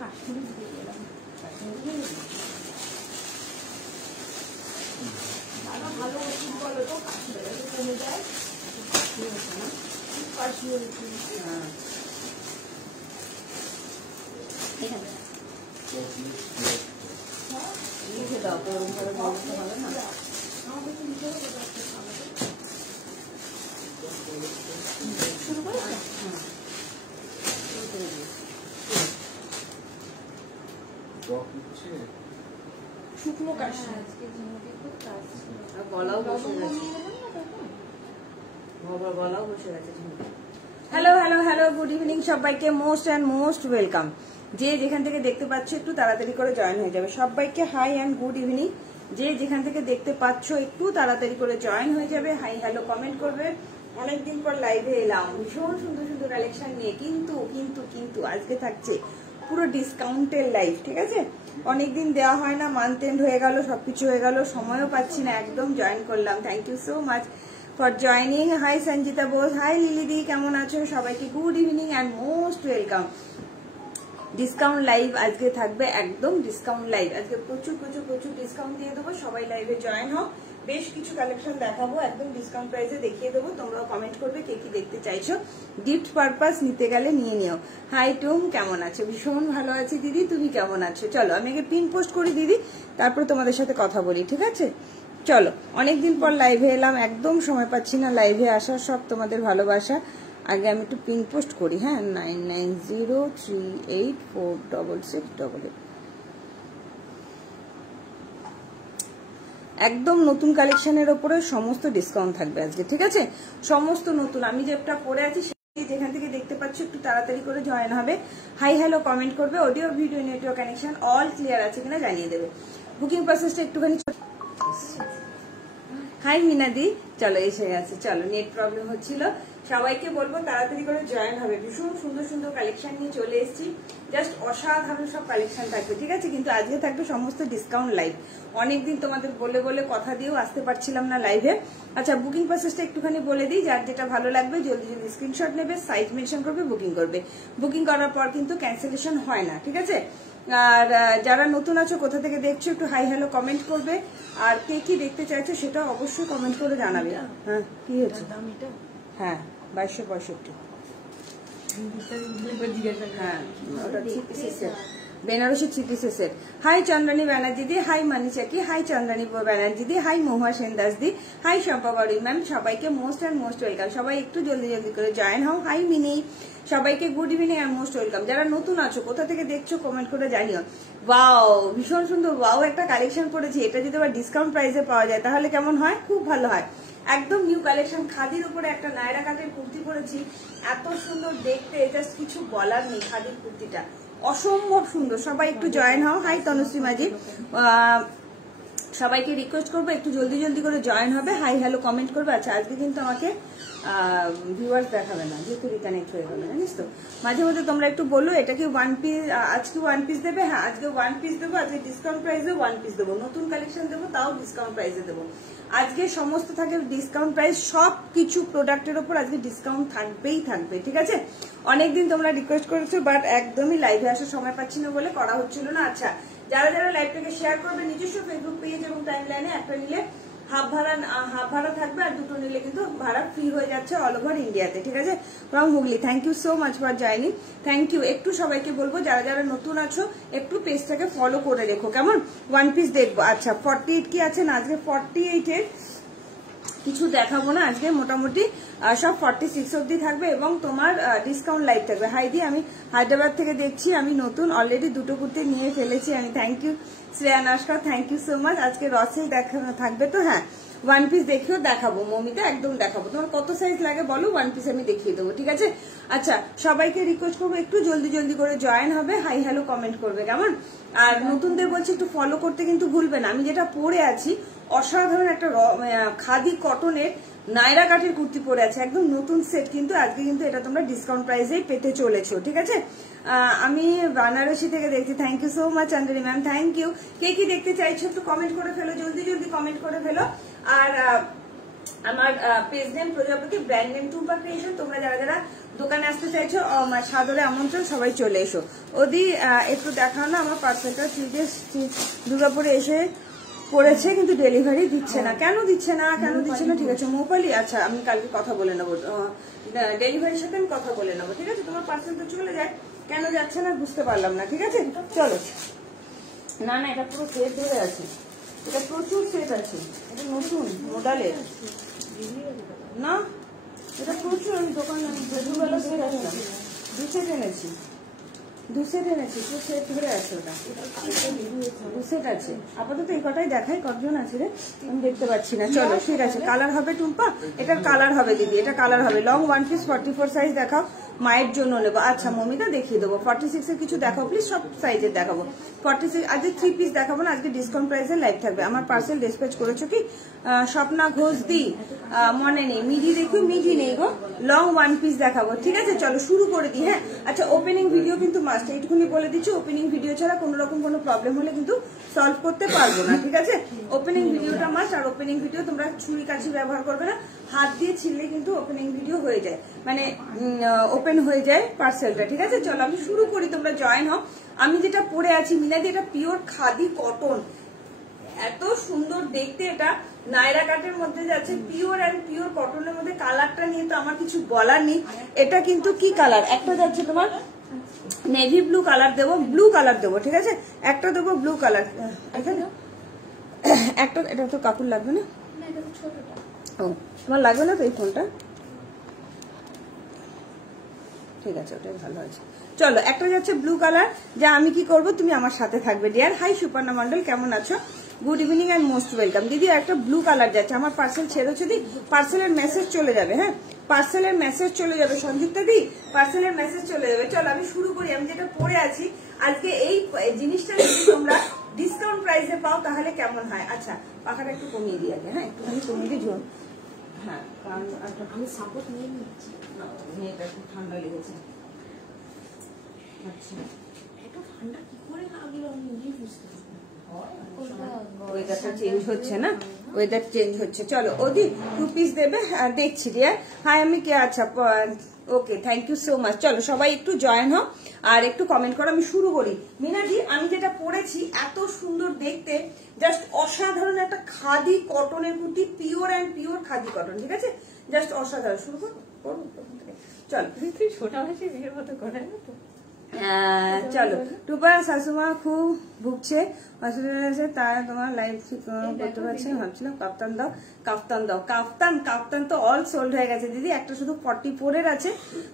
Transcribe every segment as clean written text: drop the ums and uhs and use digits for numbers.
কাশ্মীরি দিয়ে গেলাম, ভালো ওষুধ বলো তো, কাশ্মীরে কমে যায়, কাশ্মীরি লিখে দাও তো, ওরকম করে বলতে হবে না। শুরু করে শুকনো কাশি, গলাও বসে গেছে, গলাও বসে গেছে। Hello hello hello, good evening সবাইকে, মোস্ট অ্যান্ড মোস্ট ওয়েলকাম। যে যেখান থেকে দেখতে পাচ্ছ একটু তাড়াতাড়ি করে জয়েন হয়ে যাবে। সবাইকে হাই অ্যান্ড গুড ইভিনিং। যে যেখান থেকে দেখতে পাচ্ছ একটু তাড়াতাড়ি করে জয়েন হয়ে যাবে, হাই হ্যালো কমেন্ট করবে। অনেকদিন পর লাইভে এলাম ভীষণ সুন্দর সুন্দর কালেকশন নিয়ে, কিন্তু কিন্তু কিন্তু আজকে থাকছে পুরো ডিসকাউন্টের লাইভ, ঠিক আছে? অনেকদিন দেওয়া হয় না, মান্থ এন্ড হয়ে গেল, সবকিছু হয়ে গেল, সময়ও পাচ্ছি না, একদম জয়েন করলাম। Thank you so much for joining. Hi Sanjita Bose, hi লিলিদি, কেমন আছো? সবাইকে good evening and most welcome. Discount live আজকে থাকবে, একদম ডিসকাউন্ট লাইভ আজকে, প্রচুর প্রচুর প্রচুর ডিসকাউন্ট দিয়ে দেবো। সবাই লাইভে জয়েন হোক, বেশ কিছু কালেকশন দেখাবো, একদম ডিসকাউন্ট প্রাইসে দেখিয়ে দেবো। তোমরাও কমেন্ট করবে কে কি দেখতে চাইছো, গিফট পারপাস নিতে গেলে নিয়ে নিও। হাই টুম, কেমন আছো? ভীষণ ভালো আছি দিদি, তুমি কেমন আছো? চলো আমি আগে পিন পোস্ট করি দিদি, তারপর তোমাদের সাথে কথা বলি, ঠিক আছে? চলো, অনেকদিন পর লাইভে এলাম, একদম সময় পাচ্ছি না লাইভে আসার, সব তোমাদের ভালোবাসা। আগে আমি একটু পিন পোস্ট করি, হ্যাঁ, 9903846688। একদম নতুন কালেকশনের ওপরে সমস্ত ডিসকাউন্ট থাকবে আজকে, ঠিক আছে? সমস্ত নতুন, আমি যেটা পরে আছি যেখান থেকে দেখতে পাচ্ছ একটু তাড়াতাড়ি করে জয়েন হবে, হাই হ্যালো কমেন্ট করবে, audio video network connection all clear আছে কিনা জানিয়ে দেবে। বুকিং প্রসেসটা একটুখানি, হাই মিনাদি, চলো এসে গেছে। চলো, নেট প্রবলেম হচ্ছিল, সবাইকে বলবো তাড়াতাড়ি করে জয়েন হবে। ভীষণ সুন্দর সুন্দর কালেকশন নিয়ে চলে এসেছি, জাস্ট অসাধারণ সব কালেকশন থাকবে, ঠিক আছে? কিন্তু আজকে থাকবে সমস্ত ডিসকাউন্ট লাইভ। অনেকদিন তোমাদের বলে বলে কথা দিয়েও আসতে পারছিলাম না লাইভে। আচ্ছা, বুকিং প্রসেসটা একটুখানি বলে দিই, যার যেটা ভালো লাগবে জলদি জলদি স্ক্রিনশট নেবে, সাইজ মেনশন করবে, বুকিং করবে। বুকিং করার পর কিন্তু ক্যান্সেলেশন হয় না, ঠিক আছে? আর যারা নতুন আছো, কোথা থেকে দেখছো একটু হাই হ্যালো কমেন্ট করবে, আর কে কি দেখতে চাইছো সেটা অবশ্যই কমেন্ট করে জানাবে। হ্যাঁ, কি হচ্ছে? হ্যাঁ, 2265। হ্যাঁ, ওটা ঠিক আছে, বেনারসি 3 পিসের সেট। হাই চন্দ্রানী ব্যানার্জি দি, হাই মানিচাকি, হাই চন্দ্রানী ব্যানার্জি দি, হাই মহুয়া সেনদাস দি, হাই শম্পা বাড়ি ম্যাম, সবাইকে মোস্ট অ্যান্ড মোস্ট ওয়েলকাম। সবাই একটু জলদি জলদি করে জয়েন হও। হাই মিনি, সবাইকে good evening and most welcome. যারা নতুন আছো, কোথা থেকে দেখছো কমেন্ট করে জানিও। ওয়াও, ভীষণ সুন্দর, ওয়াও একটা কালেকশন পড়েছি, এটা যদি আবার ডিসকাউন্ট প্রাইসে পাওয়া যায় তাহলে কেমন হয়? খুব ভালো হয়। একদম নিউ কালেকশন, খাদির উপরে একটা নায়রা কাটের কুর্তি পরেছি, এত সুন্দর দেখতে, জাস্ট কিছু বলার নেই। খাদির কুর্তিটা অসম্ভব সুন্দর, সবাই একটু জয়েন হও। হাই তনুশ্রী মাঝি, সবাইকে রিকোয়েস্ট করবো একটু জলদি জলদি করে জয়েন হবে, হাই হ্যালো কমেন্ট করবে। আচ্ছা, আজকে কিন্তু আমাকে ভিউয়ার্স দেখাবে না, যেহেতু রিকানেক্ট হয়ে গেল, জানিস তো? মাঝে মধ্যে তোমরা একটু বলো, এটা কি 1 পিস, আজকে 1 পিস দেবে? হ্যাঁ, আজকে 1 পিস দেবো, আজকে ডিসকাউন্ট প্রাইসে 1 পিস দেবো, নতুন কালেকশন দেবো, তাও ডিসকাউন্ট প্রাইসে দেবো। আজকে সমস্ত থাকে ডিসকাউন্ট প্রাইস, সব কিছু প্রোডাক্টের উপর আজকে ডিসকাউন্ট থাকবেই থাকবে, ঠিক আছে? অনেকদিন তোমরা রিকোয়েস্ট করেছো, বাট একদমই লাইভে আসার সময় পাচ্ছি না বলে করা হচ্ছিল না। আচ্ছা, যারা যারা লাইভটাকে শেয়ার করবে নিজস্ব ফেসবুক পেজ এবং টাইম লাইনে, একটা নিলে হাফ ভাড়া থাকবে, আর দুটো নিলে কিন্তু ভাড়া ফ্রি হয়ে যাচ্ছে অল ওভার ইন্ডিয়াতে, ঠিক আছে? From Hooghly, thank you so much for joining, thank you. একটু সবাইকে বলবো যারা যারা নতুন আছো একটু পেজটাকে ফলো করে রেখো, কেমন? 1 পিস দেখবো। আচ্ছা, 48 কি আছে না? আজকে 48-এর কিছু দেখাবো না, আজকে মোটামুটি সব 46 অব্দি থাকবে, এবং তোমার ডিসকাউন্ট লাইভ থাকবে। হাইদি, আমি হায়দ্রাবাদ থেকে দেখছি, আমি নতুন, অলরেডি দুটো কুর্তি নিয়ে ফেলেছি আমি। Thank you Shreya Naskar, thank you so much. আজকে রসেই দেখানো থাকবে তো, হ্যাঁ 1 পিস দেখিও দেখাবো, মমিতা একদম দেখাবো। তোমার কত সাইজ লাগে বলো, 1 পিস আমি দেখিয়ে দেবো, ঠিক আছে? আচ্ছা, সবাইকে রিকোয়েস্ট করবো একটু জলদি জলদি করে জয়েন হবে, হাই হ্যালো কমেন্ট করবে, কেমন? আর নতুনদের বলছি একটু ফলো করতে কিন্তু ভুলবে না। আমি যেটা পরে আছি অসাধারণ একটা খাদি কটনের নায়রা কাঠের কুর্তি পরে আছে, একদম নতুন সেট, কিন্তু আজকে কিন্তু এটা তোমরা ডিসকাউন্ট প্রাইসেই পেতে চলেছো, ঠিক আছে? আমি বানারসি থেকে দেখছি, thank you so much Chandri ma'am, thank you. কে কি দেখতে চাইছো একটু কমেন্ট করে ফেলো, জলদি জলদি কমেন্ট করে ফেলো। আর আমার পেজ নেম প্রজাপতি, ব্র্যান্ড নেম টুম্পা ক্রিয়েশন। তোমরা যারা যারা দোকানে আসতে চাইছো সাদরে আমন্ত্রণ, সবাই চলে এসো। ওদি একটু দেখাও না আমার পার্সেলটা। 3 days দুর্গাপুরে এসে পড়েছে কিন্তু ডেলিভারি দিচ্ছে না। কেন দিচ্ছে না ঠিক আছে মোপালি, আচ্ছা আমি কালকে কথা বলে নেবো, ডেলিভারির সাথে আমি কথা বলে নেবো, ঠিক আছে। তোমার পার্সেল তো চলে যায়, কেন যাচ্ছে না বুঝতে পারলাম না, ঠিক আছে। চলো, না না এটা পুরো সেট ধরে আছে, এটা প্রচুর সেট আছে, এটা নতুন মডেলের না, এটা প্রচুর। আমি দোকানে দুবেলা সেট আসলাম, 2 সেট এনেছি, 2 সেট এনেছি, পুরো সেট ধরে আছে, ওটা 2 সেট আছে। আপাতত এই কটাই দেখাই, কতজন আছে রে আমি দেখতে পাচ্ছি না। চলো ঠিক আছে, কালার হবে টুম্পা, এটার কালার হবে দিদি, এটা কালার হবে। লং 1 পিস 44 সাইজ দেখাও, মায়ের জন্য নেবো। আচ্ছা মমিতা দেখিয়ে দেবো, 46 এর কিছু দেখাও প্লিজ, সব সাইজের দেখাবো। 46 আজকে 3 পিস দেখাবো না, আজকে ডিসকাউন্ট প্রাইসে লাইভ থাকবে। আমার পার্সেল ডিসপ্যাচ করেছো কি স্বপ্না ঘোষ দি? মনে নেই, মিডি দেখো, মিডি নেই গো। লং 1 পিস দেখাবো, ঠিক আছে। চলো শুরু করে দিই। হ্যাঁ আচ্ছা, ওপেনিং ভিডিও কিন্তু মাস্ট, এইটুকুনি বলে দিচ্ছি। ওপেনিং ভিডিও ছাড়া কোনো রকম কোনো প্রবলেম হলে কিন্তু সলভ করতে পারবো না, ঠিক আছে। ওপেনিং ভিডিওটা মাস্ট। আর ওপেনিং ভিডিও তোমরা ছুরি কাছি ব্যবহার করবে না, হাত দিয়ে ছিললে কিন্তু ওপেনিং ভিডিও হয়ে যায়, মানে ওপেন হয়ে যায় পার্সেলটা, ঠিক আছে। চলো আমি শুরু করি, তোমরা জয়েন হও। আমি যেটা পরে আছি মিনাদি, এটা পিওর খাদি কটন, এত সুন্দর দেখতে। এটা নায়রা কাটের মধ্যে যাচ্ছে, পিওর অ্যান্ড পিওর কটনের মধ্যে। কালারটা নিয়ে তো আমার কিছু বলার নেই। এটা কিন্তু কি কালার, একটা যাচ্ছে তোমার নেভি ব্লু কালার দেবো, ব্লু কালার দেবো, ঠিক আছে। একটা দেবো ব্লু কালার, একটা। এটা তো কাপড় লাগবে না, ও তোমার লাগবে না তো এই ফোনটা, ঠিক আছে, ওটাই ভালো আছে। চলো একটা যাচ্ছে ব্লু কালার, যা আমি কি করব, তুমি আমার সাথে থাকবে ডিয়ার। হাই সুপর্ণা মন্ডল, কেমন আছো? Good evening and most welcome. দিদি একটা ব্লু কালার যাচ্ছে, আমার পার্সেল ছেড়েছো দি, পার্সেলের মেসেজ চলে যাবে। হ্যাঁ পার্সেলের মেসেজ চলে যাবে, সংযুক্তা দি পার্সেলের মেসেজ চলে যাবে। চলো আমি শুরু করি। আমি যেটা পরে আছি আজকে, এই জিনিসটা যদি তোমরা ডিসকাউন্ট প্রাইসে পাও তাহলে কেমন হয়। আচ্ছা পাখাটা একটু কমিয়ে দিই আগে, হ্যাঁ একটুখানি কমিয়ে দিই জোর, হ্যাঁ কারণ আমি সাপোর্ট নিয়ে নিচ্ছি, মেয়েটা একটু ঠান্ডা লেগেছে। আচ্ছা এত ঠান্ডা কি করে লাগলো আমি নিজেই বুঝতে পারছি না, ওয়েদারটা চেঞ্জ হচ্ছে না, ওয়েদার চেঞ্জ হচ্ছে। চলো ওদি 2 পিস দেবে, দেখছি রিয়া। হ্যাঁ আমি কে, আচ্ছা okay thank you so much. চলো সবাই একটু জয়েন হও আর একটু কমেন্ট করো, আমি শুরু করি। মিনাজি আমি যেটা পরেছি এত সুন্দর দেখতে, জাস্ট অসাধারণ একটা খাদি কটনের kurti, pure and pure khadi cotton, ঠিক আছে, জাস্ট অসাধারণ। শুরু করো, চলো ছোটা ভাষী বিয়ের মতো করে না তো। চলো টুপা শাশুমা খুব ভুগছে, হসপিটালে তারা তোমার লাইফ করতে পারছে না, ভাবছিলাম কাপ্তান দাও, কাপ্তান দাও। কাপ্তান তো অল সোল্ড হয়ে গেছে দিদি, একটা শুধু 44 এর আছে।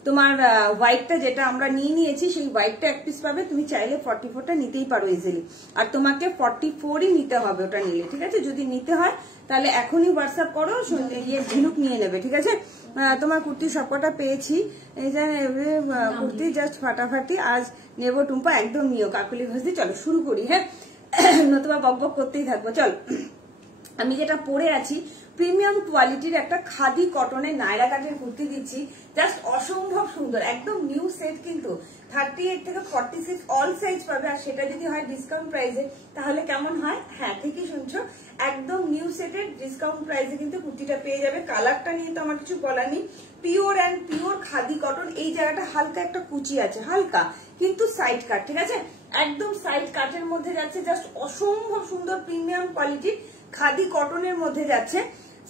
তোমার হোয়াইটটা যেটা আমরা নিয়ে নিয়েছি সেই হোয়াইটটা 1 পিস পাবে, তুমি চাইলে 44টা নিতেই পারো ইজিলি। আর তোমাকে 44ই নিতে হবে ওটা নিলে, ঠিক আছে। যদি নিতে হয় তাহলে এখনই হোয়াটসঅ্যাপ করো, ঝিনুক নিয়ে নেবে, ঠিক আছে। তোমার কুর্তি সবকটা পেয়েছি, এই যে কুর্তি জাস্ট ফাটাফাটি, আজ নেবো টুম্পা, একদম নিও কাকুলি ঘষি। চলো শুরু করি, হ্যাঁ নতুবা বকবক করতেই থাকবো। চল আমি যেটা পরে আছি প্রিমিয়াম কোয়ালিটির একটা খাদি কটনের নায়রা কাটের কুর্তি দিচ্ছি, জাস্ট অসম্ভব সুন্দর, একদম নিউ সেট। কিন্তু 38 থেকে 46 অল সাইজ পাবে, আর সেটা যদি হয় ডিসকাউন্ট প্রাইসে তাহলে কেমন হয়। হ্যাঁ ঠিকই শুনছো, একদম নিউ সেটের ডিসকাউন্ট প্রাইসে কিন্তু কুর্তিটা পেয়ে যাবে। কালারটা নিয়ে তো আমার কিছু বলার নেই, pure and pure khadi cotton. এই জায়গাটা হালকা একটা কুচি আছে, হালকা কিন্তু সাইড কাট, ঠিক আছে, একদম সাইড কাটের মধ্যে যাচ্ছে, জাস্ট অসম্ভব সুন্দর প্রিমিয়াম কোয়ালিটির খাদি কটনের মধ্যে যাচ্ছে।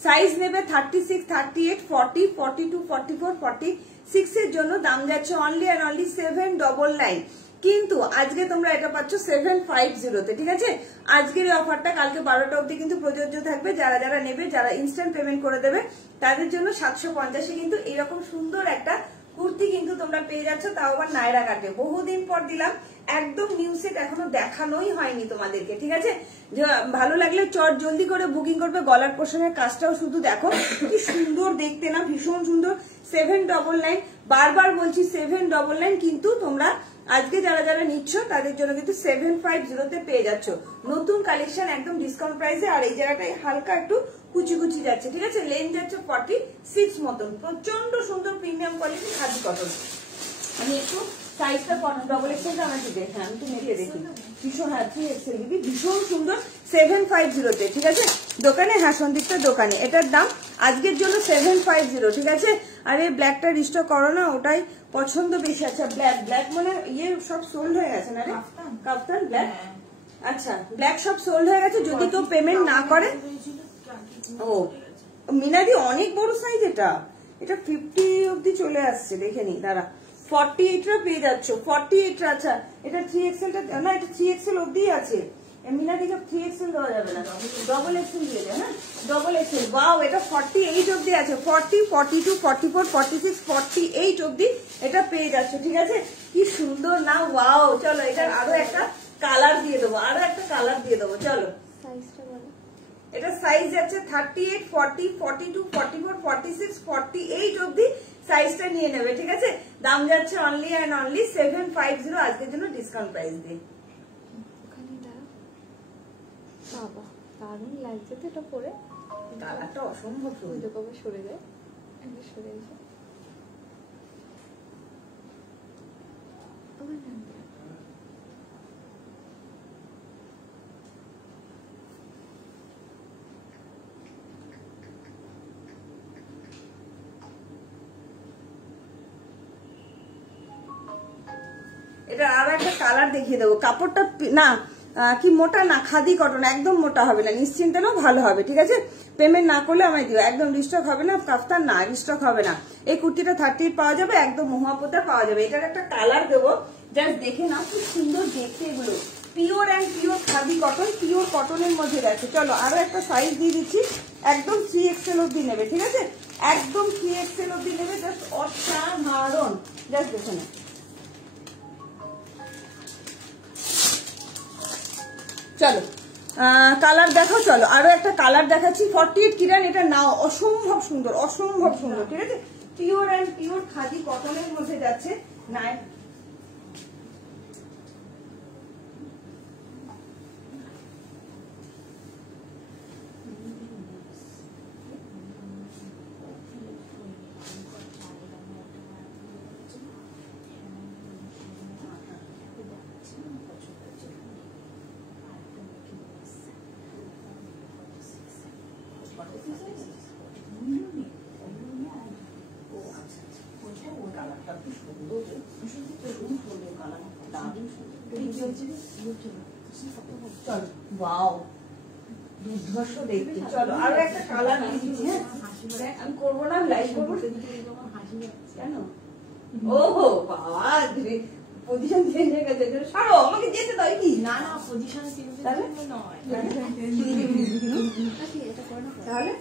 সাইজ নেবে 36, 38, 40, 42, 44, 46 এর জন্য দাম যাচ্ছে অনলি অ্যান্ড অনলি 799। কিন্তু আজকে তোমরা এটা পাচ্ছ 750 তে, ঠিক আছে। আজকের এই অফারটা কালকে 12টা অবধি কিন্তু প্রযোজ্য থাকবে। যারা যারা নেবে, যারা ইনস্ট্যান্ট পেমেন্ট করে দেবে তাদের জন্য 750 কিন্তু এইরকম সুন্দর একটা কুর্তি কিন্তু তোমরা পেয়ে যাচ্ছ, তাও আবার নায়রা কাটে। বহুদিন পর দিলাম, একদম নিউ সেট, এখনো দেখানোই হয়নি তোমাদেরকে, ঠিক আছে। ভালো লাগলে চট জলদি করে বুকিং করবে। গলার পোর্শনের কাজটাও শুধু দেখো কি সুন্দর দেখতে না, ভীষণ সুন্দর। 799, বারবার বলছি 799, কিন্তু তোমরা আজকে যারা যারা নিচ্ছ তাদের জন্য কিন্তু 750 তে পেয়ে যাচ্ছ নতুন কালেকশন, একদম ডিসকাউন্ট প্রাইসে। আর এই জায়গাটায় হালকা একটু কুচি কুচি যাচ্ছে, ঠিক আছে। লেন্থ যাচ্ছে 46 মতন, প্রচন্ড সুন্দর প্রিমিয়াম কোয়ালিটি খাদি কটন। আমি একটু সাইজটা ডবল এক্সেলটা আমাকে দে। হ্যাঁ আমি তো মেরিয়ে দেখি ভীষণ। হ্যাঁ 3XL দিবি, ভীষণ সুন্দর 750 ঠিক আছে দোকানে। হ্যাঁ সন্দীপটার দোকানে। এটার দাম আজকের জন্য 750 ঠিক আছে। আর এই ব্ল্যাকটা রিস্টক করো না, ওটাই পছন্দ বেশি। আচ্ছা ব্ল্যাক, ব্ল্যাক মানে ইয়ে সব সোল্ড হয়ে গেছে না রে? কাপ্তান ব্ল্যাক, আচ্ছা ব্ল্যাক সব সোল্ড হয়ে গেছে। যদি কেউ পেমেন্ট না করে, ও মিনাদি অনেক বড় সাইজ এটা, এটা 50 অব্দি চলে আসছে। দেখে নি দাঁড়া, 48 পেয়ে যাচ্ছ, 48। আচ্ছা এটা 3XL না, এটা 3XL অব্দি আছে। মিনাদিকে 3XL দেওয়া যাবে না, ডবল এক্সেল দিয়ে দেয়। হ্যাঁ ডবল এক্সেল। ওয়াও এটা 48 অব্দি আছে, 40, 42, 44, 46, 48 অব্দি এটা পেয়ে যাচ্ছ ঠিক আছে। কি সুন্দর না, ওয়াও। চলো এটার আরো একটা কালার দিয়ে দেবো, আরো একটা কালার দিয়ে দেবো। চলো এটা সাইজ আছে 38, 40, 42, 44, 46, 48 অব্দি সাইজটা নিয়ে নেবে ঠিক আছে। দাম যাচ্ছে অনলি অ্যান্ড অনলি 750 আজকের জন্য ডিসকাউন্ট প্রাইস দিয়ে। বাবা দারুণ লাগছে তো এটা পরে, কালারটা অসম্ভব সুন্দর। কবে সরে যায়, সরে যায়। এটা আরো একটা কালার দেখিয়ে দেবো। কাপড়টা না কি মোটা না, খাদি কটন, একদম মোটা হবে না, নিশ্চিন্তে নাও, ভালো হবে ঠিক আছে। পেমেন্ট না করলে আমায় দিও, একদম রিস্টক হবে না। কাফতান না রিস্টক হবে না। এই কুর্তিটা 38 পাওয়া যাবে, একদম মহাপোতা পাওয়া যাবে। এটার একটা কালার দেবো, জাস্ট দেখে নাও খুব সুন্দর দেখতে এগুলো। Pure and pure khadi cotton, pure কটনের মধ্যে গেছে। চলো আরো একটা সাইজ দিয়ে দিচ্ছি, একদম 3XL অব্দি নেবে ঠিক আছে, একদম 3XL অব্দি নেবে। জাস্ট অসাধারণ, জাস্ট দেখে নাও। চলো কালার দেখো, চলো আরো একটা কালার দেখাচ্ছি। 48 কিরান, এটা নাও, অসম্ভব সুন্দর, অসম্ভব সুন্দর ঠিক আছে। পিওর অ্যান্ড পিওর খাদি কটনের মধ্যে যাচ্ছে। নাই দেখতে। চলো আরো একটা কালার দিচ্ছি। হ্যাঁ আমি করবো না, লাইভ করবো কেন? ওহো বাবা পজিশন চেঞ্জ হয়ে গেছে, ছাড়ো আমাকে যেতে দাও। কি না না পজিশন চেঞ্জ নয় তাহলে।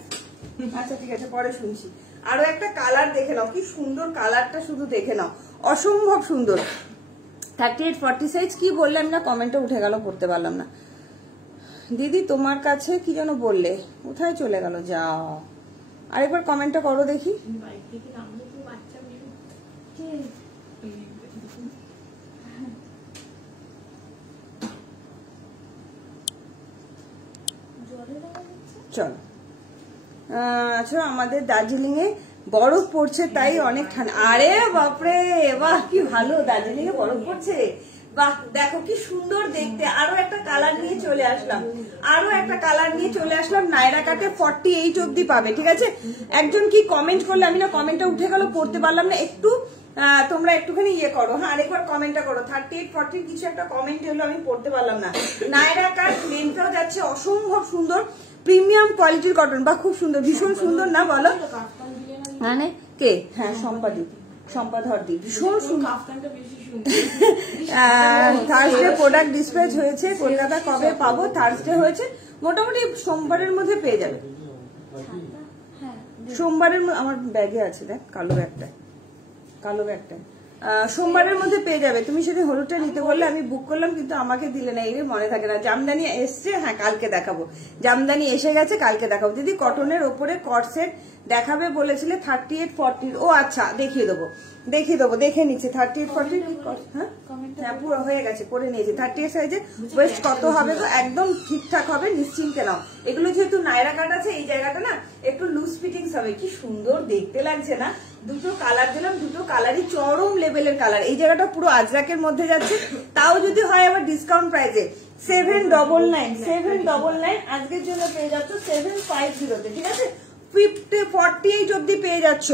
আচ্ছা ঠিক আছে পরে শুনছি। আরো একটা কালার দেখে নাও, কি সুন্দর কালারটা, শুধু দেখে নাও, অসম্ভব সুন্দর। 38, 40 সাইজ। কি বললাম না, কমেন্টে উঠে গেল, পড়তে পারলাম না। দিদি তোমার কাছে কি যেন বললে, কোথায় চলে গেল? যাও আরেকবার কমেন্টটা করো দেখি। চলো আচ্ছা আমাদের দার্জিলিং এ বরফ পড়ছে, তাই অনেক ঠান্ডা। আরে বাপরে, বাহ কি ভালো, দার্জিলিং এ বরফ পড়ছে, বাহ দেখো কি সুন্দর দেখতে। আরো একটা কালার নিয়ে চলে আসলাম, আরো একটা কালার নিয়ে চলে আসলাম। নায়রা কাটে 48 অব্দি পাবে ঠিক আছে। একজন কি কমেন্ট করলে, আমি না কমেন্টটা উঠে গেল, পড়তে পারলাম না। একটু তোমরা একটুখানি ইয়ে করো, হ্যাঁ আরেকবার কমেন্টটা করো। 38, 40 কিছু একটা কমেন্ট হলো, আমি পড়তে পারলাম না। নায়রা কাট লেন্থটাও যাচ্ছে অসম্ভব সুন্দর, প্রিমিয়াম কোয়ালিটির কটন, বা খুব সুন্দর, ভীষণ সুন্দর না বলো? মানে কে? হ্যাঁ সম্পাদি, সম্পাধরদি, ভীষণ সুন্দর। থার্সডে প্রোডাক্ট ডিসপ্যাচ হয়েছে, কলকাতা কবে পাবো? থার্সডে হয়েছে, মোটামুটি সোমবারের মধ্যে পেয়ে যাবে। সোমবারের আমার ব্যাগে আছে, দেখ কালো ব্যাগটা, কালো ব্যাগটা সোমবারের মধ্যে পেয়ে যাবে। তুমি সেদিন হলুদটা নিতে বললে, আমি বুক করলাম কিন্তু আমাকে দিলে না, এই মনে থাকে না। জামদানি এসছে, হ্যাঁ কালকে দেখাবো। জামদানি এসে গেছে, কালকে দেখাবো। দিদি কটনের ওপরে কট সেট দেখাবে বলেছিলে 38-40। ও আচ্ছা, দেখিয়ে দেবো দেখে নিচ্ছে 38-40। হ্যাঁ হ্যাঁ পুরো হয়ে গেছে, করে নিয়েছি। 38 সাইজে ওয়েস্ট কত হবে গো? একদম ঠিকঠাক হবে, নিশ্চিন্তে নাও। এগুলো যেহেতু নায়রা কাট আছে, এই জায়গাটা না একটু লুজ ফিটিংস হবে। কি সুন্দর দেখতে লাগছে না? দুটো কালার দিলাম, দুটো কালারই চরম লেভেলের কালার। এই জায়গাটা পুরো আজরাকের মধ্যে যাচ্ছে, তাও যদি হয় আবার ডিসকাউন্ট প্রাইসে 799 আজকের জন্য পেয়ে যাচ্ছ 750-তে। ঠিক আছে, 48 অব্দি পেয়ে যাচ্ছ।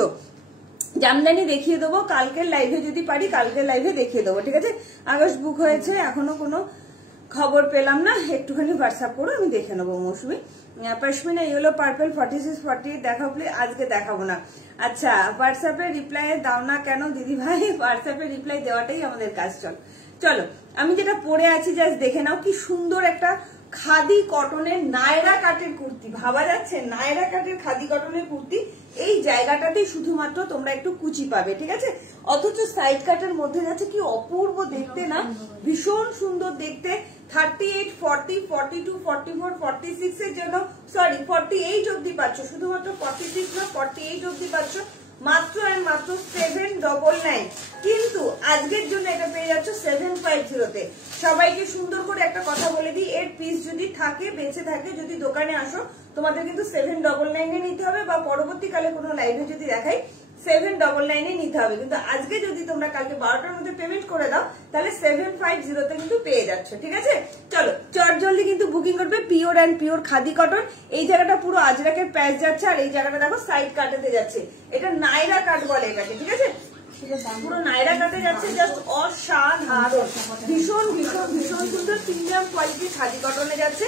জামদানি দেখিয়ে দেবো কালকের লাইভে, যদি পারি কালকের লাইভে দেখিয়ে দেবো। ঠিক আছে, আগস্ট বুক হয়েছে, এখনো কোনো খবর পেলাম না, একটুখানি হোয়াটসঅ্যাপ করো, আমি দেখে নেবো। মৌসুমি পশমিনা ইয়েলো পার্পল 46-48 দেখাবো, আজকে দেখাবো না। আচ্ছা, হোয়াটসঅ্যাপে রিপ্লাই দাও না কেন দিদি ভাই? হোয়াটসঅ্যাপে রিপ্লাই দেওয়াটাই আমাদের কাজ। চলো আমি যেটা পরে আছি জাস্ট দেখে নাও। কি সুন্দর একটা খাদি কটনের নায়রা কাটের কুর্তি, ভাবা যাচ্ছে? নায়রা কাটের খাদি কটনের কুর্তি। এই জায়গাটাতেই শুধুমাত্র তোমরা একটু কুচি পাবে। ঠিক আছে, অথচ সাইড কাটের মধ্যে যাচ্ছে, কি অপূর্ব দেখতে না? ভীষণ সুন্দর দেখতে। 38, 40, 42, 44, 46 এর জন্য, সরি 48 অব্দি পাচ্ছ, শুধুমাত্র 46 না 48 অব্দি পাচ্ছ মাত্র আর মাত্র 799। কিন্তু আজকের জন্য এটা পেয়ে যাচ্ছ 750-তে। সবাইকে সুন্দর করে একটা কথা বলে দিই, এর পিস যদি থাকে, বেঁচে থাকে, যদি দোকানে আসো, তোমাদের কিন্তু 799 নিতে হবে, বা পরবর্তীকালে কোনো লাইভে যদি দেখাই 799 নিতে হবে। কিন্তু আজকে যদি তোমরা কালকে 12টার মধ্যে পেমেন্ট করে দাও, তাহলে 750-তে কিন্তু পেয়ে যাচ্ছ। ঠিক আছে, চলো চট জলদি কিন্তু বুকিং করবে। Pure and pure khadi cotton. এই জায়গাটা পুরো আজরাকের প্যাচ যাচ্ছে, আর এই জায়গাটা দেখো সাইড কাটাতে যাচ্ছে। এটা নায়রা কাট বলে এটাকে। ঠিক আছে, পুরো নায়রা কাটে যাচ্ছে, জাস্ট অসাধারণ, ভীষণ ভীষণ ভীষণ সুন্দর প্রিমিয়াম কোয়ালিটির খাদি কটনে যাচ্ছে।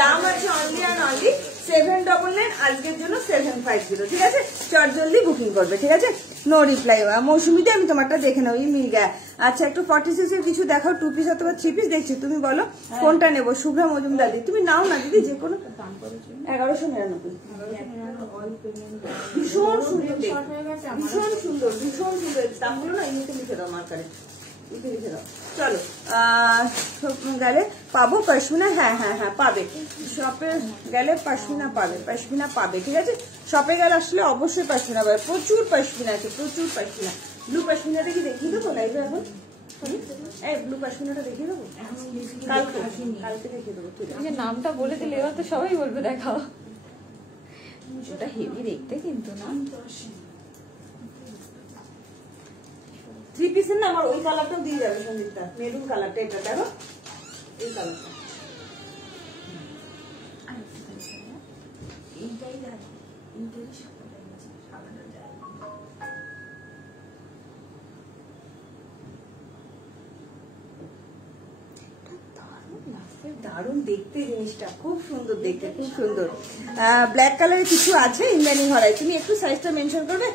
দাম আছে অনলি অ্যান্ড অনলি 799, আজকের জন্য 750। ঠিক আছে, চট জলদি বুকিং করবে। ঠিক আছে, নো রিপ্লাই। মৌসুমিতে আমি তোমারটা দেখে নেবো, মিল গা। আচ্ছা, একটু 46 এর কিছু দেখাও, 2 পিস অথবা 3 পিস দেখছি, তুমি বলো কোনটা নেবো। শুভ্রা মজুমদার দিদি, তুমি নাও না দিদি, যে কোনো 1199। ভীষণ সুন্দর, ভীষণ সুন্দর, ভীষণ সুন্দর। দামগুলো না এমনিতে লিখে দাও, মার্কারে লিখে দাও। চলো গেলে পাবো পশমিনা। হ্যাঁ হ্যাঁ হ্যাঁ পাবে, শপে গেলে পশমিনা পাবে। ঠিক আছে, শপে গেলে আসলে অবশ্যই পশমিনা পাবে। প্রচুর পশমিনা আছে, প্রচুর পশমিনা। ব্লু পশমিনাটা কি দেখিয়ে দেবো লাইভে এখন? এই ব্লু পশমিনাটা দেখিয়ে দেবো কালকে দেখিয়ে দেবো। ঠিক আছে, নামটা বলে দিলে এবার তো সবাই বলবে দেখাও। ওটা হেভি দেখতে কিন্তু না। 3 পিসের না আমার ওই কালারটাও দিয়ে যাবে সন্দীপটা, মেরুন কালারটা। এটা দেখো, এই কালারটা, এইটাই দেখো, এইটাই সাদাটা যায়। দারুণ দেখতে জিনিসটা, খুব সুন্দর দেখতে, খুব সুন্দর। ব্ল্যাক কালারের কিছু আছে ইন্দ্রাণী ঘরায়, তুমি একটু সাইজটা মেনশন করবে।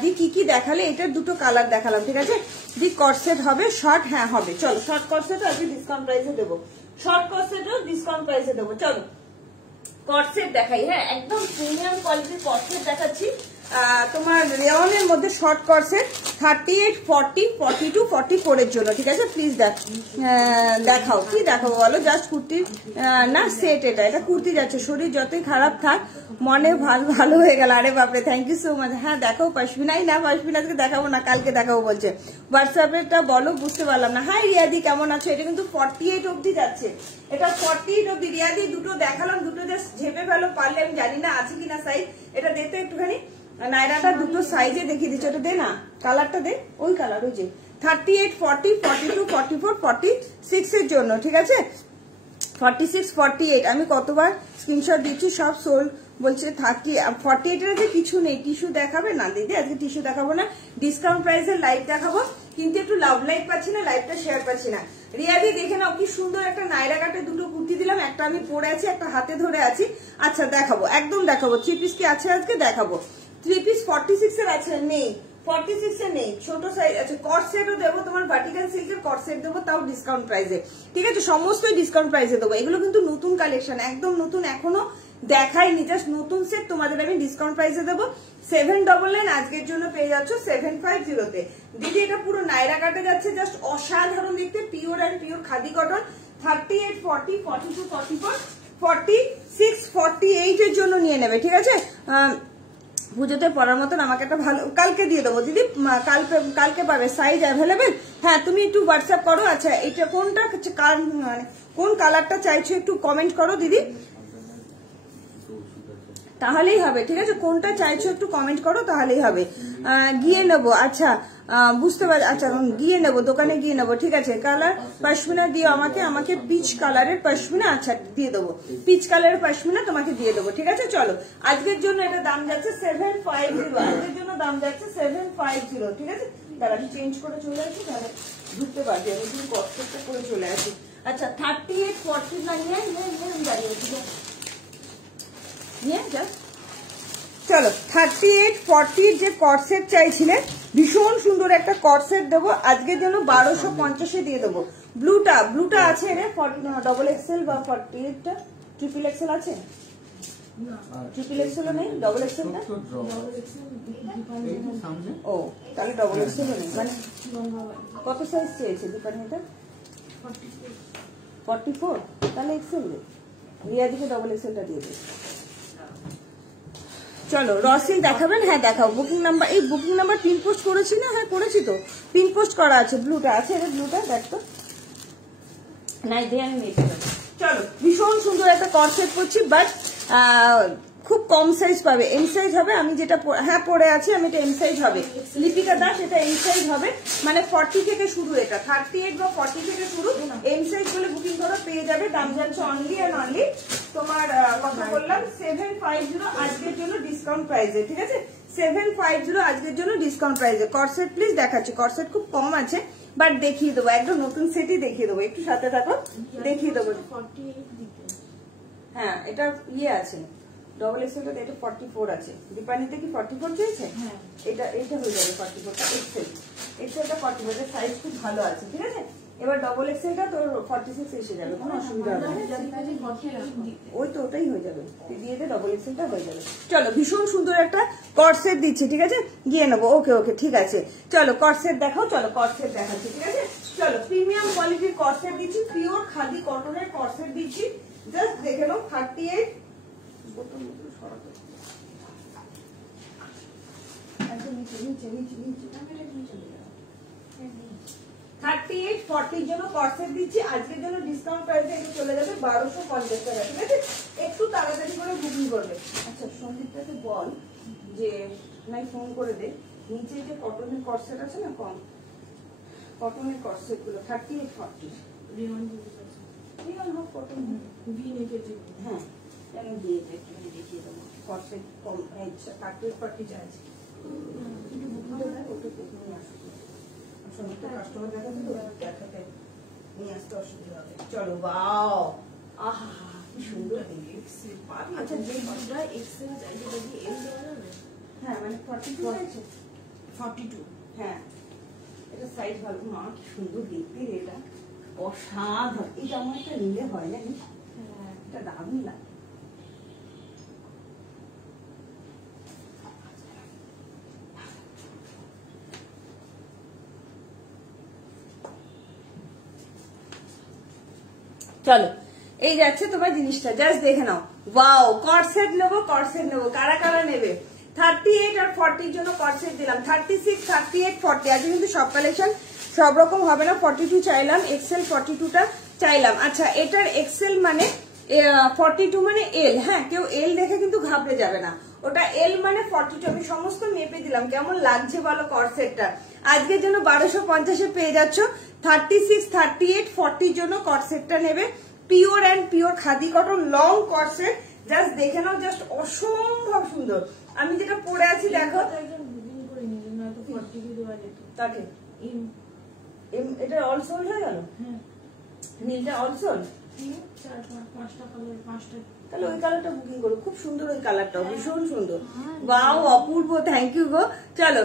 দি কি কি দেখালে? এটার দুটো কালার দেখালাম। ঠিক আছে, দি কর্সেট হবে, শর্ট, হ্যাঁ হবে। চলো শর্ট কর্সেট আজকে ডিসকাউন্ট প্রাইসে দেবো, শর্ট কর্সেটও ডিসকাউন্ট প্রাইসে দেবো। চলো কর্সেট দেখাই। হ্যাঁ, একদম প্রিমিয়াম কোয়ালিটির কর্সেট দেখাচ্ছি। তোমার রেওনের মধ্যে শর্ট কর্সেট 38, 40, 42, 44 এর জন্য। ঠিক আছে, প্লিজ দেখাও। কি দেখাবো বলো? জাস্ট কুর্তি না সেট। এটা কুর্তি যাচ্ছে। শরীর যতই খারাপ থাক, মনে ভালো হয়ে গেল। আরে বাপরে, থ্যাংক ইউ সো মাচ। হ্যাঁ দেখাও পশমিনাই না, পশমিনা আজকে দেখাবো না, কালকে দেখাবো বলছে। হোয়াটসঅ্যাপেটা বলো, বুঝতে পারলাম না। হাই রিয়াদি, কেমন আছো? এটা কিন্তু 48 অব্দি যাচ্ছে, এটা 48 অব্দি। রিয়াদি দুটো দেখালাম, দুটো জাস্ট ঝেপে ফেলো পারলে, আমি জানি না আছে কিনা সাইজ। এটা দেখতে একটুখানি নায়রাটা দুটো সাইজে দেখিয়ে দিচ্ছে। ওটা দে না, কালারটা দে, ওই কালার, ওই যে 38, 40, 42, 44, 46 এর জন্য। ঠিক আছে, 46, 48 আমি কতবার স্ক্রিনশট দিচ্ছি, সব সোল্ড বলছে। 48 এর কিছু নেই। টিস্যু দেখাবে না দিদি, আজকে টিস্যু দেখাবো না, ডিসকাউন্ট প্রাইসের লাইভ দেখাবো। কিন্তু একটু লাভ লাইক পাচ্ছি না, লাইভটা শেয়ার পাচ্ছি না। রিয়াদি দেখে নাও, কি সুন্দর একটা নায়রা কাটে দুটো কুর্তি দিলাম, একটা আমি পরে আছি, একটা হাতে ধরে আছি। আচ্ছা দেখাবো, একদম দেখাবো। 3 পিস কি আছে আজকে? দেখাবো। 3 পিস 46 এর আছে, নেই 46 এর নেই, ছোট সাইজ আছে। কর্সেটও দেবো, তোমার ভার্টিকাল সিল্কের কর্সেট দেবো, তাও ডিসকাউন্ট প্রাইসে। ঠিক আছে, সমস্তই ডিসকাউন্ট প্রাইসে দেবো। এগুলো কিন্তু নতুন কালেকশন, একদম নতুন, এখনো দেখাইনি, জাস্ট নতুন সেট তোমাদের আমি ডিসকাউন্ট প্রাইসে দেবো। 799 আজকের জন্য পেয়ে যাচ্ছ 750-তে। দিদি এটা পুরো নায়রা কাটে যাচ্ছে, জাস্ট অসাধারণ দেখতে, pure and pure khadi cotton. 38, 40, 42, 44, 46, 48 এর জন্য নিয়ে নেবে। ঠিক আছে, পুজোতে পরার মতন আমাকে একটা ভালো, কালকে দিয়ে দেবো দিদি, কালকে পাবে। Size available? হ্যাঁ, তুমি একটু হোয়াটসঅ্যাপ করো। আচ্ছা, এটা কোনটা মানে কোন কালারটা চাইছো একটু কমেন্ট করো দিদি, তাহলেই হবে। ঠিক আছে, কোনটা চাইছো একটু কমেন্ট করো, তাহলেই হবে। গিয়ে নেবো, আচ্ছা বুঝতে পারছি। আচ্ছা গিয়ে নেবো, দোকানে গিয়ে নেবো। ঠিক আছে, কালার পশমিনা দিও আমাকে পিচ কালারের পশমিনা। আচ্ছা দিয়ে দেবো, পিচ কালারের পশমিনা তোমাকে দিয়ে দেবো। ঠিক আছে, চলো আজকের জন্য এটা দাম যাচ্ছে 750, আজকের জন্য দাম যাচ্ছে 750। ঠিক আছে, তাহলে আমি চেঞ্জ করে চলে আসি, তাহলে ঢুকতে পারছি। আমি তুমি কষ্টটা করে চলে আসি। আচ্ছা 38, 49 আমি দাঁড়িয়ে আছি, চলো 38, 40 যে কর্সেট চাইছিলেন, ভীষণ সুন্দর একটা কর্সেট দেবো আজকের জন্য 1250 দিয়ে দেবো। ব্লুটা আছে রে, ডবল এক্সেল বা 48টা ট্রিপল এক্সেল আছে? ট্রিপল এক্সেল নেই, ডবল এক্সেল না? ও তাহলে ডবল এক্সেল নেই। মানে কত সাইজ চেয়েছে দোকানে? এটা 44, তাহলে এক্সেল দে, রিয়া দিকে ডবল এক্সেলটা দিয়ে দে। চলো রসিল দেখাবেন? হ্যাঁ দেখাও। বুকিং নাম্বার, এই বুকিং নাম্বার পিন পোস্ট করেছি না? হ্যাঁ করেছি তো, পিন পোস্ট করা আছে। ব্লুটা আছে, ব্লুটা দেখ তো, নাই দিয়ে আমি নিয়ে চলো। চলো ভীষণ সুন্দর একটা কর্সেট করছি, বাট খুব কম সাইজ পাবে, এম সাইজ হবে। আমি যেটা হ্যাঁ পরে আছি আমি, এটা এম সাইজ হবে। লিপিকা দাস, এটা এম সাইজ হবে, মানে 40 থেকে শুরু, এটা 38 বা 40 থেকে শুরু। এম সাইজ বলে বুকিং করো, পেয়ে যাবে। দাম যাচ্ছে অনলি অ্যান্ড অনলি তোমার কথা বললাম 750 আজকের জন্য ডিসকাউন্ট প্রাইসে। ঠিক আছে, 750 আজকের জন্য ডিসকাউন্ট প্রাইসে। কর্সেট প্লিজ দেখাচ্ছি, কর্সেট খুব কম আছে, বাট দেখিয়ে দেবো, একদম নতুন সেটই দেখিয়ে দেবো। একটু সাথে থাকো, দেখিয়ে দেবো। হ্যাঁ এটা ইয়ে আছে, ডবল এক্সেলটা, এটা 44 আছে। দীপানিতে কি 44 চেয়েছে? এটা হয়ে যাবে 44টা এক্সেলটা 44, সাইজ খুব ভালো আছে। ঠিক আছে, এবার ডবল এক্সেলটা তোর 46 এসে যাবে, কোনো অসুবিধা হবে না। ওই তো ওটাই হয়ে যাবে, তুই দিয়ে দে, ডবল এক্সেলটা হয়ে যাবে। চলো ভীষণ সুন্দর একটা কর্সেট দিচ্ছি। ঠিক আছে, গিয়ে নেবো। ওকে ঠিক আছে, চলো কর্সেট দেখাও। চলো কর্সেট দেখাচ্ছি। ঠিক আছে, চলো প্রিমিয়াম কোয়ালিটির কর্সেট দিচ্ছি, পিওর খাদি কটনের কর্সেট দিচ্ছি। জাস্ট দেখে নাও 38, 38, 40 জন্য কর্সেট দিচ্ছি আজকের জন্য ডিসকাউন্ট প্রাইসে। এটা চলে যাবে 1250 টাকা। ঠিক আছে, একটু তাড়াতাড়ি করে বুকিং করবে। আচ্ছা সন্দীপটাকে বল যে নাই ফোন করে দে, নিচে যে কটনের কর্সেট আছে না, কম কটনের কর্সেট গুলো 38, 40 হোক কটন, হ্যাঁ আমি দিয়ে দেখিয়ে দেবো। কর্সেট কম 38, 40 চাইছে। কাস্টমার দেখাতে তো দেখাতে নিয়ে আসতে অসুবিধা হবে। চলো বাও, আহা কি সুন্দর। আচ্ছা যে এক্সেল হ্যাঁ মানে 42 আছে, 42 হ্যাঁ, এটা সাইজ ভালো। মা কি সুন্দর দেখতে, এটা অসাধারণ। এটা আমার একটা নিলে হয় নাকি? এটা দারুণ লাগে। চলো এই যাচ্ছে তোমার জিনিসটা, জাস্ট দেখে নাও। ওয়াও, কর্সেট নেবো, কারা কারা নেবে? 38 আর 40 জন্য কর্সেট দিলাম। 36, 38, 40 আজকে কিন্তু সব কালেকশন সব রকম হবে না। 42 চাইলাম, এক্সেল 42টা চাইলাম। আচ্ছা এটার এক্সেল মানে 42 মানে এল। হ্যাঁ, কেউ এল দেখে কিন্তু ঘাবড়ে যাবে না, ওটা এল মানে 42। আমি সমস্ত মেপে দিলাম। কেমন লাগছে বলো কর্সেটটা? আজকের জন্য 1250 পেয়ে যাচ্ছ। 36, 38, 40 জন্য কর্সেটটা নেবে। Pure and pure khadi cotton long corset, just দেখে নাও, জাস্ট অসম্ভব সুন্দর। আমি যেটা পরে আছি দেখো, তাকে এটা অল সোল্ড হয়ে গেল। নীলটা অল সোল্ড, তাহলে ওই কালারটা বুকিং করো। খুব সুন্দর ওই কালারটা, ভীষণ সুন্দর। বাও অপূর্ব, থ্যাংক ইউ গো। চলো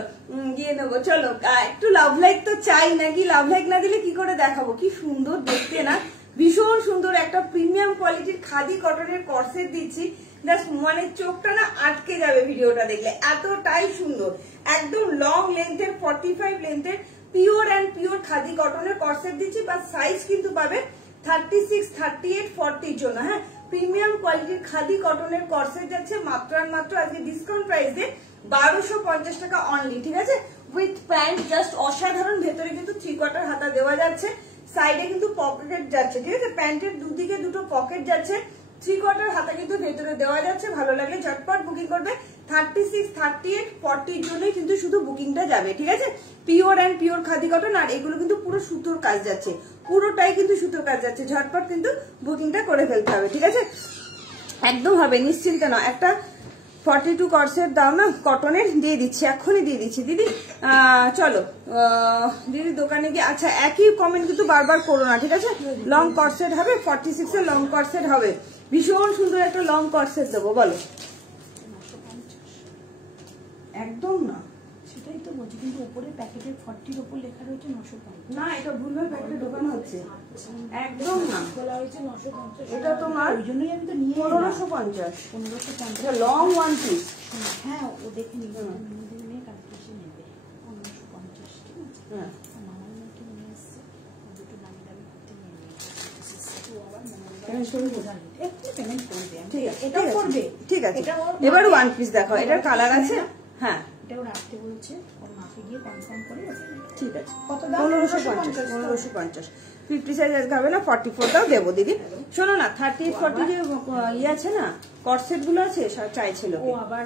গিয়ে নেবো। চলো একটু লাভ লাইক তো চাই নাকি? লাভ লাইক না দিলে কি করে দেখাবো? কি সুন্দর দেখতে না, ভীষণ সুন্দর একটা প্রিমিয়াম কোয়ালিটির খাদি কটনের কর্সেট দিচ্ছি। জাস্ট মানে চোখটা না আটকে যাবে ভিডিওটা দেখলে, এতটাই সুন্দর। একদম লং লেন্থের 45 লেন্থের পিওর অ্যান্ড পিওর খাদি কটনের কর্সেট দিচ্ছি। বা সাইজ কিন্তু পাবে 36, 38, 40 জন্য। হ্যাঁ, প্রিমিয়াম কোয়ালিটির খাদি কটনের কর্সেট যাচ্ছে মাত্র আর মাত্র আজকে ডিসকাউন্ট প্রাইসে 1250 টাকা অনলি, ঠিক আছে, উইথ প্যান্ট, জাস্ট অসাধারণ। ভেতরে কিন্তু 3/4 হাতা দেওয়া যাচ্ছে, সাইডে কিন্তু পকেট যাচ্ছে, ঠিক আছে, প্যান্টের দুদিকে দুটো পকেট যাচ্ছে, 3/4 হাতা কিন্তু ভেতরে দেওয়া যাচ্ছে। ভালো লাগলে ঝটপট বুকিং করবে। 36, 38, 40 জন্যই কিন্তু শুধু বুকিংটা যাবে, ঠিক আছে। Pure and pure khadi cotton, আর এগুলো কিন্তু পুরো সুতোর কাজ যাচ্ছে, পুরোটাই কিন্তু সুতোর কাজ যাচ্ছে। ঝটপট কিন্তু বুকিংটা করে ফেলতে হবে, ঠিক আছে, একদম হবে, নিশ্চিন্ত না। একটা 42 কর্সের দাও না কটনের, দিয়ে দিচ্ছি, এক্ষুনি দিয়ে দিচ্ছি দিদি। চলো দিদি দোকানে গিয়ে, আচ্ছা একই কমেন্ট কিন্তু বারবার করো না, ঠিক আছে। লং কর্সেট হবে, 46 এর লং কর্সেট হবে, ভীষণ সুন্দর একটা লং কর্সেট দেবো, বলো। একদম না, সেটাই তো বলছি, কিন্তু উপরে প্যাকেটের 40 উপর লেখা রয়েছে 950। না এটা ভুলভাল প্যাকেটে ঢোকানো হচ্ছে, একদম না, বলা হয়েছে 950। এটা তোমার ওই জন্যই আমি তো নিয়ে 1550, 1550। Long one piece. হ্যাঁ ও দেখে নিবে, নিয়ে কালকে এসে নেবে 1550, ঠিক আছে। হ্যাঁ মামার মেয়েকে নিয়ে এসছে, দুটো দামি দামি করতে নিয়ে নিয়েছে, ও আবার পেমেন্ট করে দেবো। একটু পেমেন্ট করবে, ঠিক আছে, এটাও করবে, ঠিক আছে। এটা ওর এবার মাকে- ওয়ান পিস দেখো, এটার কালার আছে, হ্যাঁ এটাও রাখতে বলেছে, ওর মাকে গিয়ে কনফার্ম করে ওটা নেবে। ঠিক আছে। কত দাম? 1550, 1550, 50 সাইজ আজকে হবে না, 44টাও দেবো দিদি। শোনো না, 38, 40 যে ইয়ে আছে না, কর্সেট গুলো আছে, চাইছিল ও আবার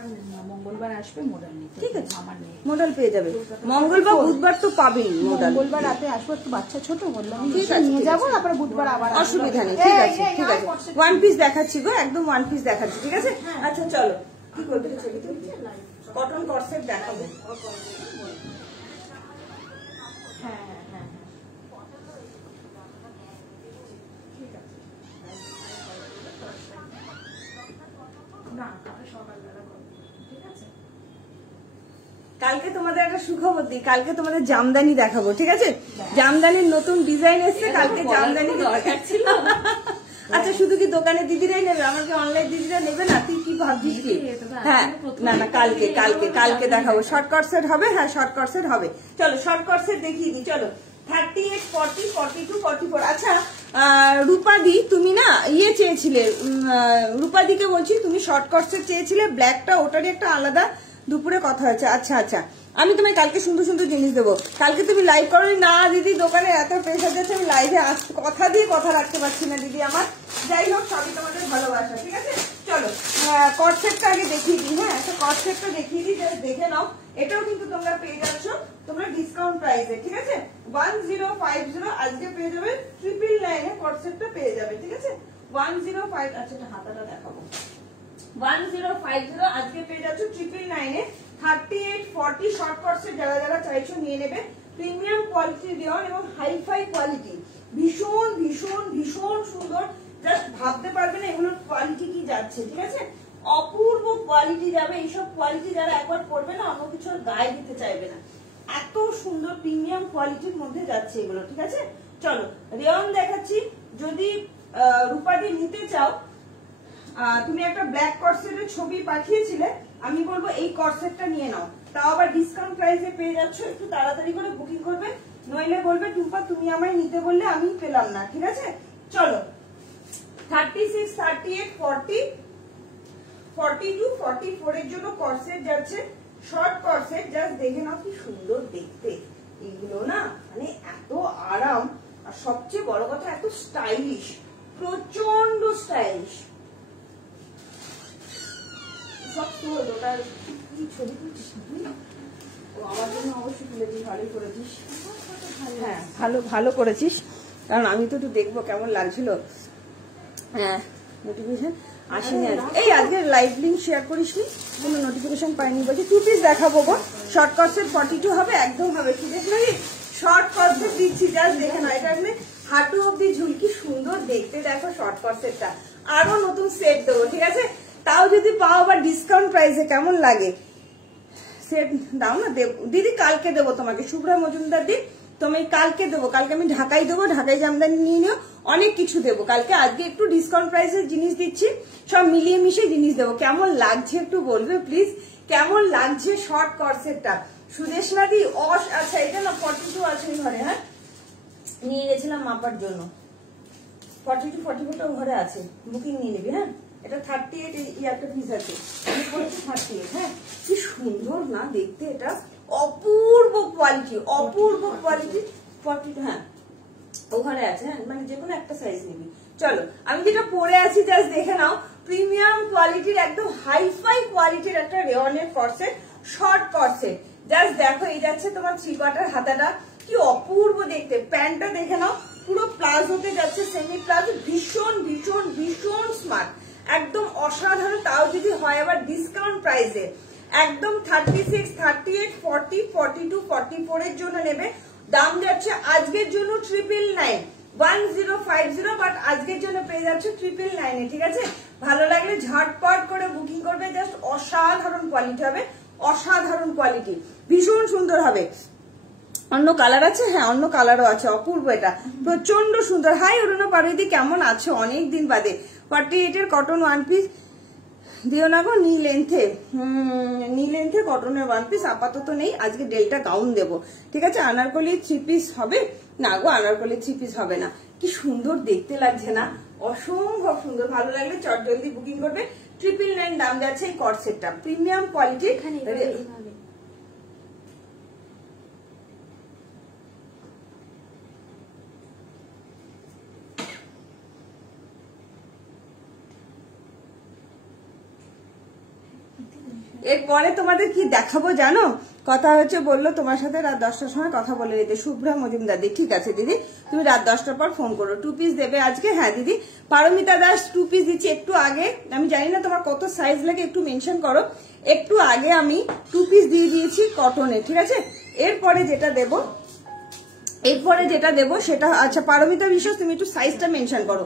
মঙ্গলবার আসবে মোডাল নিতে, ঠিক আছে, আমার নেই। মডেল পেয়ে যাবে, মঙ্গলবার বুধবার তো পাবেই মডেল। মঙ্গলবার রাতে আসবো, একটু বাচ্চা ছোট, বললাম ঠিক আছে, নিয়ে ঠিক যাবো, আছে। তারপরে বুধবার আবার আসবো। অসুবিধা নেই, ঠিক আছে, ঠিক আছে, ওয়ান পিস দেখাচ্ছি গো, একদম ওয়ান পিস দেখাচ্ছি, ঠিক আছে। আচ্ছা চলো, কি করতে ছবি তুলতে, কটন কর্সেট দেখাবো। হ্যাঁ হ্যাঁ হ্যাঁ না, কালকে সকালবেলা করবো, ঠিক আছে। কালকে তোমাদের একটা সুখবর দিই, কালকে তোমাদের জামদানি দেখাবো, ঠিক আছে। জামদানির নতুন ডিজাইন এসছে, কালকে জামদানি দরকার ছিল। আচ্ছা শুধু কি দোকানে দিদিরাই নেবে, আমাকে অনলাইন দিদিরা নেবে না, তুই কি ভাবছিস কি? হ্যাঁ না না, কালকে কালকে কালকে দেখাবো, শর্ট কর্সেট হবে, হ্যাঁ শর্ট কর্সেট হবে। চলো শর্ট কর্সেট দেখিয়ে দিই, চলো 38, 40, 42, 44। আচ্ছা রূপাদি, তুমি না ইয়ে চেয়েছিলে, রূপাদিকে বলছি, তুমি শর্ট কর্সেট চেয়েছিলে ব্ল্যাকটা, ওটারই একটা আলাদা দুপুরে কথা হয়েছে। আচ্ছা আচ্ছা, আমি তোমায় কালকে সুন্দর সুন্দর জিনিস দেবো। কালকে তুমি লাইভ করো না দিদি, দোকানে এত প্রেশার যাচ্ছে, আমি লাইভে কথা দিয়ে কথা রাখতে পারছি না দিদি আমার। যাই হোক, সবই তোমাদের ভালোবাসা, ঠিক আছে। চলো কর্সেটটা আগে দেখিয়ে দিই, হ্যাঁ একটা কর্সেটটা দেখিয়ে দিই, দেখে নাও। এটাও কিন্তু তোমরা পেয়ে যাচ্ছ তোমরা ডিসকাউন্ট প্রাইসে, ঠিক আছে। 1050 আজকে পেয়ে যাবে, 999 কর্সেটটা পেয়ে যাবে, ঠিক আছে। 105, আচ্ছা এটা হাতাটা দেখাবো। 1050 আজকে পেয়ে যাচ্ছ 999 38, 40 শর্ট কর্সেট, যারা যারা চাইছো নিয়ে নেবে। প্রিমিয়াম কোয়ালিটি রেয়ন এবং হাইফাই কোয়ালিটি, ভীষণ ভীষণ ভীষণ সুন্দর, জাস্ট ভাবতে পারবে না এগুলোর কোয়ালিটি কি যাচ্ছে, ঠিক আছে। অপূর্ব কোয়ালিটি যাবে, এইসব কোয়ালিটি যারা একবার পড়বে না অন্য কিছুর গায়ে দিতে চাইবে না, এত সুন্দর প্রিমিয়াম কোয়ালিটির মধ্যে যাচ্ছে এগুলো, ঠিক আছে। চলো রেয়ন দেখাচ্ছি, যদি রূপাদি নিতে চাও, তুমি একটা ব্ল্যাক কর্সেটের ছবি পাঠিয়েছিলে, আমি বলবো এই কর্সেটটা নিয়ে নাও, তাও আবার ডিসকাউন্ট প্রাইসে পেয়ে যাচ্ছ, একটু তাড়াতাড়ি করে বুকিং করবে, নইলে বলবে টুম্পা তুমি আমায় নিতে বললে আমি পেলাম না, ঠিক আছে। চলো 36, 38, 40, 42, 44 এর জন্য কর্সেট যাচ্ছে, শর্ট কর্সেট, জাস্ট দেখে নাও কি সুন্দর দেখতে এগুলো না, মানে এত আরাম, আর সবচেয়ে বড় কথা এত স্টাইলিশ, প্রচন্ড স্টাইলিশ। সব তো ওটা কি ছবি তুলছিস তুই? ও আমার জন্য অবশ্যই তুলেছিস, ভালোই করেছিস, হ্যাঁ ভালো ভালো করেছিস, কারণ আমি তো একটু দেখবো কেমন লাগছিল। হ্যাঁ নোটিফিকেশন আসেনি আজকে, এই আজকে লাইভ লিঙ্ক শেয়ার করিসনি, কোনো নোটিফিকেশন পাইনি, বলছি 2 পিস দেখাবো গো, শর্ট কর্সেট 42 হবে, একদম হবে, সুদেশ নাকি শর্ট কর্সেট দিচ্ছি, জাস্ট দেখে না, এটা আপনি হাঁটু অব্দি ঝুলকি সুন্দর দেখতে, দেখো শর্ট কর্সেটটা, আরো নতুন সেট দেবো, ঠিক আছে। তাও যদি পাও আবার ডিসকাউন্ট প্রাইসে, কেমন লাগে সেট দাও না, দেব দিদি, কালকে দেবো তোমাকে, শুভ্রা মজুমদার দি, তুমি কালকে দেবো, কালকে আমি ঢাকাই দেবো, ঢাকাই জামদানি নিয়ে নিও, অনেক কিছু দেবো কালকে, আজকে একটু ডিসকাউন্ট প্রাইসের জিনিস দিচ্ছি, সব মিলিয়ে মিশিয়ে জিনিস দেবো। কেমন লাগছে একটু বলবে প্লিজ, কেমন লাগছে শর্ট কর্সেটটা সুদেশ নাদি। আচ্ছা এটা না 42 আছে ঘরে, হ্যাঁ নিয়ে গেছিলাম মাপার জন্য, 42, 44 ঘরে আছে, বুকিং নিয়ে নিবি, হ্যাঁ এটা 38 এই একটা পিস আছে, 38। হ্যাঁ কি সুন্দর না দেখতে, এটা অপূর্ব কোয়ালিটি, অপূর্ব কোয়ালিটি। 42 হ্যাঁ ওখানে আছে, হ্যাঁ মানে যে কোনো একটা সাইজ নিবি। চলো আমি যেটা পরে আছি জাস্ট দেখে নাও, প্রিমিয়াম কোয়ালিটির একদম হাইফাই কোয়ালিটির একটা রেওয়ানের কর্সেট, শর্ট কর্সেট। জাস্ট দেখো এই যাচ্ছে তোমার 3 কোয়ার্টার হাতাটা, কি অপূর্ব দেখতে। প্যান্টটা দেখে নাও, পুরো প্লাজোতে যাচ্ছে, সেমি প্লাজো, ভীষণ ভীষণ ভীষণ স্মার্ট, একদম অসাধারণ। তাও যদি হয় আবার ডিসকাউন্ট প্রাইসে, একদম 36, 38, 40, 42, 44 এর জন্য নেবে। দাম যাচ্ছে আজকের জন্য 999, 1050, বাট আজকের জন্য পেয়ে যাচ্ছে 999 ঠিক আছে। ভালো লাগলে ঝটপট করে বুকিং করবে, জাস্ট অসাধারণ কোয়ালিটি হবে, অসাধারণ কোয়ালিটি, ভীষণ সুন্দর হবে। অন্য কালার আছে, হ্যাঁ অন্য কালারও আছে, অপূর্ব, এটা প্রচন্ড সুন্দর। হাই অরুণা পারুদি, কেমন আছো? অনেকদিন বাদে। 48 এর কটন ওয়ান পিস দিও না গো, নি লেন্থে কটনের ওয়ান পিস আপাতত নেই, আজকে ডেল্টা গাউন দেবো ঠিক আছে। আনারকলি 3 পিস হবে না গো, আনারকলি 3 পিস হবে না। কি সুন্দর দেখতে লাগছে না, অসম্ভব সুন্দর। ভালো লাগলে চট জলদি বুকিং করবে। 999 দাম যাচ্ছে এই কর্সেটটা, প্রিমিয়াম কোয়ালিটি। এরপরে তোমাদের কি দেখাবো জানো, কথা হচ্ছে বললো তোমার সাথে রাত 10টার সময় কথা বলে নিতে, শুভ্রা মজুমদার দি। ঠিক আছে দিদি, তুমি রাত 10টার পর ফোন করো। 2 পিস দেবে আজকে? হ্যাঁ দিদি। পারমিতা দাস 2 পিস দিচ্ছি। একটু আগে, আমি জানি না তোমার কত সাইজ লাগে, একটু মেনশন করো। একটু আগে আমি 2 পিস দিয়ে দিয়েছি কটনে, ঠিক আছে। এরপরে যেটা দেবো সেটা, আচ্ছা পারমিতা বিশ্বাস তুমি একটু সাইজটা মেনশন করো।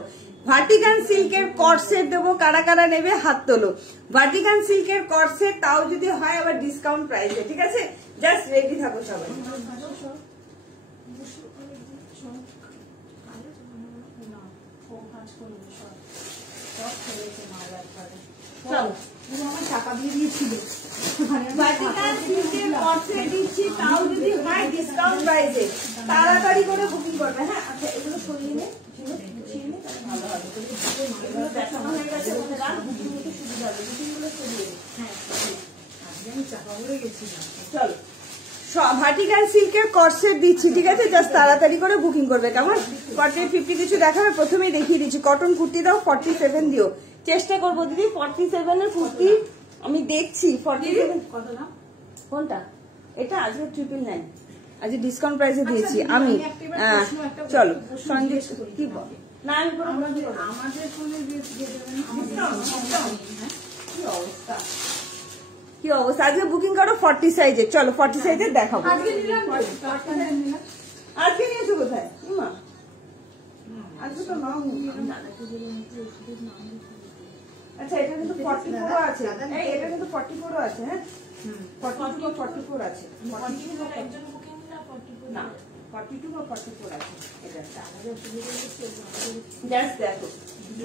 ভার্টিকান সিল্কের কর্সেট দেবো, কারা কারা নেবে হাত তোলো। ভার্টিকান সিল্কের কর্সেট, তাও যদি হয় আবার ডিসকাউন্ট প্রাইসে, ঠিক আছে। জাস্ট রেডি থাকো সবাই। টাকা দিয়ে দিয়েছিল, ভার্টিকান সিল্কের কর্সেট দিচ্ছি, তাও যদি হয় ডিসকাউন্ট প্রাইসে, তাড়াতাড়ি করে বুকিং করবে। হ্যাঁ আচ্ছা এগুলো সরিয়ে নে, ভালো হবে। এগুলো দেখানো হয়ে গেছে, বুকিং নিতে সুবিধা হবে, বুকিং গুলো সরিয়ে নে। হ্যাঁ আমি চাপা পড়ে গেছিলাম। চলো ভার্টিকান সিল্কের কর্সেট দিচ্ছি, ঠিক আছে। জাস্ট তাড়াতাড়ি করে বুকিং করবে, কেমন। 40, 50 কিছু দেখাবে, প্রথমেই দেখিয়ে দিচ্ছি। কটন কুর্তি দাও, 47 দিও, চেষ্টা করবো দিদি। 47 এর কুর্তি আমি দেখছি। 47 কত দাম? কোনটা? এটা আজকে 999, আজকে ডিসকাউন্ট প্রাইসে দিয়েছি আমি। চলো সঞ্জয় কি বল না, আমি আমাদের ফোনে কি অবস্থা, আজকে বুকিং করো 40 সাইজের। চলো 40 সাইজের দেখাবো। আজকে নিয়েছো কোথায় মা? আজকে তো নাও। আচ্ছা এটা কিন্তু 44 আছে, এটা কিন্তু 44 আছে। হ্যাঁ 42 বা 44 আছে, 42 বা 44 আছে। এটা জাস্ট দেখো,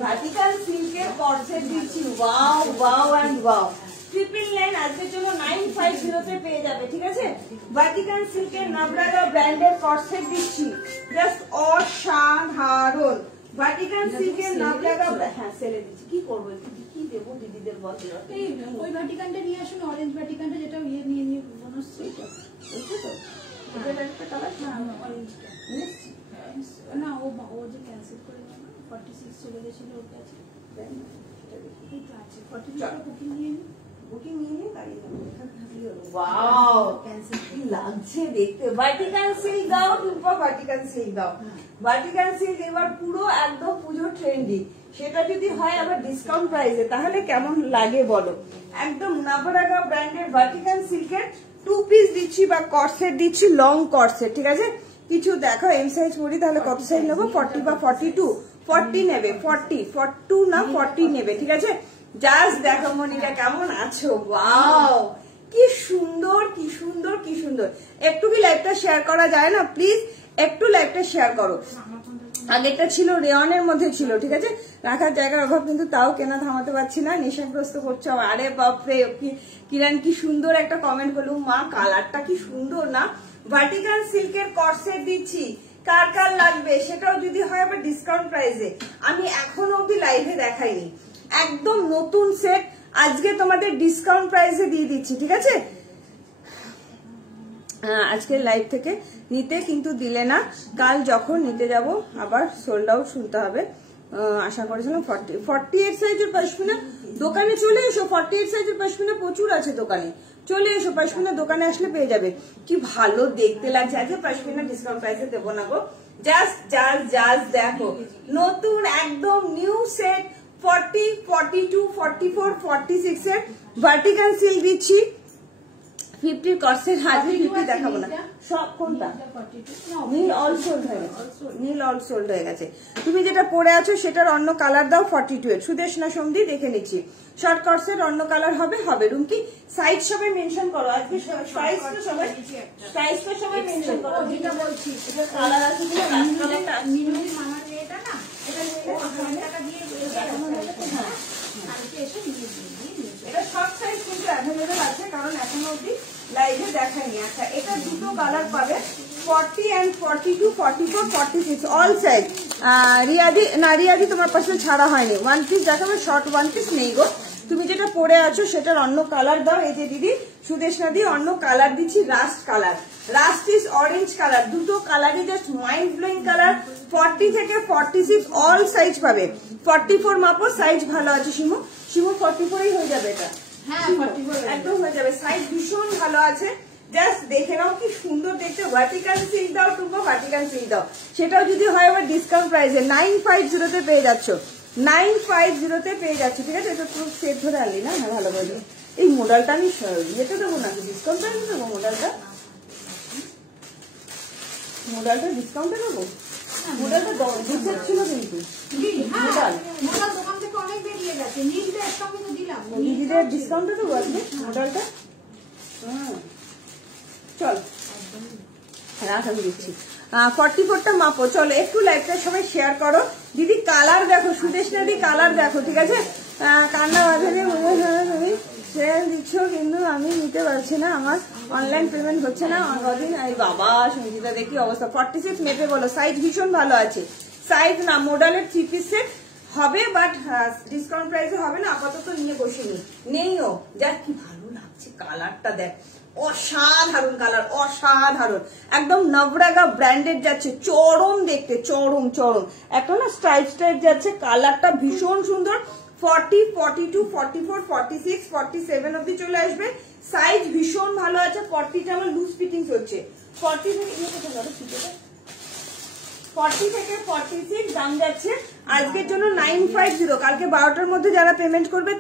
ভার্টিকাল সিল্কের কর্সেট দিচ্ছি। Wow wow and wow. 999 আজকের জন্য 950 তে পেয়ে যাবে, ঠিক আছে। ভার্টিকাল সিল্কের নাবরাগা ব্র্যান্ডের কর্সেট দিচ্ছি, জাস্ট অসাধারণ। ভার্টিকাল সিল্কের নাবরাগা, হ্যাঁ সেলে দিচ্ছি। কি করবো, কি দেবো দিদিদের বলতে? ওই ভার্টিকানটা নিয়ে আসুন, অরেঞ্জ ভার্টিকানটা, যেটা ইয়ে নিয়ে নিয়ে বনশ্রী, বুঝছো তো? এটা একটা কালার না, অরেঞ্জটা না, ও যে ক্যান্সেল করে দাও না, 46 চলে গেছিল, ওটা আছে, এই তো আছে 46 বুকিং নিয়ে নিন, বুকিং নিয়ে নিন, গাড়ি যাবো। ওয়াও ক্যান্সেল, কি লাগছে দেখতে। ভার্টিকাল সিল্ক দাও, টুম্পা ভার্টিকাল সিল্ক দাও। ভার্টিকাল সিল্ক এবার পুরো একদম পুজো ট্রেন্ডি, সেটা যদি হয় আবার ডিসকাউন্ট প্রাইসে, তাহলে কেমন লাগে বলো। একদম নাবরাগা ব্র্যান্ডের ভার্টিকাল সিল্কের 2 পিস দিচ্ছি বা কর্সেট দিচ্ছি, লং কর্সেট, ঠিক আছে। কিছু দেখো এম সাইজ পরি, তাহলে কত সাইজ নেবো? 40 বা 42? 40 নেবে, 42 না 40 নেবে, ঠিক আছে। জাস্ট দেখো মনিকা কেমন আছো, ওয়াও কি সুন্দর কি সুন্দর কি সুন্দর। একটু কি লাইভটা শেয়ার করা যায় না প্লিজ? একটু লাইভটা শেয়ার করো। আগেরটা ছিল রেয়নের মধ্যে ছিল, ঠিক আছে, রাখার জায়গার অভাব, কিন্তু তাও কেনা থামাতে পারছি না, নেশাগ্রস্ত করছো। আরে বাপরে, কিরণ কি সুন্দর একটা কমেন্ট করলো, মা কালারটা কি সুন্দর না। ভার্টিকাল সিল্কের কর্সেট দিচ্ছি, কার কার লাগবে সেটাও যদি হয় আবার ডিসকাউন্ট প্রাইসে। আমি এখনো অব্দি লাইভে দেখাইনি, একদম নতুন সেট আজকে তোমাদের ডিসকাউন্ট প্রাইসে দিয়ে দিচ্ছি, ঠিক আছে? আজকের লাইভ থেকে নিতে কিন্তু দিলে না, কাল যখন নিতে যাব আবার সোল্ড আউট শুনতে হবে। আশা করেছিলাম 48 সাইজের পশমিনা দোকানে চলে এসো, 48 সাইজের পশমিনা প্রচুর আছে দোকানে, চলে এসো, পশমিনা দোকানে আসলে পেয়ে যাবে। কি ভালো দেখতে লাগছে, আজকে পশমিনা ডিসকাউন্ট প্রাইসে দেবো না গো, জাস্ট দেখো নতুন একদম নিউ সেট 40, 42, 44, 46 এর ভার্টিকাল সিল্ক দিচ্ছি। 50 কর্সেট হাজরি 50 দেখাবো না, সব কোনটা নীল অল সোল্ড হয়ে গেছে, নীল অল সোল্ড হয়ে গেছে। তুমি যেটা পরে আছো সেটার অন্য কালার দাও 42 এর, সুদেশনা সন্ধি দেখে নিচ্ছি। শর্ট কর্সের অন্য কালার হবে রুমকি সাইজ সবাই মেনশন করো, আজকে সাইজ তো সবাই মেনশন করো, যেটা বলছি এটা কালার আছে কিনা, লাস্ট কালারটা মিনুলি মামার এটা না, এটা টাকা দিয়ে কালকে এসে নিয়ে এটা সব সাইজ কিন্তু অ্যাভেলেবেল আছে, কারণ এখনো অব্দি লাইভে দেখায়নি। আচ্ছা, এটা দুটো কালার পাবে 40 and 42, 44, 46 অল সাইজ। রিয়াদি তোমার পাশে ছাড়া হয়নি, ওয়ান পিস দেখাবে, শর্ট ওয়ান পিস নেই গো। তুমি যেটা পরে আছো সেটার অন্য কালার দাও। এই যে দিদি সুদেশনা দিয়ে অন্য কালার দিচ্ছি, rust colour, rust is orange colour, দুটো কালারই জাস্ট মাইন্ড ব্লোয়িং কালার। 40 থেকে 46 অল সাইজ পাবে। 44 মাপো, সাইজ ভালো আছে শিমু, 44ই হয়ে যাবে, এটা একদম হয়ে যাবে, সাইজ ভীষণ ভালো আছে। জাস্ট দেখে নাও কি সুন্দর দেখতে। ভার্টিকাল সিল্ক দাও টুকো, ভার্টিকাল সিল্ক দাও, সেটাও যদি হয় আবার ডিসকাউন্ট প্রাইসে 950 তে পেয়ে যাচ্ছ, 950 তে পেয়ে যাচ্ছ, ঠিক আছে? এটা পুরো সেট ধরে আনলি না, হ্যাঁ ভালো করে। এই মডেলটা আমি ইয়েতে দেবো নাকি, ডিসকাউন্ট প্রাইসে দেবো মডেলটা ডিসকাউন্টে দেবো। মডেলটা দুধের ছিল কিন্তু দোকান থেকে অনেক বেরিয়ে গেছে, নীলটা একসঙ্গে তো দিলাম, দিদিদের ডিসকাউন্টে দেবো আজকে মডেলটা। চল রাখ, আমি দিচ্ছি। 44টা মাপো, চলো একটু লাইভটা সবাই শেয়ার করো। দিদি কালার দেখো, সুদেশনা দি কালার দেখো, ঠিক আছে? কান্না বাজারে তুমি শেয়ার দিচ্ছ কিন্তু আমি নিতে পারছি না, আমার অনলাইন পেমেন্ট হচ্ছে না কদিন। এই বাবা সঙ্গীতা দেখি অবস্থা। 46 মেপে বলো, সাইজ ভীষণ ভালো আছে, সাইজ না মডেলের 3 পিস সেট হবে, বাট ডিসকাউন্ট প্রাইসে হবে না, আপাতত নিয়ে বসিনি, নেইও। যাক কি ভালো লাগছে কালারটা, দেখ অসাধারণ কালার, অসাধারণ একদম নবরাগা ব্র্যান্ডেড যাচ্ছে, চরম দেখতে, চরম একটা না স্ট্রাইপ যাচ্ছে, কালারটা ভীষণ সুন্দর। 40, 42, 44, 46, 47 অব্দি চলে আসবে, সাইজ ভীষণ ভালো আছে। 40টা আমার লুজ ফিটিং হচ্ছে, 40 থেকে 46 দাম যাচ্ছে আজকের জন্য 950। কালকে 12টার মধ্যে যারা পেমেন্ট করবে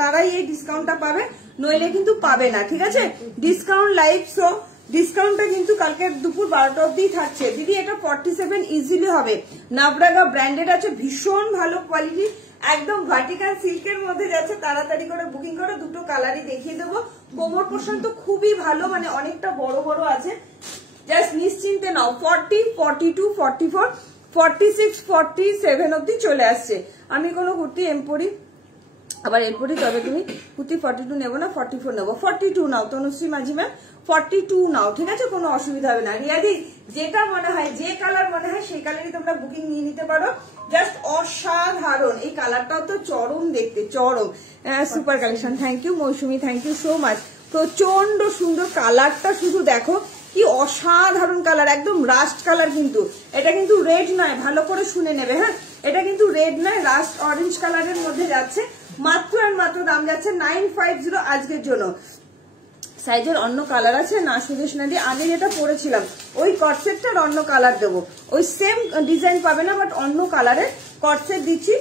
তারাই এই ডিসকাউন্টটা পাবে, নইলে কিন্তু পাবে না, ঠিক আছে? ডিসকাউন্ট লাইভ শো, ডিসকাউন্টটা কিন্তু কালকে দুপুর 12টা অব্দি থাকছে। দিদি এটা 47 ইজিলি হবে, নবরাগা ব্র্যান্ডেড আছে, ভীষণ ভালো কোয়ালিটি, একদম ভার্টিকাল সিল্কের মধ্যে যাচ্ছে। তাড়াতাড়ি করে বুকিং করো, দুটো কালারই দেখিয়ে দেবো। কোমর পোর্শন তো খুবই ভালো, মানে অনেকটা বড় আছে, জাস্ট নিশ্চিন্তে নাও। 40, 42, 44, 46, 47 অব্দি চলে আসছে। আমি কোনো কুর্তি এম পরি আবার এরপরই, তবে তুমি কুর্তি 42 নেবো না, 44 নেবো। 42 নাও তনুশ্রী মাঝি ম্যাম, 42 নাও, ঠিক আছে? কোনো অসুবিধা হবে না। রিয়াদি যেটা মনে হয়, যে কালার মনে হয় সেই কালারই তোমরা বুকিং নিয়ে নিতে পারো, জাস্ট অসাধারণ। এই কালারটাও তো চরম দেখতে, চরম super collection. Thank you Mousumi, thank you so much, প্রচন্ড সুন্দর কালারটা, শুধু দেখো কি অসাধারণ কালার, একদম রাস্ট কালার। কিন্তু এটা কিন্তু রেড নয়, ভালো করে শুনে নেবে, হ্যাঁ? এটা কিন্তু রেড নয়, রাস্ট অরেঞ্জ কালারের মধ্যে যাচ্ছে। মাত্র আর মাত্র দাম যাচ্ছে 950 আজকের জন্য। সাইজের অন্য কালার আছে না সুদেশনা দি, আগে যেটা পরেছিলাম ওই কটসেটটার অন্য কালার দেবো, ওই সেম ডিজাইন পাবে না, বাট অন্য কালারের কটসেট দিচ্ছি।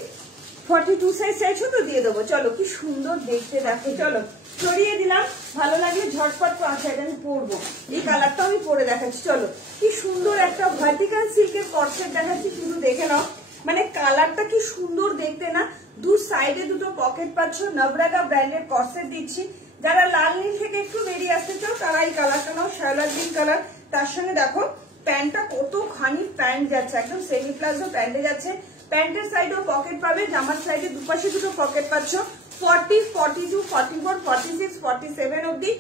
42 সাইজ চাইছো তো দিয়ে দেবো। চলো কি সুন্দর দেখতে, দেখো চলো ছড়িয়ে দিলাম, ভালো লাগলে ঝটপট পাঁচটা আমি পরবো। এই কালারটা আমি পরে দেখাচ্ছি, চলো কি সুন্দর একটা ভার্টিকাল সিল্কের কটসেট দেখাচ্ছি, শুধু দেখে নাও, মানে কালারটা কি সুন্দর দেখতে না। দু সাইডে দুটো পকেট পাচ্ছ, নবরাগা ব্র্যান্ডের কটসেট দিচ্ছি। যারা লাল নীল থেকে একটু বেরিয়ে আসতে চাও তারা এই কালারটা নাও, শ্যাওলা গ্রিন কালার। তার সঙ্গে দেখো প্যান্টটা কতখানি প্যান্ট যাচ্ছে, একদম সেমি প্লাজো প্যান্টে যাচ্ছে। প্যান্টের সাইডেও পকেট পাবে, জামার সাইডে দুপাশে দুটো পকেট পাচ্ছ। 40, 42, 44, 46, 47 অব্দি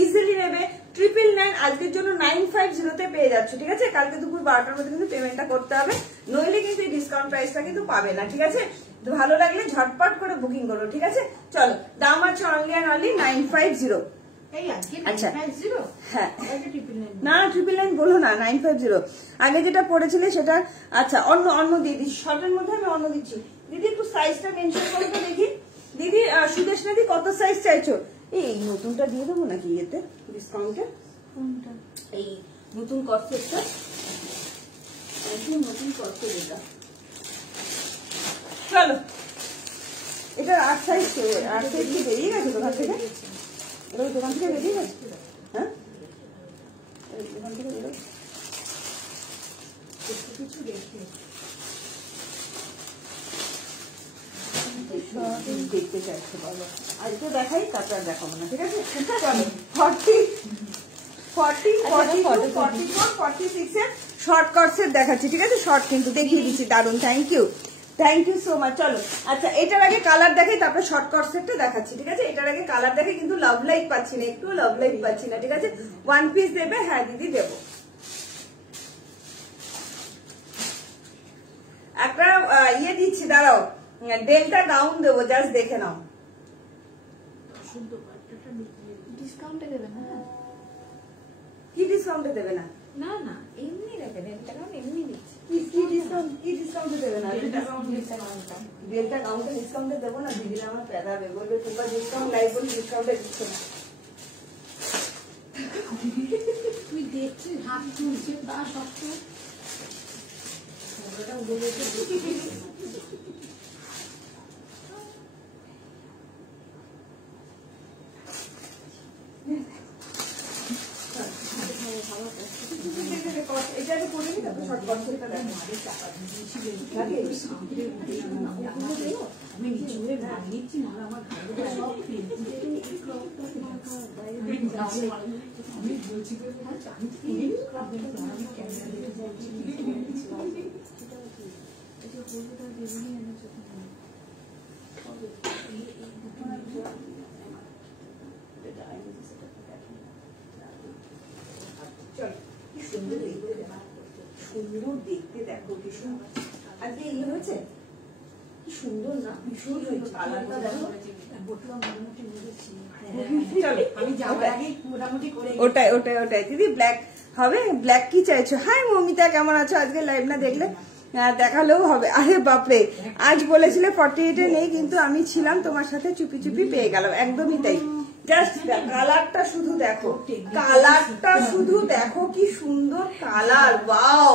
ইজিলি নেবে। 999 আজকের জন্য 950 তে পেয়ে যাচ্ছে, ঠিক আছে? কালকে দুপুর 12টার মধ্যে কিন্তু পেমেন্টটা করতে হবে, নইলে কিন্তু এই ডিসকাউন্ট প্রাইসটা কিন্তু পাবে না, ঠিক আছে? তো ভালো লাগলে ঝটপট করে বুকিং করো, ঠিক আছে? চলো, দাম আছে অনলি অ্যান্ড অনলি 950। আচ্ছা হ্যাঁ, না 999 বলো না, 950। আগে যেটা পড়েছিলে সেটা আচ্ছা অন্য দিয়ে দিচ্ছি, শর্টের মধ্যে আমি অন্য দিচ্ছি। দিদি একটু সাইজটা মেনশন করে তো দেখি। দিদি সুদেশনা দি কত সাইজ চাইছো? এই নতুনটা দিয়ে দেবো নাকি ইয়েতে ডিসকাউন্টে? এই নতুন কর্সেটটা, নতুন কর্সেট এটা। চলো, এটা 8 সাইজ কি বেরিয়ে গেছে দোকান থেকে? এটা দোকান থেকে বেরিয়ে গেছে? হ্যাঁ, দোকান থেকে বেরো কিছু দেখে দেখতে চাইছে বলো। আজকে দেখাই, তারপর দেখাবো না, ঠিক আছে? চলো, 40, 42, 44, 46 এর শর্ট কর্সেট দেখাচ্ছি, ঠিক আছে? শর্ট কিন্তু দেখিয়ে দিচ্ছি, দারুন, থ্যাংক ইউ সো মাচ। চলো, আচ্ছা এটার আগে কালার দেখাই, তারপরে শর্ট কর্সেটটা দেখাচ্ছি, ঠিক আছে? এটার আগে কালার দেখে, কিন্তু লাভ লাইট পাচ্ছি না, একটু লাভ লাইট পাচ্ছি না, ঠিক আছে? 1 পিস দেবে? হ্যাঁ দিদি দেবো। একটা ইয়ে দিচ্ছি, দাঁড়াও, ডেল্টা গাউন দেবো, জাস্ট দেখে নাও। ডিসকাউন্টে দেবে না? কি ডিসকাউন্টে দেবে না? না না, এমনি দেবে, ডেল্টা গাউন এমনি দিচ্ছে। কি ডিসকাউন্টে দেবে না? ডেল্টা গাউনটা ডিসকাউন্টে দেবো না, দিদিরা আমার পেদাবে, বলবে তোমরা ডিসকাউন্ট লাইভ বলে ডিসকাউন্টে দিচ্ছে না। তুই দেখছিস হাত তুলছে তা শক্ত আমি নিচে নিচ্ছি না, আমার আমি বলছি সুন্দর দেখতে, দেখো কি সুন্দর আজকে ইয়ে হয়েছে, কি সুন্দর না? ভীষণ হয়েছে কালারটা, দেখো। আমি যাওয়ার আগে মোটামুটি করে ওটাই দিদি ব্ল্যাক হবে। ব্ল্যাক কি চাইছো? হাই মমিতা, কেমন আছো? আজকে লাইভ না দেখলে দেখালেও হবে। আরে বাপরে, আজ বলেছিলে 48 এ নেই, কিন্তু আমি ছিলাম তোমার সাথে, চুপি চুপি পেয়ে গেলাম, একদমই তাই। জাস্ট কালারটা শুধু দেখো, কালারটা শুধু দেখো, কি সুন্দর কালার, ওয়াও!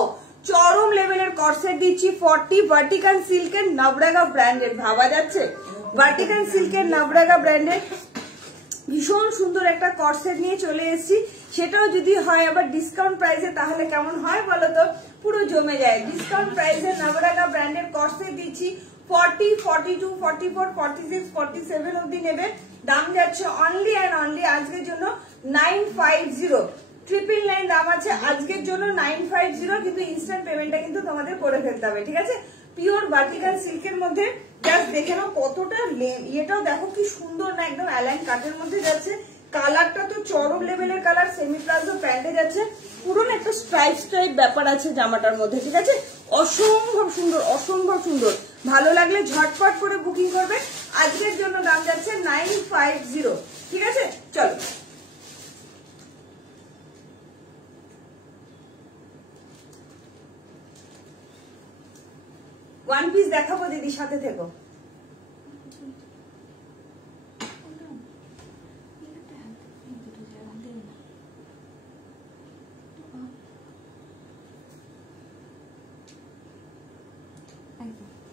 চরম লেভেলের কর্সেট দিচ্ছি 40, ভার্টিকান সিল্কের নবরাগা ব্র্যান্ডের, ভাবা যাচ্ছে? ভার্টিকান সিল্কের নবরাগা ব্র্যান্ডের ভীষণ সুন্দর একটা কর্সেট নিয়ে চলে এসেছি। সেটাও যদি হয় আবার ডিসকাউন্ট প্রাইসে, তাহলে কেমন হয় বলো তো? পুরো জমে যায়। ডিসকাউন্ট প্রাইসে নবরাগা ব্র্যান্ডের কর্সেট দিচ্ছি 40, 42, 44, 46, 47 অব্দি নেবে। দাম যাচ্ছে অনলি অ্যান্ড অনলি আজকের জন্য 950। 999 দাম আছে আজকের জন্য 950, কিন্তু ইনস্ট্যান্ট পেমেন্টটা কিন্তু তোমাদের করে ফেলতে হবে, ঠিক আছে? পিওর ভার্টিকাল সিল্কের মধ্যে, জাস্ট দেখে নাও কতটা, ইয়েটাও দেখো কি সুন্দর না, একদম অ্যালাইন কাটের মধ্যে যাচ্ছে। কালারটা তো চরম লেভেলের কালার, সেমি প্লাজো প্যান্টে যাচ্ছে, পুরো একটা স্ট্রাইপ ব্যাপার আছে জামাটার মধ্যে, ঠিক আছে? অসম্ভব সুন্দর, অসম্ভব সুন্দর। ভালো লাগলে ঝটপট করে বুকিং করবে। আজকের জন্য দাম যাচ্ছে 950, ঠিক আছে? চলো, ওয়ান পিস দেখাবো দিদি, সাথে থেকো।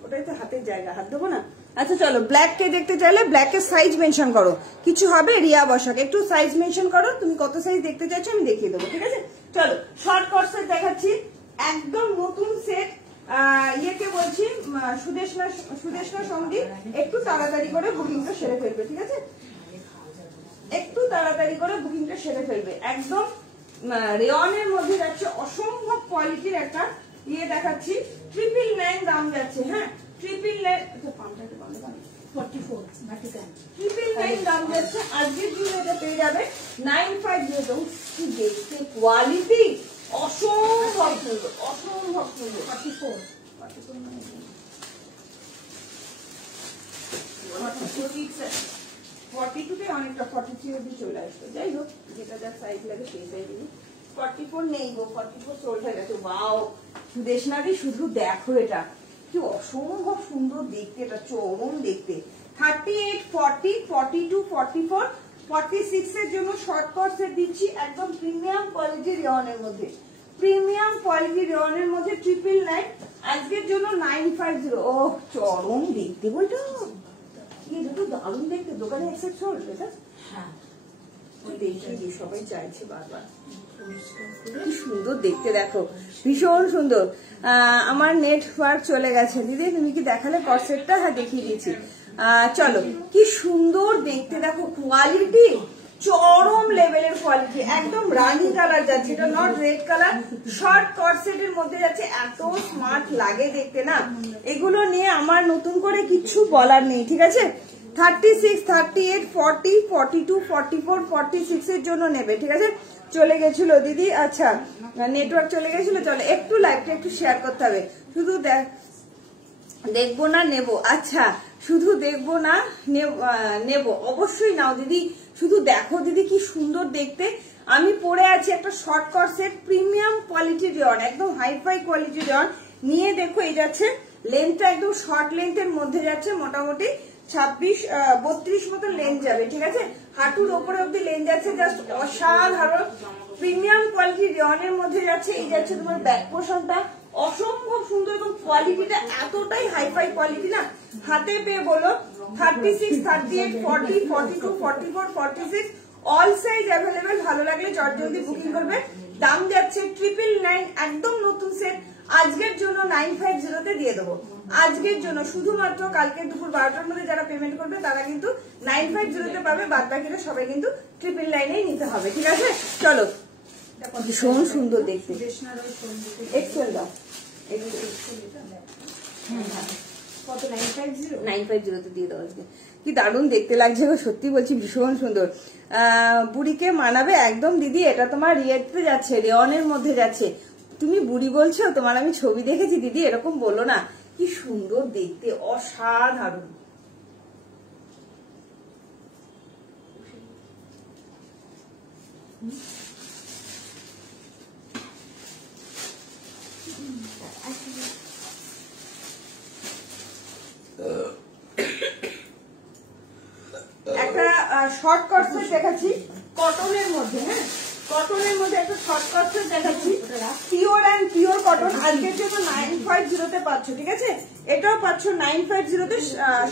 ওটাই তো হাতের জায়গা, হাত দেবো না। আচ্ছা চলো, ব্ল্যাক কে দেখতে চাইলে ব্ল্যাকের সাইজ মেনশন করো, কিছু হবে রিয়া বসাক, একটু সাইজ মেনশন করো, তুমি কত সাইজ দেখতে চাইছো আমি দেখিয়ে দেবো, ঠিক আছে? চলো, শর্ট কর্সেট দেখাচ্ছি, একদম নতুন সেট। ইয়েকে বলছি, সুদেশনা সঙ্গী, একটু তাড়াতাড়ি করে বুকিংটা সেরে ফেলবে, ঠিক আছে? একটু তাড়াতাড়ি করে বুকিংটা সেরে ফেলবে। একদম রেয়নের মধ্যে যাচ্ছে, অসম্ভব কোয়ালিটির একটা ইয়ে দেখাচ্ছি, 999 দাম যাচ্ছে। হ্যাঁ, 999 দাম যাচ্ছে, আজকের দিনে এটা পেয়ে যাবে 950। কি দেখতে কোয়ালিটি, অসম্ভব সুন্দর, অসম্ভব সুন্দর। 44 42 অনেকটা 43 অব্দি চলে আসতো। যাই হোক, যেটা যার সাইজ লাগে সেই সাইজ। 44 নেই গো, 44 সোল্ড হয়ে গেছে। ওয়াও দেশনারি, শুধু দেখো এটা কি অসম্ভব সুন্দর দেখতে, এটা চরম দেখতে। 38, 40, 42, 44, 46 এর জন্য শর্ট কট সেট দিচ্ছি একদম প্রিমিয়াম কোয়ালিটি রেওয়ানের মধ্যে। প্রিমিয়াম কোয়ালিটি রেওয়ানের মধ্যে 999 আজকের জন্য 950। ও চরম দেখতে বইটা, এই দুটো দারুণ দেখতে। দোকানে অ্যাকসেপ্ট চলবে এটা? হ্যাঁ, দেখি সবাই চাইছে বারবার। কি সুন্দর দেখতে দেখো, ভীষণ সুন্দর। আমার নেটওয়ার্ক চলে গেছে দিদি, তুমি কি দেখালে কর্সেটটা? হ্যাঁ দেখিয়ে দিয়েছি। চলো, কি সুন্দর দেখতে দেখো, কোয়ালিটি চরম লেভেলের কোয়ালিটি, একদম রানি কালার যাচ্ছে, এটা নট রেড কালার। শর্ট কর্সেটের মধ্যে যাচ্ছে, এত স্মার্ট লাগে দেখতে না। এগুলো নিয়ে আমার নতুন করে কিছু বলার নেই, ঠিক আছে। 36, 38, 40, 42, 44, 46 এর জন্য নেবে, ঠিক আছে। চলে গেছিল দিদি, আচ্ছা নেটওয়ার্ক চলে গেছিল। চলো একটু লাইভটা একটু শেয়ার করতে হবে। শুধু দেখবো না নেবো, আচ্ছা শুধু দেখবো না নেবো, অবশ্যই নাও দিদি। শুধু দেখো দিদি কি সুন্দর দেখতে। আমি পরে আছি একটা শর্ট কর্সেট প্রিমিয়াম কোয়ালিটি রেওয়ান, একদম হাইফাই কোয়ালিটি রেওয়ান নিয়ে দেখো। এই যাচ্ছে লেন্থটা একদম শর্ট লেন্থের মধ্যে যাচ্ছে, মোটামুটি 26-32 মতো লেন্থ যাবে, ঠিক আছে। হাঁটুর ওপরে অব্দি লেন্থ যাচ্ছে, জাস্ট অসাধারণ প্রিমিয়াম কোয়ালিটি রেওয়ানের মধ্যে যাচ্ছে। এই যাচ্ছে তোমার ব্যাক পোর্শনটা, অসম্ভব সুন্দর এবং কোয়ালিটিটা এতটাই হাইফাই কোয়ালিটি না, হাতে পেয়ে বলো। 36, 38, 40, 42, 44, 46 অল সাইজ অ্যাভেলেবেল। ভালো লাগলে জলদি বুকিং করবে। দাম যাচ্ছে 999, একদম নতুন সেট। আজকের জন্য 950 তে দিয়ে দেবো। আজকের জন্য শুধুমাত্র কালকে দুপুর 12টার মধ্যে যারা পেমেন্ট করবে তারা কিন্তু 950 তে পাবে, বাদ বাকিরা সবাই কিন্তু 999 নিতে হবে, ঠিক আছে। চলো, ভীষণ সুন্দর দেখতে। এক্সেল দাও, কত? 950? 950 তে দিয়ে দাও আজকে। কি দারুণ দেখতে লাগছে গো, সত্যি বলছি ভীষণ সুন্দর। বুড়িকে মানাবে একদম দিদি। এটা তোমার রিয়েতে যাচ্ছে, রেওয়ানের মধ্যে যাচ্ছে। তুমি বুড়ি বলছো, তোমার আমি ছবি দেখেছি দিদি, এরকম বলো না। কি সুন্দর দেখতে, অসাধারণ। একটা শর্ট কর্সেট দেখাচ্ছি কটনের মধ্যে, হ্যাঁ কটনের মধ্যে একটা শর্ট কর্সেট দেখাচ্ছি, পিওর অ্যান্ড পিওর কটন। আজকের জন্য 950 তে পাচ্ছ, ঠিক আছে। এটাও পাচ্ছ 950 তে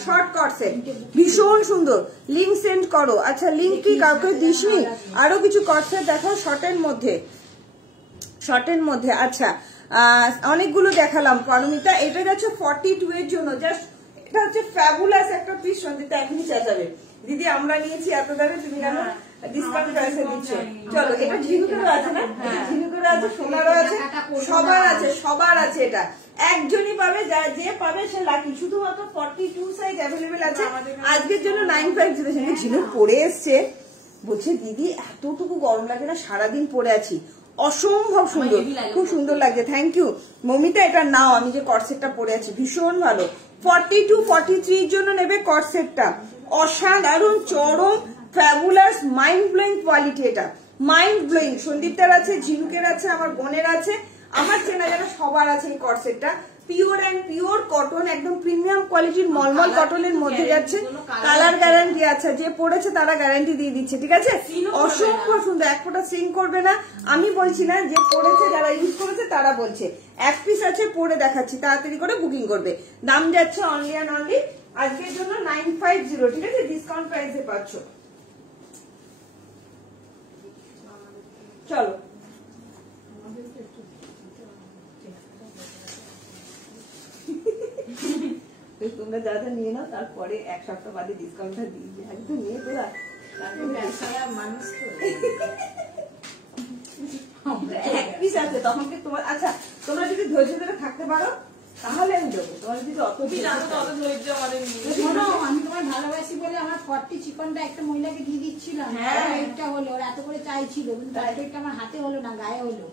শর্ট কর্সেট, ভীষণ সুন্দর। লিঙ্ক সেন্ড করো। আচ্ছা লিঙ্ক কি কাউকে দিসনি? আরো কিছু কর্সেট দেখো শর্টের মধ্যে, শর্টের মধ্যে। আচ্ছা অনেকগুলো দেখালাম পারমিতা। এটা যাচ্ছে 42 এর জন্য, জাস্ট এটা হচ্ছে ফ্যাবুলাস একটা পিস। সঞ্জিতা এখনই চেঁচাবে, দিদি আমরা নিয়েছি এত দামে, তুমি কেন ডিসকাউন্ট প্রাইসে দিচ্ছ? চলো, এটা ঝিনুকেরও আছে না, ঝিনুকেরও আছে, সোনারও আছে, সবার আছে, সবার আছে। এটা একজনই পাবে, যে পাবে সে লাকি। শুধুমাত্র 42 সাইজ অ্যাভেলেবেল আছে। আজকের জন্য 950। ঝিনুক পরে এসছে, বলছে দিদি এতটুকু গরম লাগে না, সারাদিন পরে আছি, অসম্ভব সুন্দর, খুব সুন্দর লাগছে। Thank you Momita. এটা নাও, আমি যে কর্সেটটা পরে আছি ভীষণ ভালো। 42, 43 এর জন্য নেবে কর্সেটটা, অসাধারণ চরম ফ্যাবুলাস মাইন্ড ব্লোয়িং কোয়ালিটি। এটা মাইন্ড ব্লোয়িং। সন্দীপটার আছে, ঝিনুকের আছে, আমার বোনের আছে, আমার চেনা জানা সবার আছে এই কর্সেটটা। পিওর অ্যান্ড পিওর কটন, একদম প্রিমিয়াম কোয়ালিটির মলমল কটনের মধ্যে যাচ্ছে। কালার গ্যারান্টি আছে, যে পড়েছে তারা গ্যারান্টি দিয়ে দিচ্ছে, ঠিক আছে। অসম্ভব সুন্দর, এক ফোঁটা সিং করবে না। আমি বলছি না, যে পড়েছে যারা ইউজ করেছে তারা বলছে। এক পিস আছে, পরে দেখাচ্ছি, তাড়াতাড়ি করে বুকিং করবে। দাম যাচ্ছে অনলি অ্যান্ড অনলি আজকের জন্য 950, ঠিক আছে, ডিসকাউন্ট প্রাইসে পাচ্ছ। চলো তোমরা যা যা নিয়ে নাও, তারপরে এক সপ্তাহ বাদে ডিসকাউন্টটা দিয়ে দিই। আগে তো নিয়ে তোরা মানুষ এক পিস আছে, তখন কি তোমার, আচ্ছা তোমরা যদি ধৈর্য ধরে থাকতে পারো তাহলে আমি দেবো। তোমার যদি অত ধৈর্য আমাদের, আমি তোমার ভালোবাসি বলে আমার 40 চিকনটা একটা মহিলাকে দিয়ে দিচ্ছিলাম। হ্যাঁ এটা হলো, ওরা এত করে চাইছিল, কিন্তু একটা আমার হাতে হলো না, গায়ে হলো,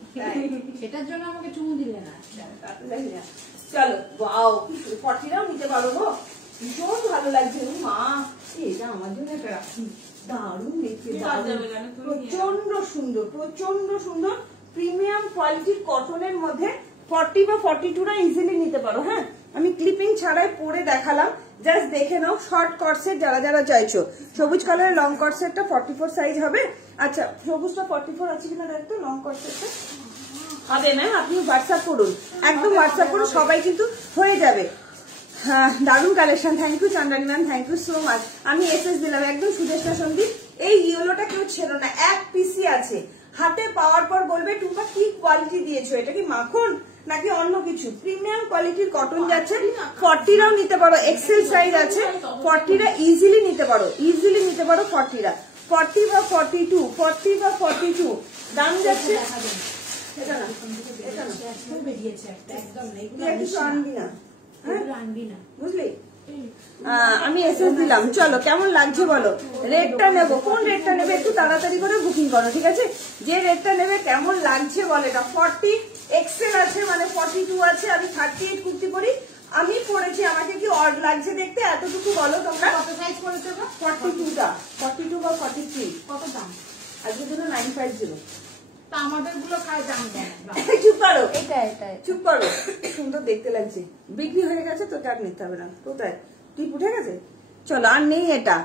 সেটার জন্য আমাকে চুমু দিলে না। চলো, ওয়াও 40টাও নিতে পারো গো, ভীষণ ভালো লাগছে। মা এটা আমার জন্য একটা রাখি, দারুণ দেখতে, প্রচন্ড সুন্দর, প্রচন্ড সুন্দর, প্রিমিয়াম কোয়ালিটির কটনের মধ্যে 40 বা 42টা ইজিলি নিতে পারো। হ্যাঁ, আমি ক্লিপিং ছাড়াই পরে দেখালাম, জাস্ট দেখে নাও। শর্ট কটসেট যারা যারা চাইছো, সবুজ কালারের লং কটসেটটা 44 সাইজ হবে। আচ্ছা, সবুজটা 44 আছে কিনা দেখতো, লং কটসেটটা হবে ম্যাম। আপনি হোয়াটসঅ্যাপ করুন, একদম হোয়াটসঅ্যাপ করুন, সবাই কিন্তু হয়ে যাবে। হ্যাঁ, দারুণ collection, thank you Chandrani ma'am, thank you so much. আমি এসএস দিলাম একদম সুদেষ্টা সন্দীপ। এই ইয়েলোটা কেউ ছেড়ো না, এক পিসি আছে। হাতে পাওয়ার পর বলবে টুম্পা কি কোয়ালিটি দিয়েছো, এটা কি মাখন নাকি অন্য কিছু? প্রিমিয়াম কোয়ালিটির কটন যাচ্ছে। 40রাও নিতে পারো, এক্সেল সাইজ আছে। 40রা ইজিলি নিতে পারো, ইজিলি নিতে পারো 40রা। 40 বা 42, 40 বা 42 দাম যাচ্ছে। এটা না, এটা না, বেরিয়েছে একটা, একদম না, এগুলো কিছু আনবি না, আনবি না, বুঝলি? আমি এসএস দিলাম। চলো, কেমন লাগছে বলো? রেটটা নেবো, কোন রেটটা নেবে একটু তাড়াতাড়ি করে বুকিং করো, ঠিক আছে? যে রেটটা নেবে কেমন লাগছে বলে। এটা 40 এক্সেল আছে, মানে 42 আছে। আমি 38 কুর্তি পরি, আমি পরেছি, আমাকে কি অড লাগছে দেখতে? এতটুকু বলো তোমরা। কত সাইজ করেছো? 42টা, 42 বা 43। কত দাম? আজকের জন্য 950। তা আমাদের গুলো খায় দাম দেয় না। চুপ করো, এটা এটা চুপ করো, সুন্দর দেখতে লাগছে। বিক্রি হয়ে গেছে, তোকে আর নিতে হবে না। কোথায় তুই উঠে গেছে? চলো, আর নেই। এটা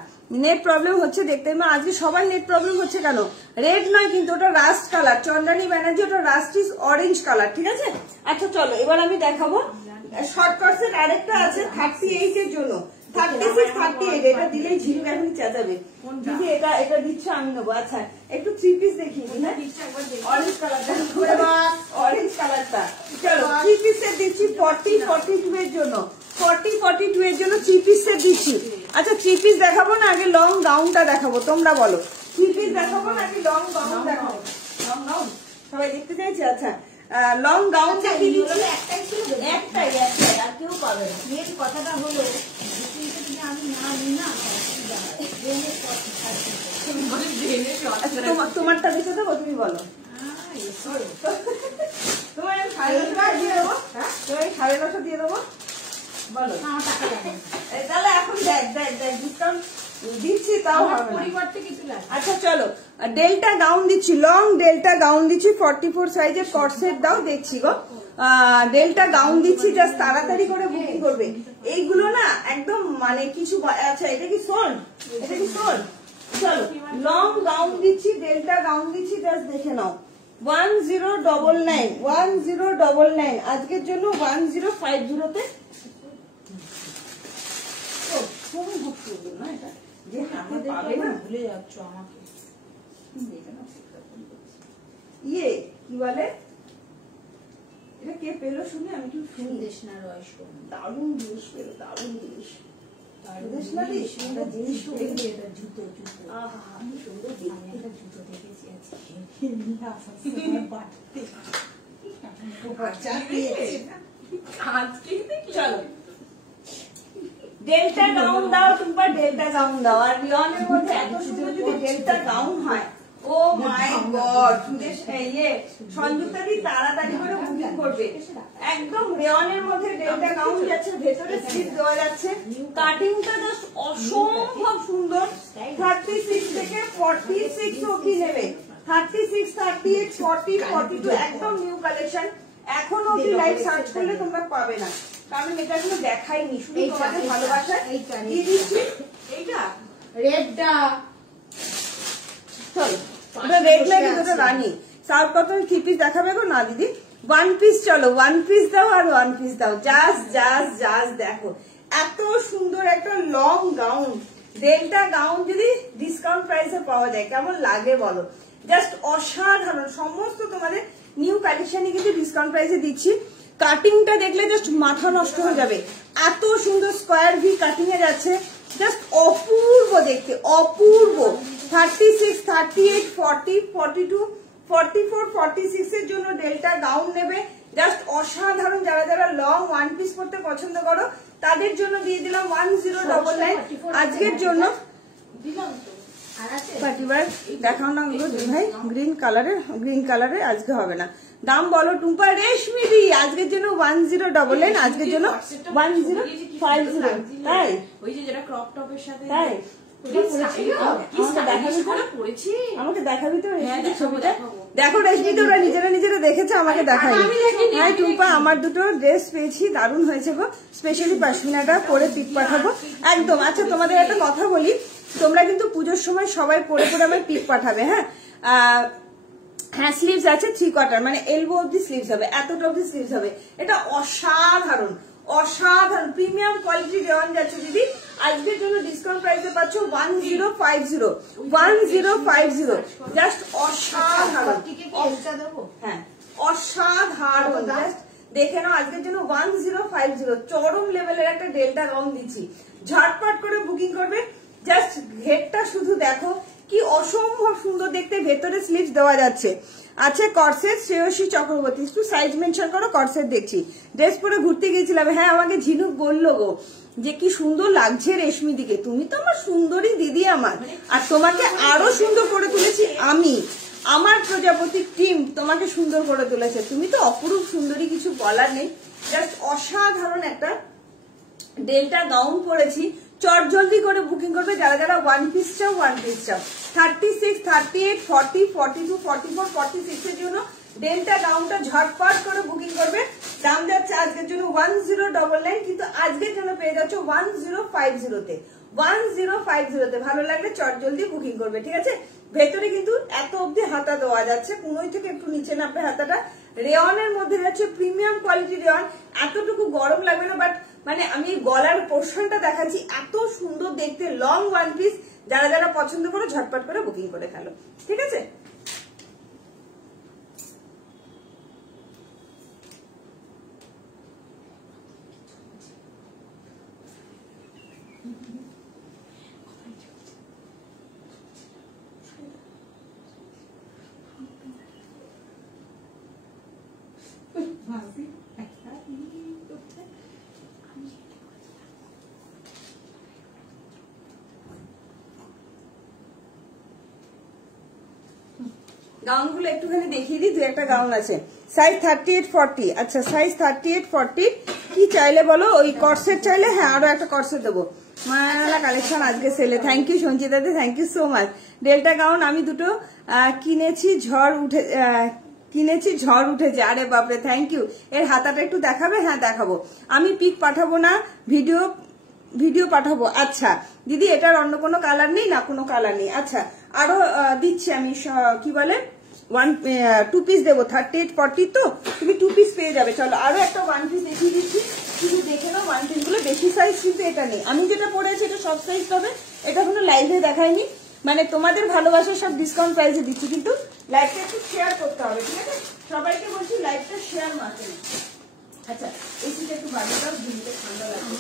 নেট প্রবলেম হচ্ছে দেখতে। আজকে সবার নেট প্রবলেম হচ্ছে কেন? রেড নয় কিন্তু, ওটা রাস্ট কালার। চন্দ্রানী ব্যানার্জি, ওটা রাস্ট ইজ অরেঞ্জ কালার, ঠিক আছে? আচ্ছা চলো, এবার আমি দেখাবো শর্টকাট সেট। আরেকটা আছে 38 এর জন্য, 36, 38। এটা দিলেই ঝিলু এখন চেঁচাবে, দিদি এটা এটা দিচ্ছ আমি নেবো। আচ্ছা, একটু 3 পিস দেখিয়ে দিই। অরেঞ্জ কালারটা, অরেঞ্জ কালারটা। চলো, 3 পিসের দিচ্ছি 40, 42 এর জন্য। 40, 42 এর জন্য 3 পিসের দিচ্ছি। আচ্ছা, 3 পিস দেখাবো না আগে লং গাউনটা দেখাবো? তোমরা বলো, 3 পিস দেখাবো না আগে লং গাউন দেখাবো? লং গাউন সবাই দেখতে চাইছে। আচ্ছা, লং গাউন দেখিয়ে দিচ্ছি। একটাই, আর কেউ পাবে না। মেন কথাটা হলো আমি না নিই না, তোমারটা দেখে দেবো, তুমি বলো। তোমার দিয়ে দেবো, তোমার 9.5 দিয়ে দেবো, বলো। তাহলে এখন দেখ দেখ দেখ ডিসকাউন্ট দিচ্ছি, তাও হবে না। পরিবর্তে কিছু লাগে। আচ্ছা চলো, ডেল্টা গাউন দিচ্ছি, লং ডেল্টা গাউন দিচ্ছি। 44 সাইজের কটসেট দাও, দেখছি গো। ডেল্টা গাউন দিচ্ছি, জাস্ট তাড়াতাড়ি করে বুকিং করবে। এইগুলো না একদম মানে কিছু। আচ্ছা, এটা কি সোল? এটা কি সোল? চলো, লং গাউন দিচ্ছি, ডেল্টা গাউন দিচ্ছি, জাস্ট দেখে নাও। 1099, 1099 আজকের জন্য। 1050-তে না, এটা যে আমাদের পাবে না। ভুলে যাচ্ছ আমাকে। ইয়ে কি বলে, এটা কে পেলো শুনে? আমি একটু শুনি। দেশনা রয় শোন, দারুণ জিনিস পেলো, দারুণ জিনিস। দেশনা জিনিস এটা জুতো, জুতো। আহা, আমি সুন্দর আমি একটা জুতো দেখেছি আজকে। চলো, ডেল্টা গাউন দাও, টুম্পা ডেল্টা গাউন দাও। আর রিয়নের মধ্যে এত সুন্দর যদি ডেল্টা গাউন হয়, ও মাই গড। সঞ্জুতাদি তাড়াতাড়ি করে বুকিং করবে। একদম রেওয়ানের মধ্যে ডেল্টা গাউন যাচ্ছে, ভেতরে স্লিপ দেওয়া যাচ্ছে। কাটিংটা জাস্ট অসম্ভব সুন্দর। 36 থেকে 46 অবধি নেবে। 36, 38, 40, 42 একদম নিউ কালেকশন। এখন অবধি লাইভ সার্চ করলে তোমরা পাবে না, কারণ এটা এখনো দেখাইনি। শুধু তোমাদের ভালোবাসা দিয়ে দিচ্ছি। এইটা রেডটা চলো, ওটা রেড লাগে, ওটা রানি। সাউথ কটন 3 পিস দেখাবে গো না দিদি? 1 পিস, চলো 1 পিস দাও, আর 1 পিস দাও। জাস্ট জাস্ট জাস্ট দেখো, এত সুন্দর একটা লং গাউন, ডেল্টা গাউন যদি ডিসকাউন্ট প্রাইসে পাওয়া যায় কেমন লাগে বলো? জাস্ট অসাধারণ। সমস্ত তোমাদের নিউ কালেকশনই কিন্তু ডিসকাউন্ট প্রাইসে দিচ্ছি। কাটিংটা দেখলে জাস্ট মাথা নষ্ট হয়ে যাবে, এত সুন্দর স্কোয়ার ভি কাটিং এ যাচ্ছে, জাস্ট অপূর্ব দেখতে, অপূর্ব। 36, 38, 40, 42, 44, 46 এর জন্য ডেল্টা গাউন নেবে, জাস্ট অসাধারণ। যারা যারা লং 1 পিস পড়তে পছন্দ করো তাদের জন্য দিয়ে দিলাম 1099 আজকের জন্য। পার্টিবার দেখাও না ভাই, গ্রিন কালারে, গ্রিন কালারে আজকে হবে না। দাম বলো টুম্পা। রেশমি দি আজকের জন্য 1099, আজকের জন্য 1050। তাই ওই যে যেটা ক্রপ টপের সাথে তাই আমাকে দেখাবি তো ছবিটা? দেখো রেশমি তো ওরা নিজেরা নিজেরা দেখেছে, আমাকে দেখাই। হ্যাঁ টুম্পা, আমার দুটো ড্রেস পেয়েছি, দারুণ হয়েছে গো। স্পেশালি পশমিনাটা পরে পিক পাঠাবো একদম। আচ্ছা তোমাদের একটা কথা বলি, তোমরা কিন্তু পুজোর সময় সবাই পরে পরে আমার পিক পাঠাবে। হ্যাঁ হ্যাঁ, স্লিভস আছে 3 কোয়ার্টার, মানে এলবো অব্দি স্লিভস হবে, এতটা অব্দি স্লিভস হবে। এটা অসাধারণ অসাধারণ প্রিমিয়াম কোয়ালিটি রেওয়ান যাচ্ছে দিদি। আজকের জন্য ডিসকাউন্ট প্রাইসে পাচ্ছ 1050 জাস্ট অসাধারণ। হ্যাঁ অসাধারণ, জাস্ট দেখে নাও। আজকের জন্য 1050 চরম লেভেলের একটা ডেল্টা রং দিচ্ছি, ঝটপট করে বুকিং করবে। জাস্ট ঘেরটা শুধু দেখো কি অসম্ভব সুন্দর দেখতে, ভেতরে স্লিভস দেওয়া যাচ্ছে। আচ্ছা কর্সেট শ্রেয়সী চক্রবর্তী, একটু সাইজ মেনশন করো। কর্সেট দেখছি, ড্রেস পরে ঘুরতে গিয়েছিলাম। হ্যাঁ আমাকে ঝিনুক বললো গো যে কি সুন্দর লাগছে রেশমি দিকে, তুমি তো আমার সুন্দরী দিদি আমার, আর তোমাকে আরো সুন্দর করে তুলেছি আমি। আমার প্রজাপতি টিম তোমাকে সুন্দর করে তুলেছে, তুমি তো অপরূপ সুন্দরী, কিছু বলার নেই। জাস্ট অসাধারণ একটা ডেল্টা গাউন পরেছি। চট জলদি করে বুকিং করবে যারা যারা ওয়ান পিস চাও। 36, 38, 40, 42, 44, 46 এর জন্য ডেল্টা গাউনটা ঝটপট করে বুকিং করবে। দাম যাচ্ছে আজকের জন্য 1099, কিন্তু আজকের জন্য পেয়ে যাচ্ছে 1050-তে। 1050-তে ভালো লাগলে চট জলদি বুকিং করবে, ঠিক আছে? ভেতরে কিন্তু এত অব্দি হাতা দেওয়া যাচ্ছে, কোনোই থেকে একটু নিচে নামবে হাতাটা। রেওয়ানের মধ্যে যাচ্ছে প্রিমিয়াম কোয়ালিটি রেওয়ান, এতটুকু গরম লাগবে না। বাট মানে আমি গলার পোর্শনটা দেখাচ্ছি, এত সুন্দর দেখতে লং ওয়ান পিস। যারা যারা পছন্দ করো ঝটপট করে বুকিং করে ফেলো, ঠিক আছে? গাউনগুলো একটুখানি দেখিয়ে দিই, 2-একটা গাউন আছে সাইজ 38, 40। আচ্ছা সাইজ 38, 40 কি চাইলে বলো? ওই কর্সেট চাইলে হ্যাঁ আরো একটা কর্সেট দেবো। মায়ালা কালেকশন আজকে সেলে। Thank you Sanchita di, thank you so much. Delta gown আমি দুটো কিনেছি, ঝড় উঠেছে। আরে বাপরে, থ্যাংক ইউ। এর হাতাটা একটু দেখাবে? হ্যাঁ দেখাবো, আমি পিক পাঠাবো না, ভিডিও পাঠাবো। আচ্ছা দিদি এটার অন্য কোনো কালার নেই? না কোনো কালার নেই। আচ্ছা আরো দিচ্ছি আমি, কি বলে 2 পিস দেবো। 38, 40 তো তুমি 2 পিস পেয়ে যাবে। চলো আরো একটা 1 পিস দেখিয়ে দিচ্ছি, শুধু দেখে নাও। 1 পিস গুলো বেশি সাইজ কিন্তু এটা নেই, আমি যেটা পরেছি এটা সব সাইজ পাবে। এটা কোনো লাইভে দেখায়নি, মানে তোমাদের ভালোবাসা সব ডিসকাউন্ট প্রাইসে দিচ্ছি, কিন্তু লাইভটা একটু শেয়ার করতে হবে, ঠিক আছে? সবাইকে বলছি লাইভটা শেয়ার মারতে। আচ্ছা এসিটা একটু বাড়িটাও দিতে ঠান্ডা লাগবে।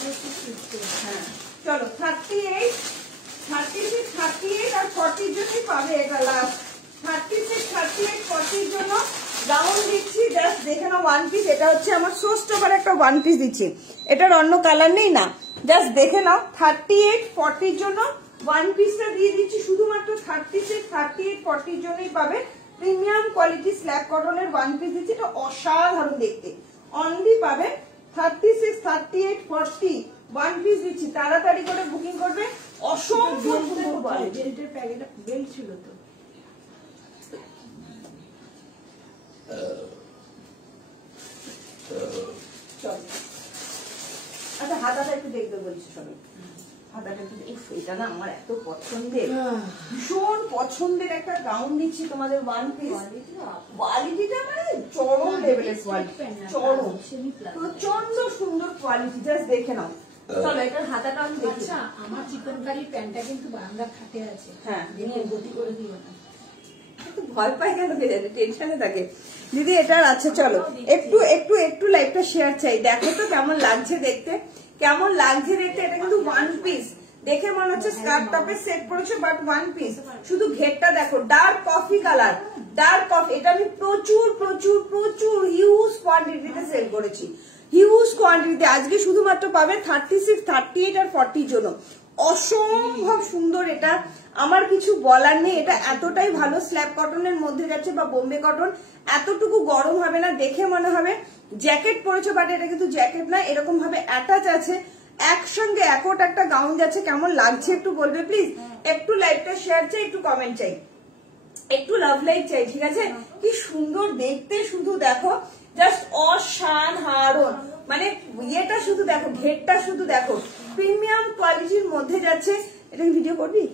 হ্যাঁ চলো 38, 36, 38 আর 40 জন্যই পাবে এটা লাস্ট। 36, 38, 40 জন্য গাউন দিচ্ছি। জাস্ট দেখে নাও 1 পিস। এটা হচ্ছে আমার সোস্টোভার একটা 1 পিস দিচ্ছি, এটার অন্য কালার নেই না, জাস্ট দেখে নাও। 38, 40 জন্য 1 পিসটা দিয়ে দিচ্ছি, শুধুমাত্র 36, 38, 40 জন্যই পাবে। প্রিমিয়াম কোয়ালিটি স্ল্যাব কটনের 1 পিস দিচ্ছি, এটা অসাধারণ দেখতে। অনলি পাবে 36, 38, 40 1 পিস দিচ্ছি, তাড়াতাড়ি করে বুকিং করবে। অসম্ভব বেল্টের প্যাকেট বেল্ট ছিল তো। আচ্ছা হাতাটা একটু দেখবে বলিস সবাই, হাতাটা একটু। এটা না আমার এত পছন্দের, ভীষণ পছন্দের একটা গাউন দিচ্ছি তোমাদের 1 পিস। কোয়ালিটিটা মানে চরম লেভেলের কোয়ালিটি, চরম প্রচন্ড সুন্দর কোয়ালিটি, জাস্ট দেখে নাও। চলো এটার হাতাটা আমি দেখি। আচ্ছা আমার চিকনকারি প্যান্টটা কিন্তু বারান্দার খাটে আছে, হ্যাঁ নিয়ে গতি করে দিও না। ভয় পাই কেন, টেনশনে থাকে দিদি। এটার আছে চলো একটু লাইভটা শেয়ার চাই। দেখো তো কেমন লাগছে দেখতে, কেমন লাগছে দেখতে। এটা কিন্তু 1 পিস, দেখে মনে হচ্ছে স্কার্ট টপের সেট পড়েছে, বাট 1 পিস। শুধু ঘেরটা দেখো, dark coffee colour, dark coffee. এটা আমি প্রচুর হিউজ কোয়ান্টিটিতে সেল করেছি, হিউজ কোয়ান্টিটিতে। আজকে শুধুমাত্র পাবে 36, 38 আর 40 জন্য। অসম্ভব সুন্দর। এটা আমার কিছু বলার নেই, এটা এতটাই ভালো। স্ল্যাব কটনের মধ্যে যাচ্ছে বা বোম্বে কটন, এতটুকু গরম হবে না, দেখে মনে হবে জ্যাকেট পরেছো, বাট এটা কিন্তু জ্যাকেট না, এরকম ভাবে অ্যাটাচ আছে। একসঙ্গে একট একটা গাউন যাচ্ছে, কেমন লাগছে একটু বলবে প্লিজ। একটু লাইভটা শেয়ার চাই, একটু কমেন্ট চাই, একটু লাভ লাইক চাই, ঠিক আছে? কি সুন্দর দেখতে, শুধু দেখো, জাস্ট অসাধারণ। মানে ইয়েটা শুধু দেখো, ঘেরটা শুধু দেখো, প্রিমিয়াম কোয়ালিটির মধ্যে যাচ্ছে। এটা ভিডিও করবি?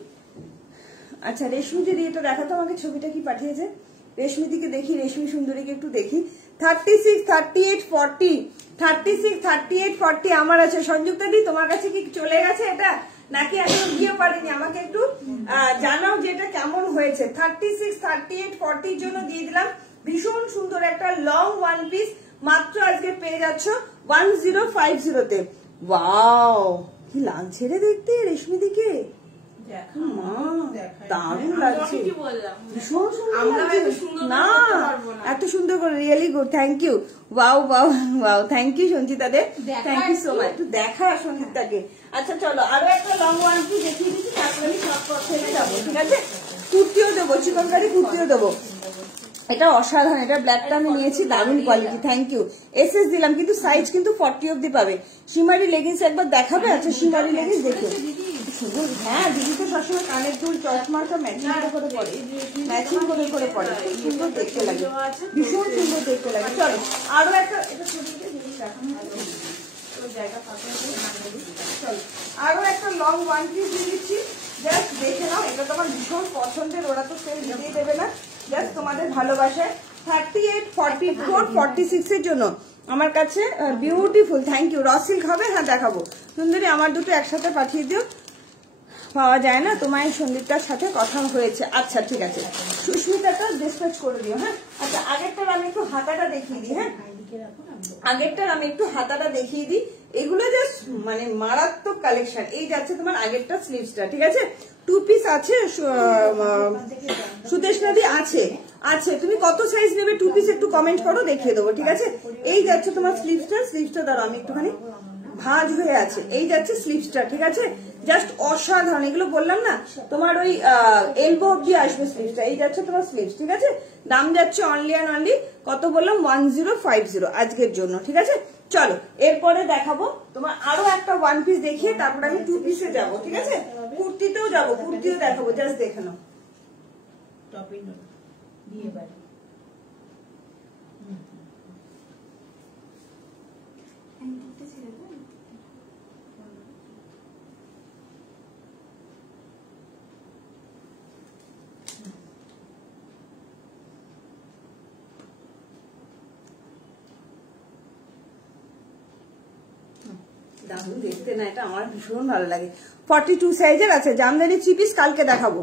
আচ্ছা, রেশমি যদি এটা দেখাতো আমাকে, ছবিটা কি পাঠিয়েছে, রেশমি দিকে দেখি, রেশমি সুন্দরীকে একটু দেখি। 36, 38, 40, 36, 38, 40 আমার আছে। সংযুক্তা দি, তোমার কাছে কি চলে গেছে এটা, নাকি এখনো গিয়ে পারিনি? আমাকে একটু জানাও যে এটা কেমন হয়েছে। 36, 38, 40 জন্য দিয়ে দিলাম ভীষণ সুন্দর একটা লং ওয়ান পিস, মাত্র আজকে পেয়ে যাচ্ছ 1050 তে। ওয়াও, কি লাগছে রে দেখতে রেশমি দিকে, দারুণ লাগছে, ভীষণ সুন্দর না? এত সুন্দর করে, really good, thank you. Wow wow wow, thank you Sanchita De, thank you so much. একটু দেখা সঞ্চিতাকে। আচ্ছা চলো, আরো একটা লং ওয়ান পিস দেখিয়ে দিচ্ছি, তারপরে আমি সব পছন্দে যাবো, ঠিক আছে? কুর্তিও দেবো, চিকনকারি কুর্তিও দেবো। এটা অসাধারণ, এটা ব্ল্যাকটা আমি নিয়েছি, দারুণ কোয়ালিটি, থ্যাংক ইউ। এসএস দিলাম, কিন্তু সাইজ কিন্তু 40 অব্দি পাবে। সিমারি লেগিংস একবার দেখাবে? আচ্ছা, সিমারি লেগিংস দেখো, হ্যাঁ দিদি তো সবসময় কানের দুল চশমা সব ম্যাচিং করে পরে, ম্যাচিং করে করে পরে, খুব সুন্দর দেখতে লাগে, ভীষণ সুন্দর দেখতে লাগে। চলো আরো একটা, এটা ছবিতে জিনিস রাখুন, জায়গা পাবে। চলো আরো একটা লং ওয়ান পিস দিয়ে দিচ্ছি, জাস্ট দেখে নাও। এটা তোমার ভীষণ পছন্দের, ওরা তো সেল দিতেই দেবে না, জাস্ট তোমাদের ভালোবাসায়। 38, 44, 46 এর জন্য আমার কাছে বিউটিফুল, থ্যাংক ইউ। র সিল্ক হবে? হ্যাঁ দেখাবো। সুন্দরী, আমার দুটো একসাথে পাঠিয়ে দিও, পাওয়া যায় না, তোমার সন্দীপটার সাথে কথা হয়েছে। আচ্ছা ঠিক আছে, সুস্মিতাটা ডিসপ্যাচ করে দিও। হ্যাঁ আচ্ছা, আগেরটার আমি একটু হাতাটা দেখিয়ে দিই। হ্যাঁ আগেরটার আমি একটু হাতাটা দেখিয়ে দিই। এগুলো জাস্ট মানে মারাত্মক কালেকশন। এই যাচ্ছে তোমার আগেরটা স্লিভসটা, ঠিক আছে? 2 পিস আছে, সুদেশনাদি আছে, আছে। তুমি কত সাইজ নেবে 2 পিস একটু কমেন্ট করো, দেখিয়ে দেবো, ঠিক আছে? এই যাচ্ছে তোমার স্লিভসটা, স্লিভসটা দাঁড়ো আমি একটুখানি, ভাঁজ হয়ে আছে, এই যাচ্ছে স্লিভসটা, ঠিক আছে? জাস্ট অসাধারণ। এগুলো বললাম না তোমার ওই এলবো অব্দি আসবে স্লিভসটা, এই যাচ্ছে তোমার স্লিভস, ঠিক আছে? দাম যাচ্ছে অনলি অ্যান্ড অনলি কত বললাম, 1050 আজকের জন্য, ঠিক আছে? চলো এরপরে দেখাবো তোমার আরো একটা ওয়ান পিস দেখিয়ে তারপরে আমি 2 পিসে যাবো, ঠিক আছে? কুর্তিতেও যাবো, কুর্তিও দেখাবো, জাস্ট দেখে নাও। দারুণ দেখতে না, এটা আমার ভীষণ ভালো লাগে। 42 সাইজের আছে, জামদানি 3 পিস কালকে দেখাবো।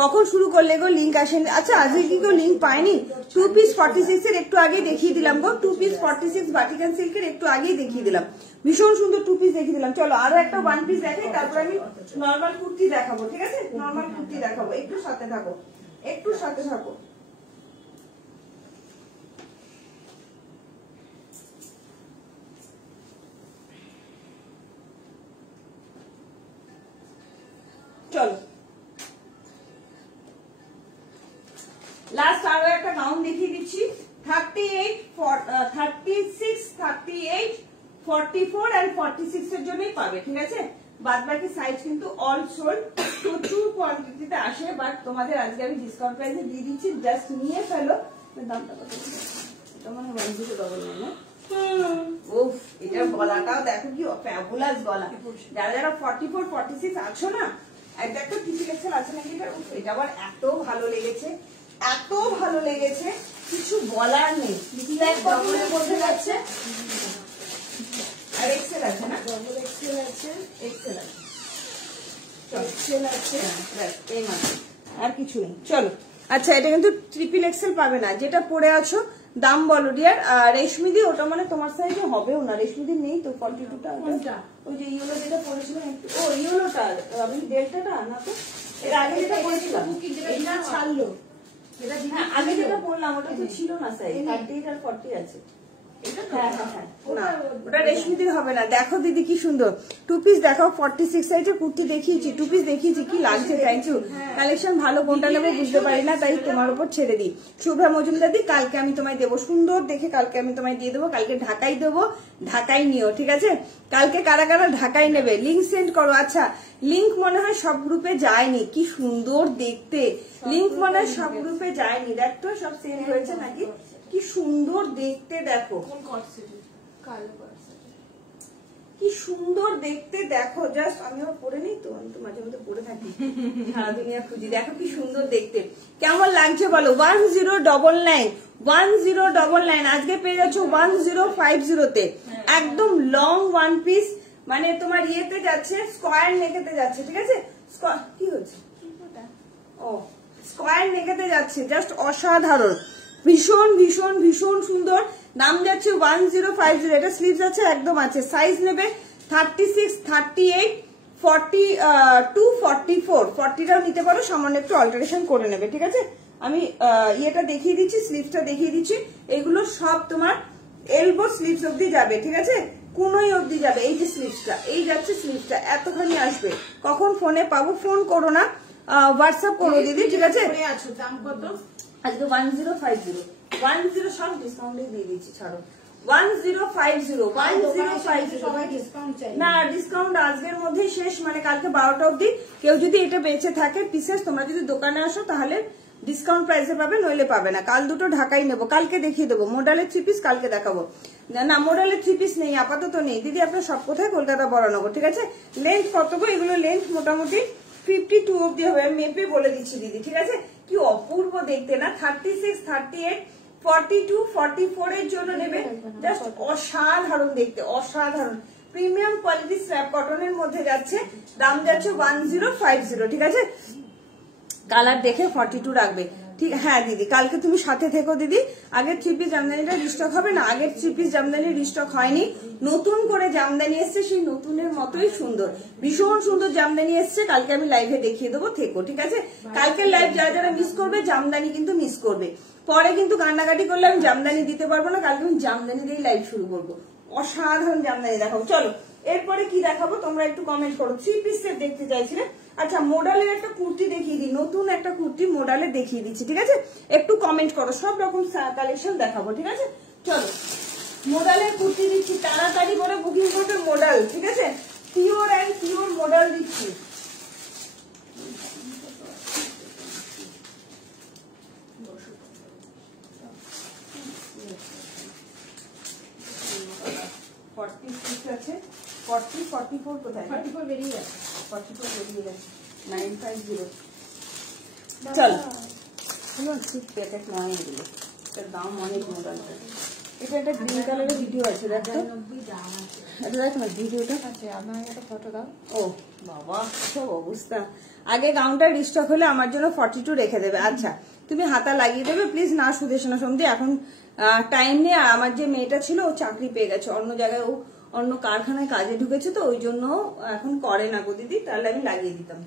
কখন শুরু করলে গো, লিঙ্ক আসেনি? আচ্ছা আজকে কি কেউ লিঙ্ক পায়নি? 2 পিস 46 এর একটু আগে দেখিয়ে দিলাম গো, 2 পিস 46 বাটিকান সিল্কের একটু আগেই দেখিয়ে দিলাম, ভীষণ সুন্দর 2 পিস দেখিয়ে দিলাম। চলো আরো একটা 1 পিস দেখাই, তারপর আমি নর্মাল কুর্তি দেখাবো, ঠিক আছে? নর্মাল কুর্তি দেখাবো, একটু সাথে থাকো, একটু সাথে থাকো। চলো লাস্ট আরো একটা গাউন দেখিয়ে দিচ্ছি। 38, 36, 38, 44 and 46 এর জন্যই পাবে, ঠিক আছে? বাদ বাকি সাইজ কিন্তু অল সোল্ড, প্রচুর কোয়ান্টিটিতে আসে, বাট তোমাদের আজকে আমি ডিসকাউন্ট প্রাইসে দিয়ে দিচ্ছি, জাস্ট নিয়ে ফেলো। দামটা কত? এটা মানে 1099 না? উফ, এটার গলাটাও দেখো কি ফ্যাবুলাস গলা। যারা যারা 44, 46 আছো না, একটা একটা টিপি লেকচার আছে নাকি এটা? এটা আবার এত ভালো লেগেছে, এত ভালো লেগেছে, কিছু বলার নেই। বলতে যাচ্ছে আর এক্সেল আছে না? ডবল এক্সেল আছে, এক্সেল আছে, এক্সেল আছে, এই মাত্র, আর কিছু নেই। চলো আচ্ছা, এটা কিন্তু ট্রিপল এক্সেল পাবে না, যেটা পরে আছো দাম বলো ডিয়ার। আর রেশমি দি ওটা মানে তোমার সাইজে হবেও না, রেশমি দি নেই তো 42টা, ওই যে ইয়েলো যেটা পরেছিলাম, ও ইয়েলোটা আমি ডেল্টাটা না তো, এর আগে যেটা পরেছিলাম এটা ছাড়লো, আগে যেটা পরলাম ওটা তো ছিল না সাইজ, 38 আর 40 আছে। হ্যাঁ হ্যাঁ হ্যাঁ, না ওটা রেশমি দিয়ে হবে না। দেখো দিদি কি সুন্দর টু পিস, দেখো 46 সাইজের কুর্তি দেখিয়েছি, টু পিস দেখিয়েছি, কি লাগছে। Thank you. কালেকশন ভালো, কোনটা নেবো বুঝতে পারি না, তাই তোমার উপর ছেড়ে দিই। শুভ্রা মজুমদার দি, কালকে আমি তোমায় দেবো সুন্দর দেখে, কালকে আমি তোমায় দিয়ে দেবো, কালকে ঢাকাই দেবো, ঢাকাই নিও, ঠিক আছে? কালকে কারা কারা ঢাকাই নেবে লিঙ্ক সেন্ড করো। আচ্ছা লিঙ্ক মনে হয় সব গ্রুপে যায়নি, কি সুন্দর দেখতে, লিঙ্ক মনে হয় সব গ্রুপে যায়নি। দেখতো সব সেন্ড হয়েছে নাকি? কি সুন্দর দেখতে, দেখো কি সুন্দর দেখতে, দেখো জাস্ট। আমিও পরে নিই তো, আমি তো মাঝে মধ্যে পরে থাকি, সারা দুনিয়া খুঁজি। দেখো কি সুন্দর দেখতে, কেমন লাগছে বলো? 1099 1099 আজকে পেয়ে যাচ্ছ 1050 একদম লং ওয়ান পিস, মানে তোমার ইয়েতে যাচ্ছে, স্কোয়ার নেকেতে যাচ্ছে, ঠিক আছে? কি হচ্ছে? ও স্কোয়ার নেকেতে যাচ্ছে, জাস্ট অসাধারণ, ভীষণ ভীষণ ভীষণ সুন্দর। দাম যাচ্ছে 1050। এটা স্লিভস আছে, একদম আছে। সাইজ নেবে 36, 38, 42, 44, 40টাও নিতে পারো, সামান্য একটু অল্টারেশন করে নেবে, ঠিক আছে? আমি ইয়েটা দেখিয়ে দিচ্ছি, স্লিভসটা দেখিয়ে দিচ্ছি। এগুলো সব তোমার এলবো স্লিভস অব্দি যাবে, ঠিক আছে? কোনোই অব্দি যাবে। এই যে স্লিভসটা, এই যাচ্ছে স্লিভসটা, এতখানি আসবে। কখন ফোনে পাবো? ফোন করো না, হোয়াটসঅ্যাপ করো দিদি, ঠিক আছে? দাম কত? আজকে 1050 10 সব ডিসকাউন্টে দিয়ে দিচ্ছি, ছাড়ো। 1050 না, ডিসকাউন্ট আজকের মধ্যেই শেষ, মানে কালকে 12টা অব্দি। কেউ যদি এটা বেঁচে থাকে পিসেস, তোমরা যদি দোকানে আসো তাহলে ডিসকাউন্ট প্রাইসে পাবে, নইলে পাবে না। কাল দুটো ঢাকাই নেবো, কালকে দেখিয়ে দেবো। মোডালের 3 পিস কালকে দেখাবো। না মোডালের 3 পিস নেই, আপাতত নেই দিদি। আপনার সব কোথায়? কলকাতা বরানগর, ঠিক আছে? লেন্থ কত গো? এগুলো লেন্থ মোটামুটি 52 অব্দি হবে, আমি মেপে বলে দিচ্ছি দিদি, ঠিক আছে? কি অপূর্ব দেখতে না? 36, 38, 42, 44 এর জন্য নেবে, জাস্ট অসাধারণ দেখতে, অসাধারণ প্রিমিয়াম কোয়ালিটি স্ন্যাপ কটনের মধ্যে যাচ্ছে। দাম যাচ্ছে 1050, ঠিক আছে? কালার দেখে 42 রাখবে, ঠিক? হ্যাঁ দিদি, কালকে তুমি সাথে থেকো দিদি। আগের 3 পিস জামদানিটা রিস্টক হবে না, আগের 3 পিস জামদানি রিস্টক হয়নি, নতুন করে জামদানি এসছে, সেই নতুনের মতোই সুন্দর, ভীষণ সুন্দর জামদানি এসছে। কালকে আমি লাইভে দেখিয়ে দেবো, থেকো, ঠিক আছে? কালকের লাইভ যারা যারা মিস করবে, জামদানি কিন্তু মিস করবে। পরে কিন্তু কান্নাকাটি করলে আমি জামদানি দিতে পারবো না, কালকে আমি জামদানি দিয়ে লাইভ শুরু করবো। অসাধারণ জামদানি দেখাবো। চলো এরপরে কি দেখাবো তোমরা একটু কমেন্ট করো। 3 পিস সেট দেখতে চাইছিলে? আচ্ছা মোডালের একটা কুর্তি দেখিয়ে দিই, নতুন একটা কুর্তি মোডালে দেখিয়ে দিচ্ছি, ঠিক আছে? একটু কমেন্ট করো, সব রকম কালেকশন দেখাবো, ঠিক আছে? চলো মোডালের কুর্তি দিচ্ছি, তাড়াতাড়ি করে বুকিং করবে মোডাল, ঠিক আছে? পিওর অ্যান্ড পিওর মোডাল দিচ্ছি। আছে 40, 44 কোথায়? 44 বেরিয়ে গেছে, 44 বেরিয়ে গেছে। 950। চলো ঠিক প্যাকেট নয় এগুলো, এটার দাম অনেক মোটামুটি। এটা একটা গ্রিন কালারের ভিডিও আছে, দেখো এটা, দেখ না ভিডিওটা আছে। আমার একটা ফটো দাও। ও বাবা সব অবস্থা। আগে গাউনটা রিস্টক হলে আমার জন্য 42 রেখে দেবে। আচ্ছা তুমি হাতা লাগিয়ে দেবে প্লিজ। না সুদেশনা সন্ধি, এখন টাইম নেই। আর আমার যে মেয়েটা ছিল ও চাকরি পেয়ে গেছে অন্য জায়গায়, ও অন্য কারখানায় কাজে ঢুকেছে, তো ওই জন্য এখন করে না গো দিদি, তাহলে আমি লাগিয়ে দিতাম।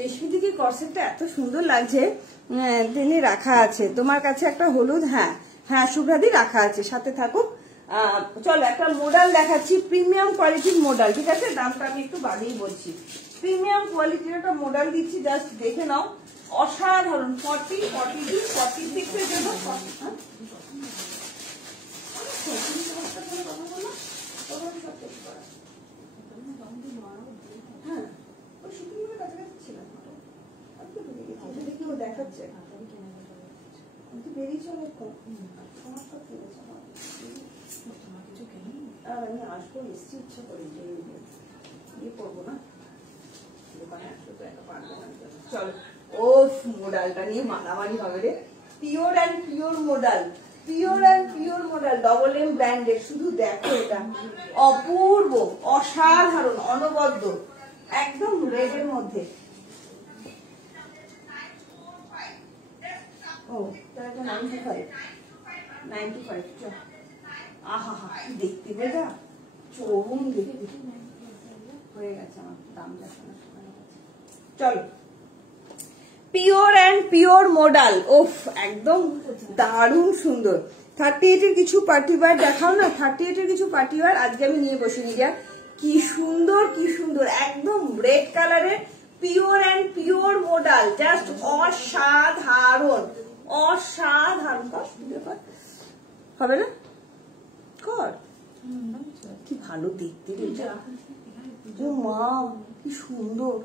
রেশমি দিকে কর্সেটটা এত সুন্দর লাগছে, তিনি রাখা আছে তোমার কাছে একটা হলুদ। হ্যাঁ হ্যাঁ শুভ্রাদি রাখা আছে, সাথে থাকুক। চলো একটা মোডাল দেখাচ্ছি, প্রিমিয়াম কোয়ালিটির মোডাল, ঠিক আছে? দামটা আমি একটু বাড়িয়ে বলছি। প্রিমিয়াম কোয়ালিটির একটা মোডাল দিচ্ছি, জাস্ট দেখে নাও, অসাধারণ। 40, 42, 46 এর জন্য হ্যাঁ দেখাচ্ছে বেরিয়েছে অনেকক্ষণ। আর আমি আসবো, এসছি ইচ্ছা করি যে ইয়ে করবো না, দোকানে আসবো তো একা পারবো না। চলো ও মোডালটা নিয়ে মারামারি হবে রে। Pure and pure modal, pure and pure modal, double M ব্র্যান্ডের। শুধু দেখো এটা অপূর্ব, অসাধারণ, অনবদ্য, একদম রেডের মধ্যে। ও তাহলে 95 চল। আহা হা কি দেখতে বেটা, চরম দেখতে হয়ে গেছে আমার দাম দেখানো। চলো পিওর অ্যান্ড পিওর মডাল, ওফ একদম দারুণ সুন্দর। 38 এর কিছু পার্টিওয়ার দেখাও না, 38 এর কিছু পার্টিওয়ার আজকে আমি নিয়ে বসে নিলাম। কি সুন্দর কি সুন্দর, একদম রেড কালারের pure and pure modal, just অসাধারণ অসাধারণ। হবে না কর, কি ভালো দেখতে রে, ও মা কি সুন্দর।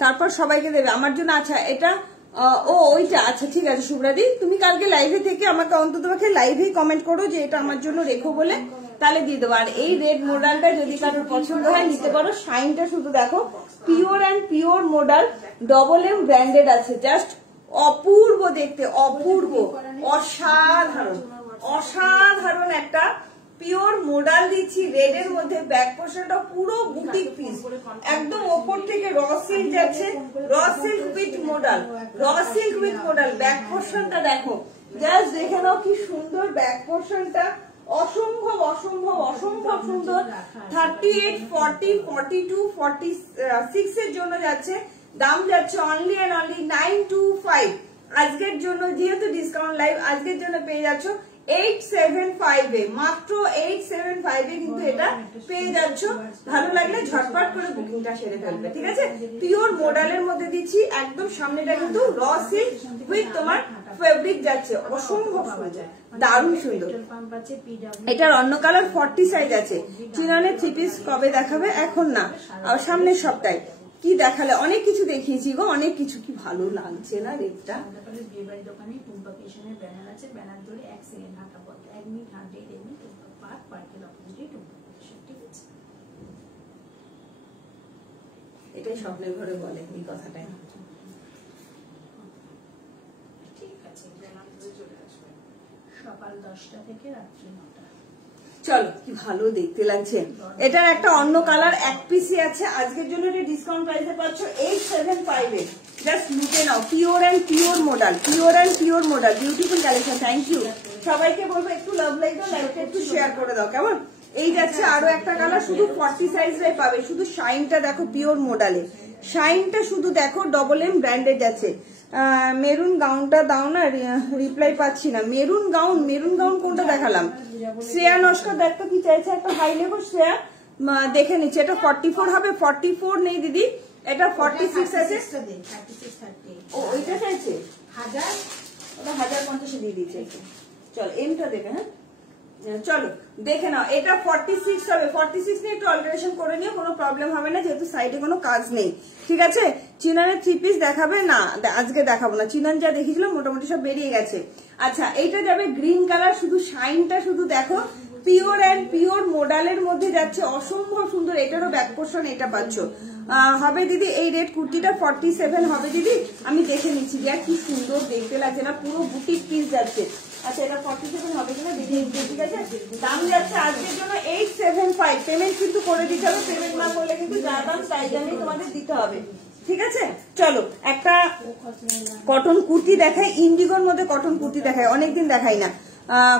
তারপর সবাইকে দেবে আমার জন্য। আচ্ছা এটা ওইটা আচ্ছা ঠিক আছে শুভ্রাদি, তুমি কালকে লাইভে থেকে আমাকে অন্তত লাইভে কমেন্ট করো যে এটা আমার জন্য রেখো বলে, তাহলে দিয়ে দেবো। আর এই রেড মডেলটা যদি কারোর পছন্দ হয় নিতে পারো। শাইনটা শুধু দেখো, pure and pure modal, double M branded আছে, জাস্ট অপূর্ব দেখতে, অপূর্ব অসাধারণ অসাধারণ একটা পিওর মডেল দিচ্ছি রেডের মধ্যে। ব্যাক পোর্শনটা পুরো বুটিক পিস, একদম ওপর থেকে র সিল্ক যাচ্ছে, raw silk with model, raw silk with model. Back পোর্শনটা দেখো, জাস্ট দেখে নাও কি সুন্দর ব্যাক পোর্শনটা, অসম্ভব অসম্ভব অসম্ভব সুন্দর। 38, 40, 42, 46 এর জন্য যাচ্ছে, দাম যাচ্ছে অনলি এন্ড অনলি 925। আজকের জন্য যেহেতু ডিসকাউন্ট লাইভ, আজকের জন্য পেয়ে যাচ্ছ 875 এ, মাত্র 875 এ কিন্তু এটা পেয়ে যাচ্ছ। ভালো লাগলে ঝটপট করে বুকিংটা সেরে ফেলবে, ঠিক আছে। পিওর মডেলের মধ্যে দিচ্ছি, একদম সামনেটা কিন্তু র সিল্ক উইথ তোমার ফেব্রিক যাচ্ছে, অসম্ভব সুন্দর, দারুণ সুন্দর। এটার অন্য কালার 40 সাইজ আছে। চিননের 3 পিস কবে দেখাবে? এখন না, সামনের সপ্তাহে। কি দেখালে? অনেক কিছু দেখিয়েছি গো, অনেক কিছু। কি ভালো লাগছে না রেটটা। দোকানে টুম্পা কিচেনের ব্যানার আছে, ব্যানার ধরে 1 সেকেন্ড হাঁটা পথ, 1 মিনিট হাঁটে দেখবেন টুম্পা পার্ক, পার্কের অপোজিটে টুম্পা কিচেন, ঠিক আছে। এটাই স্বপ্নের ঘরে বলে এই কথাটাই, ঠিক আছে। চলে আসবে সকাল 10টা থেকে রাত্রি 9টা। চলো কি ভালো দেখতে লাগছে। এটার একটা অন্য কালার এক পিসই আছে, আজকের জন্য এটা ডিসকাউন্ট প্রাইসে পাচ্ছ 875 এ। জাস্ট লুকে নাও, pure and pure model, pure and pure model, beautiful collection. Thank you সবাইকে, বলবো একটু লাভ লাইক দাও, লাইভটা একটু শেয়ার করে দাও কেমন। এই যাচ্ছে আরো একটা কালার, শুধু 40 সাইজটাই পাবে। শুধু শাইনটা দেখো, পিওর মডেলে শাইনটা শুধু দেখো, ডবল এম ব্র্যান্ডেড যাচ্ছে। মেরুন গাউনটা দাও না, রিপ্লাই পাচ্ছি না। মেরুন গাউন, মেরুন গাউন কোনটা দেখালাম? শ্রেয়া নস্কর দেখতো কি চাইছে, একটা হাই লেভেল। শ্রেয়া দেখে নিচ্ছে, এটা 44 হবে। 44 নেই দিদি, এটা 46 আছে। ও ওইটা চাইছে 1000, ওটা 1050 দিয়ে দিয়েছে। চল এমটা দেখে, হ্যাঁ চলো দেখে নাও। এটা 46 হবে, 46 নিয়ে একটু অল্টারেশন করে নিও, কোনো প্রবলেম হবে না, যেহেতু সাইডে কোনো কাজ নেই, ঠিক আছে। চিননের 3 পিস দেখাবে না, আজকে দেখাবো না। চিনন যা দেখিয়েছিলাম মোটামুটি সব বেরিয়ে গেছে। আচ্ছা এইটা যাবে গ্রিন কালার, শুধু শাইনটা শুধু দেখো, পিওর অ্যান্ড পিওর মডেলের মধ্যে যাচ্ছে, অসম্ভব সুন্দর। এটারও ব্যাক পোর্শন এটা পাচ্ছ। হবে দিদি এই রেড কুর্তিটা 47 হবে দিদি, আমি দেখে নিচ্ছি যে কি সুন্দর দেখতে লাগছে না, পুরো বুটিক পিস যাচ্ছে। আচ্ছা এটা 47 হবে কিনা দিদি, ঠিক আছে। দাম যাচ্ছে আজকের জন্য 875। পেমেন্ট কিন্তু করে দিতে হবে, পেমেন্ট না করলে কিন্তু যা দাম তাই দামই তোমাদের দিতে হবে, ঠিক আছে। চলো একটা কটন কুর্তি দেখাই, ইন্ডিগোর মধ্যে কটন কুর্তি দেখাই, অনেকদিন দেখাই না।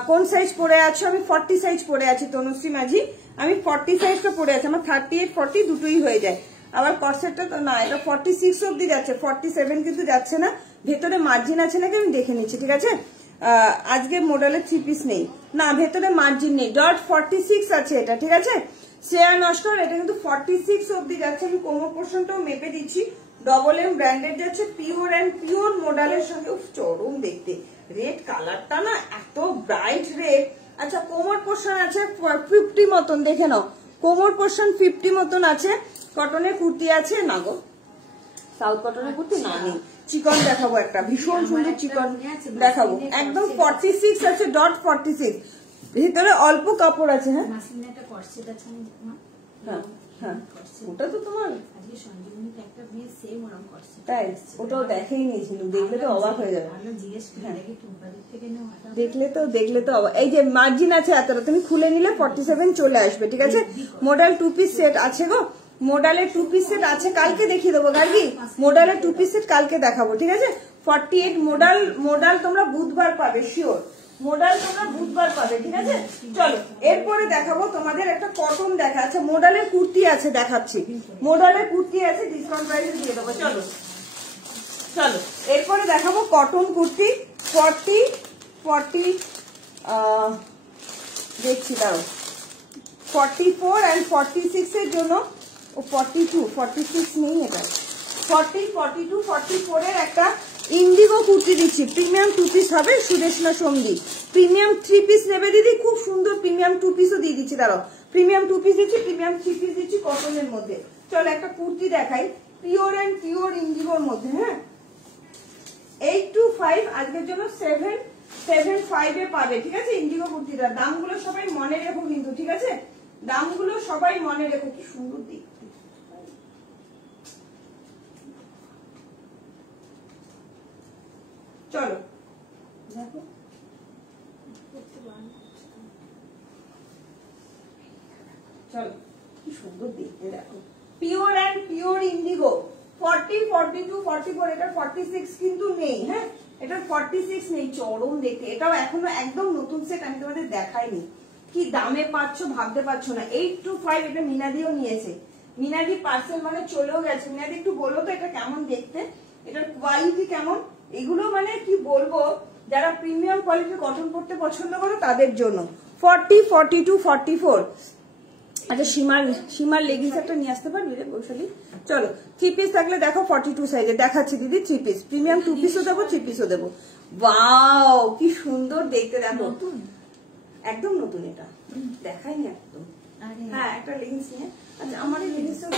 কোন সাইজ পরে আছো? আমি 40 সাইজ পরে আছি তনুশ্রী মাঝি, আমি 40 সাইজটা পরে আছি। আমার 38, 40 দুটোই হয়ে যায়। আবার কর্সেটটা তো না, এটা 46 অব্দি যাচ্ছে, 47 কিন্তু যাচ্ছে না। ভেতরে মার্জিন আছে নাকি আমি দেখে নিচ্ছি, ঠিক আছে। আজকে মডেলের 3 পিস নেই না, ভেতরে মার্জিন নেই। ডট 46 আছে এটা, ঠিক আছে। শ্রেয়া নস্কর, এটা কিন্তু 46 অব্দি যাচ্ছে। আমি কোমর পোর্শনটাও মেপে দিচ্ছি, ডবল এম ব্র্যান্ডেড যাচ্ছে, পিওর অ্যান্ড পিওর মডেলের সঙ্গে। চরম দেখতে, রেড কালারটা না এত ব্রাইট রেড। আচ্ছা কোমর পোর্শন আছে 50 মতন, দেখে নাও কোমর পোর্শন 50 মতন আছে। কটনের কুর্তি আছে না গো, সাউথ কটনের কুর্তি না নেই। চিকন দেখাবো, একটা ভীষণ সুন্দর চিকন দেখাবো, একদম 46 আছে, ডট 46। ভিতরে অল্প কাপড় আছে। হ্যাঁ হ্যাঁ করছে ওটা তো তোমার আজকে সঞ্জীবনীতে একটা মেয়ে সেম ওরকম করছে তাই ওটাও দেখেই নিয়েছিল, দেখলে তো অবাক হয়ে যাবে। আমরা জিজ্ঞেস করি দেখি টুম্পাদিক থেকে নেওয়া দেখলে তো অবাক। এই যে মার্জিন আছে এতটা, তুমি খুলে নিলে 47 চলে আসবে, ঠিক আছে। মডেল 2 পিস সেট আছে গো, মডেলের 2 পিস সেট আছে, কালকে দেখিয়ে দেবো গার্গি, মডেলের 2 পিস সেট কালকে দেখাবো, ঠিক আছে। 48 মডেল তোমরা বুধবার পাবে, শিওর মডেল তোমরা বুধবার পাবে, ঠিক আছে। চলো এরপরে দেখাবো তোমাদের একটা কটন দেখা আছে, মডেলের কুর্তি আছে দেখাচ্ছি, মডেলের কুর্তি আছে ডিসকাউন্ট প্রাইসে দিয়ে দেবো। চলো চলো এরপরে দেখাবো কটন কুর্তি 40 দেখছি দাঁড়ো 44 and 46 এর জন্য, ও 42 46 নেই, এটা 40 42 44 এর একটা ইন্ডিগো কুর্তি দিচ্ছি, প্রিমিয়াম 2 পিস হবে, সুদেশনা সন্ধি প্রিমিয়াম 3 পিস নেবে দিদি, খুব সুন্দর প্রিমিয়াম 2 পিসও দিয়ে দিচ্ছি, দাঁড়াও প্রিমিয়াম 2 পিস দিচ্ছি, প্রিমিয়াম 3 পিস দিচ্ছি কটনের মধ্যে। চলো একটা কুর্তি দেখাই পিওর অ্যান্ড পিওর ইন্ডিগোর মধ্যে, হ্যাঁ 825 আজকের জন্য 775 এ পাবে, ঠিক আছে। ইন্ডিগো কুর্তিটা দামগুলো সবাই মনে রেখো কিন্তু, ঠিক আছে, দামগুলো সবাই মনে রেখো, কি সুন্দর দেখতে। চলো দেখো চলো কি সুন্দর দেখতে, দেখো পিওর অ্যান্ড পিওর ইন্ডিগো 40 42 44, এটা 46 কিন্তু নেই, হ্যাঁ এটা 46 নেই, চরম দেখতে, এটাও এখনো একদম নতুন সেট, আমি তোমাদের দেখাইনি, কি দামে পাচ্ছ ভাবতে পারছো না। 825 এটা মিনাদিও নিয়েছে, মিনাদি পার্সেল মানে চলেও গেছে। মিনাদি একটু বলো তো এটা কেমন দেখতে, এটার কোয়ালিটি কেমন, এগুলো মানে কি বলবো, যারা প্রিমিয়াম কোয়ালিটির কটন পড়তে পছন্দ করো তাদের জন্য। 40 42 44 আচ্ছা সীমার লেগিংস একটা নিয়ে আসতে পারবি রে বৈশালী। চলো 3 পিস থাকলে দেখো 42 সাইজে দেখাচ্ছি দিদি, 3 পিস প্রিমিয়াম 2 পিসও দেবো 3 পিসও দেবো। ওয়াও কি সুন্দর দেখতে, দেখো একদম নতুন, এটা দেখাইনি একদম। হ্যাঁ একটা লেগিংস নিয়ে, আচ্ছা আমার এই লেগিংসটাও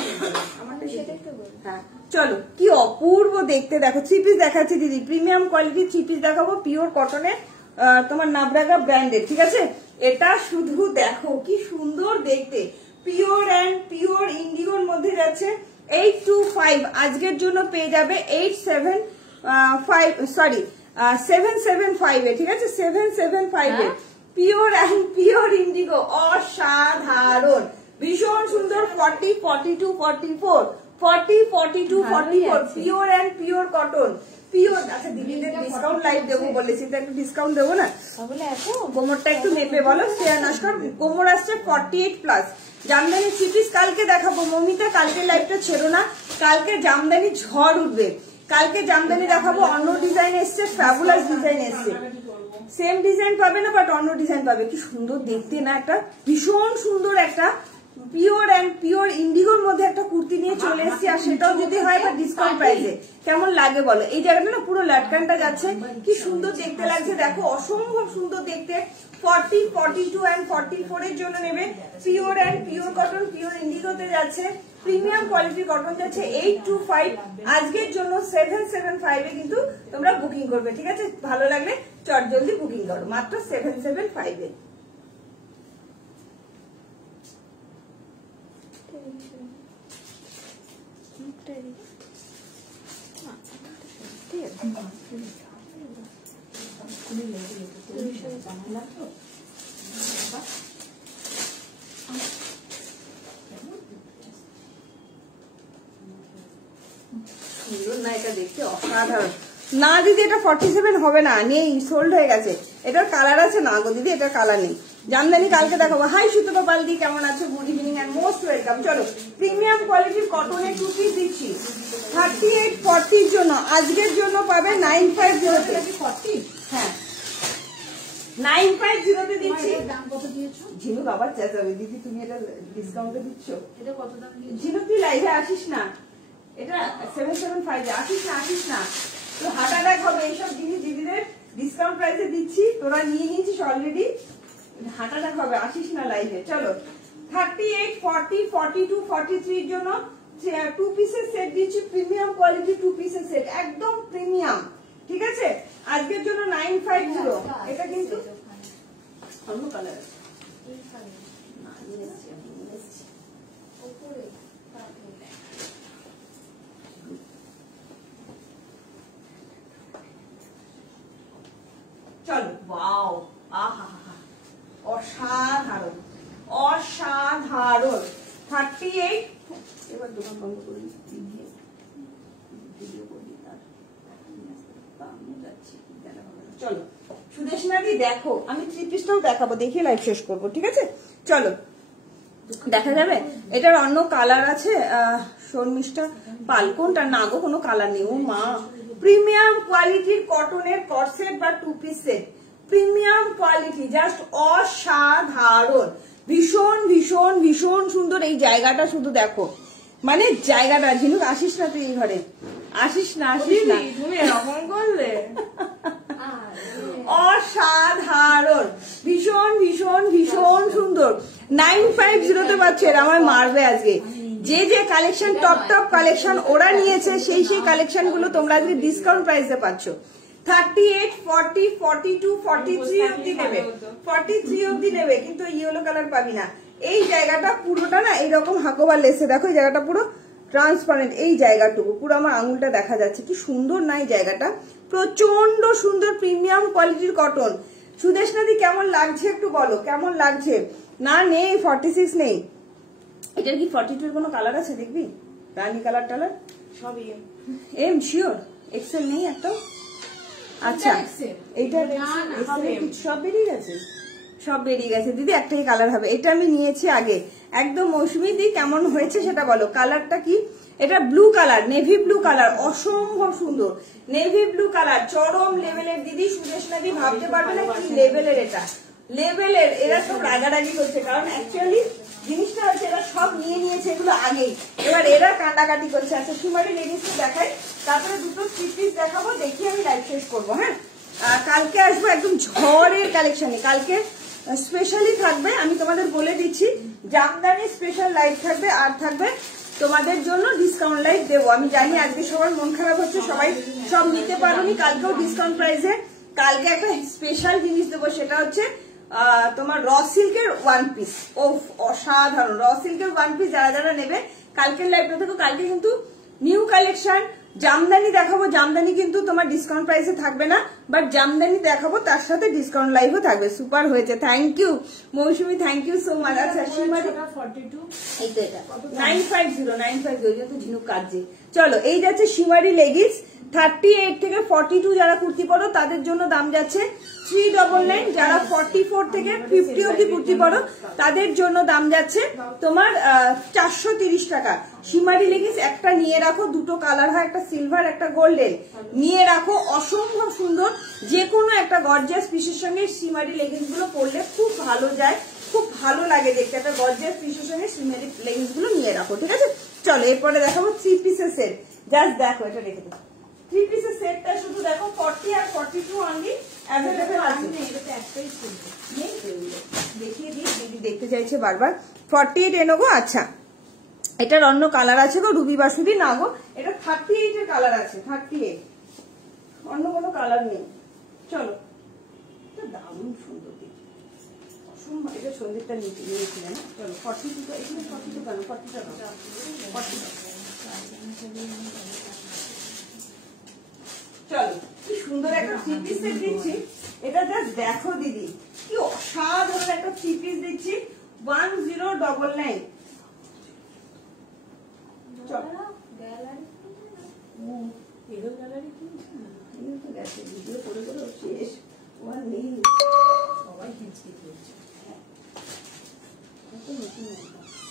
আমারটা সেটাই তো বল। হ্যাঁ চলো কি অপূর্ব দেখতে, দেখো 3 পিস দেখাচ্ছি দিদি, প্রিমিয়াম কোয়ালিটি 3 পিস দেখাবো, পিওর কটনের তোমার নাবরাগা ব্র্যান্ডের, ঠিক আছে। এটা শুধু দেখো কি সুন্দর দেখতে, পিওর অ্যান্ড পিওর ইন্ডিগোর মধ্যে যাচ্ছে 825, আজকের জন্য পেয়ে যাবে 775 এ, ঠিক আছে 775 a pure and pure Indigo, অসাধারণ ভীষণ সুন্দর। 40 42 44 40 42 44 pure and pure cotton, pure. আচ্ছা দিদিদের ডিসকাউন্ট লাইভ দেবো বলেছি, তো একটু ডিসকাউন্ট দেবো না, কোমরটা একটু মেপে বলো। শ্রেয়া নস্কর কোমর আসছে 48 প্লাস, জামদানি 3 পিস কালকে দেখাবো। মমিতা কালকে লাইভটা ছেড়ো না, কালকে জামদানি ঝড় উঠবে, কালকে জামদানি দেখাবো, অন্য ডিজাইন এসছে, ফ্যাবুলাস ডিজাইন এসছে, সেম ডিজাইন পাবে না বাট অন্য ডিজাইন পাবে, কি সুন্দর দেখতে না, একটা ভীষণ সুন্দর একটা পিওর অ্যান্ড পিওর ইন্ডিগোর মধ্যে একটা কুর্তি নিয়ে চলে এসেছি, আর সেটাও যদি হয় বা ডিসকাউন্ট প্রাইসে, কেমন লাগে বলো। এই জায়গাটা না পুরো লাটকানটা যাচ্ছে, কি সুন্দর দেখতে লাগছে, দেখো অসম্ভব সুন্দর দেখতে। 40 42 and 44 এর জন্য নেবে, pure and pure cotton pure ইন্ডিগোতে যাচ্ছে, প্রিমিয়াম কোয়ালিটির কটন যাচ্ছে 825, আজকের জন্য 775 এ কিন্তু তোমরা বুকিং করবে, ঠিক আছে। ভালো লাগলে চট জলদি বুকিং করো, মাত্র 775 এ। সুন্দর না এটা দেখতে, অসাধারণ। না দিদি এটা 47 হবে না, নেই, সোল্ড হয়ে গেছে। এটার কালার আছে না গো দিদি, এটার কালার নেই। জামদানি কালকে দেখাবো। হাই সুতপা পালদি, কেমন আছো? Good evening and most welcome. চলো প্রিমিয়াম কোয়ালিটির কটনের 2 পিস দিচ্ছি 38 40 এর জন্য, আজকের জন্য পাবে 950 তে। হ্যাঁ 950 তে দিচ্ছি। দাম কত দিয়েছো? ঝিনুক আবার চেঁচাবে দিদি, তুমি এটা ডিসকাউন্টে দিচ্ছ। এটা কত দাম দিয়েছো? ঝিনুক তুই লাইভে আসিস না, এটা 775 এ আসিস না তো হার্ট অ্যাটাক হবে। এইসব জিনিস দিদিদের ডিসকাউন্ট প্রাইসে দিচ্ছি, তোরা নিয়ে নিয়েছিস অলরেডি, হার্ট অ্যাটাক হবে, আসিস না লাইভে। চলো 38 40 42 43 এর জন্য 2 পিসের সেট দিচ্ছি, প্রিমিয়াম কোয়ালিটি 2 পিসের সেট, একদম প্রিমিয়াম, ঠিক আছে। আজকের জন্য 950। এটা কিন্তু অন্য কালার আছে, চলো, ওয়াও, আহা, অসাধারণ অসাধারণ। 38। এবার দোকান বন্ধ করে দিয়ে ভিডিও করবি তার যাচ্ছি। চলো সুদেশনাদি দেখো, আমি 3 পিসটাও দেখাবো, দেখিয়ে লাইভ শেষ করবো, ঠিক আছে? চলো দেখা যাবে। এটার অন্য কালার আছে, শর্মিষ্ঠা পাল কোনটা? না গো, কোনো কালার নেই। ও মা, প্রিমিয়াম কোয়ালিটির কটনের কর্সেট বা 2 piece set, premium quality, just অসাধারণ, ভীষণ ভীষণ ভীষণ সুন্দর। এই জায়গাটা শুধু দেখো, মানে জায়গাটা। ঝিনুক আসিস না তুই এই ঘরে, আসিস না, আসিস না, তুমি এরকম করলে। অসাধারণ, ভীষণ ভীষণ ভীষণ সুন্দর। 950 তে পাচ্ছে, এরা আমায় মারবে আজকে। যে যে কালেকশন টপ টপ কালেকশন ওরা নিয়েছে, সেই সেই কালেকশন গুলো তোমরা আজকে ডিসকাউন্ট প্রাইসে পাচ্ছ। 38, 40, 42, 43 অব্দি নেবে, 43 অব্দি নেবে, কিন্তু ইয়েলো কালার পাবি না। এই জায়গাটা পুরোটা না এইরকম হাকোবার লেসে, দেখো এই জায়গাটা পুরো ট্রান্সপারেন্ট, এই জায়গাটুকু পুরো আমার আঙুলটা দেখা যাচ্ছে, কি সুন্দর না এই জায়গাটা, প্রচন্ড সুন্দর, প্রিমিয়াম কোয়ালিটির কটন। সুদেশনাদি কেমন লাগছে একটু বলো, কেমন লাগছে? না নেই 46 নেই। এটার কি 42 এর কোনো কালার আছে দেখবি? রানী কালার টালার সবই এম শিওর, এক্সেল নেই একটাও? আচ্ছা, এইটা সব বেরিয়ে গেছে, সব বেরিয়ে গেছে দিদি, একটাই কালার হবে। এটা আমি নিয়েছি আগে একদম। মৌসুমী দি কেমন হয়েছে সেটা বলো। কালারটা কি? এটা blue colour, navy blue colour, অসম্ভব সুন্দর নেভি ব্লু কালার, চরম লেভেলের দিদি। সুদেশনাদি ভাবতে পারবে না কি লেভেলের, এটা লেভেলের। এরা সব রাগারাগি করছে, কারণ অ্যাকচুয়ালি জিনিসটা হচ্ছে এরা সব নিয়ে নিয়েছে এগুলো আগেই, এবার এরা কান্ডাকাটি করছে। আচ্ছা শিমারি লেডিসকে দেখাই, তারপরে দুটো 3 পিস দেখাবো, দেখি আমি লাইভ শেষ করবো। হ্যাঁ, কালকে আসবো একদম ঝড়ের কালেকশনে, কালকে স্পেশালি থাকবে, আমি তোমাদের বলে দিচ্ছি, জামদানি স্পেশাল লাইভ থাকবে, আর থাকবে তোমাদের জন্য ডিসকাউন্ট লাইভ দেবো। আমি জানি আজকে সবার মন খারাপ হচ্ছে, সবাই সব নিতে পারোনি, কালকেও ডিসকাউন্ট প্রাইসে কালকে একটা স্পেশাল জিনিস দেবো, সেটা হচ্ছে তোমার র সিল্কের 1 পিস। ও অসাধারণ র সিল্কের 1 পিস, যারা যারা নেবে কালকের লাইভটা থেকে। কালকে কিন্তু নিউ কালেকশন জামদানি দেখাবো, জামদানি কিন্তু তোমার ডিসকাউন্ট প্রাইসে থাকবে না, বাট জামদানি দেখাবো, তার সাথে ডিসকাউন্ট লাইভও থাকবে। সুপার হয়েছে, thank you Mousumi, thank you so much. আচ্ছা শিমারি, এই তো এটা 950 যেহেতু ঝিনুক কাটছে। চলো এই যাচ্ছে শিমারি লেগিংস, 38 থেকে 42 যারা কুর্তি পরো তাদের জন্য দাম যাচ্ছে 399, যারা 44 থেকে 50 অব্দি কুর্তি পরো তাদের জন্য দাম যাচ্ছে তোমার 430 টাকা। শিমারি লেগিংস একটা নিয়ে রাখো, দুটো কালার হয়, একটা সিলভার একটা গোল্ডেন, নিয়ে রাখো, অসম্ভব সুন্দর। যে কোনো একটা গর্জিয়াস পিসের সঙ্গে শিমারি লেগিংস গুলো পরলে খুব ভালো যায়, খুব ভালো লাগে দেখতে। একটা গর্জিয়াস পিসের সঙ্গে শিমারি লেগিংস গুলো নিয়ে রাখো, ঠিক আছে? চলো এরপরে দেখাবো 3 পিসের সেট, জাস্ট দেখো, এটা রেখে দেবো। 3 পিসের সেটটা শুধু দেখো, 40 আর 42 অনলি অ্যাভেলেবেল আছে। দেখিয়ে দিই, দিদি দেখতে চাইছে বারবার। 48 এনো গো। আচ্ছা এটার অন্য কালার আছে গো, রুবি বাসুবি না গো, এটা 38 এর কালার আছে, 38, অন্য কোনো কালার নেই। চলো, এটা দারুণ সুন্দর দেখতে, অসম্ভব। এটা সন্দীপটা নিয়েছিলেন। চলো 42, এখানে 42 কেন, 40 টাকা, 40 টাকা। চলো কি সুন্দর একটা 3 পিস সেট দিচ্ছি, এটা জাস্ট দেখো দিদি, কি অসাধারণ একটা 3 পিস দিচ্ছি, 1099।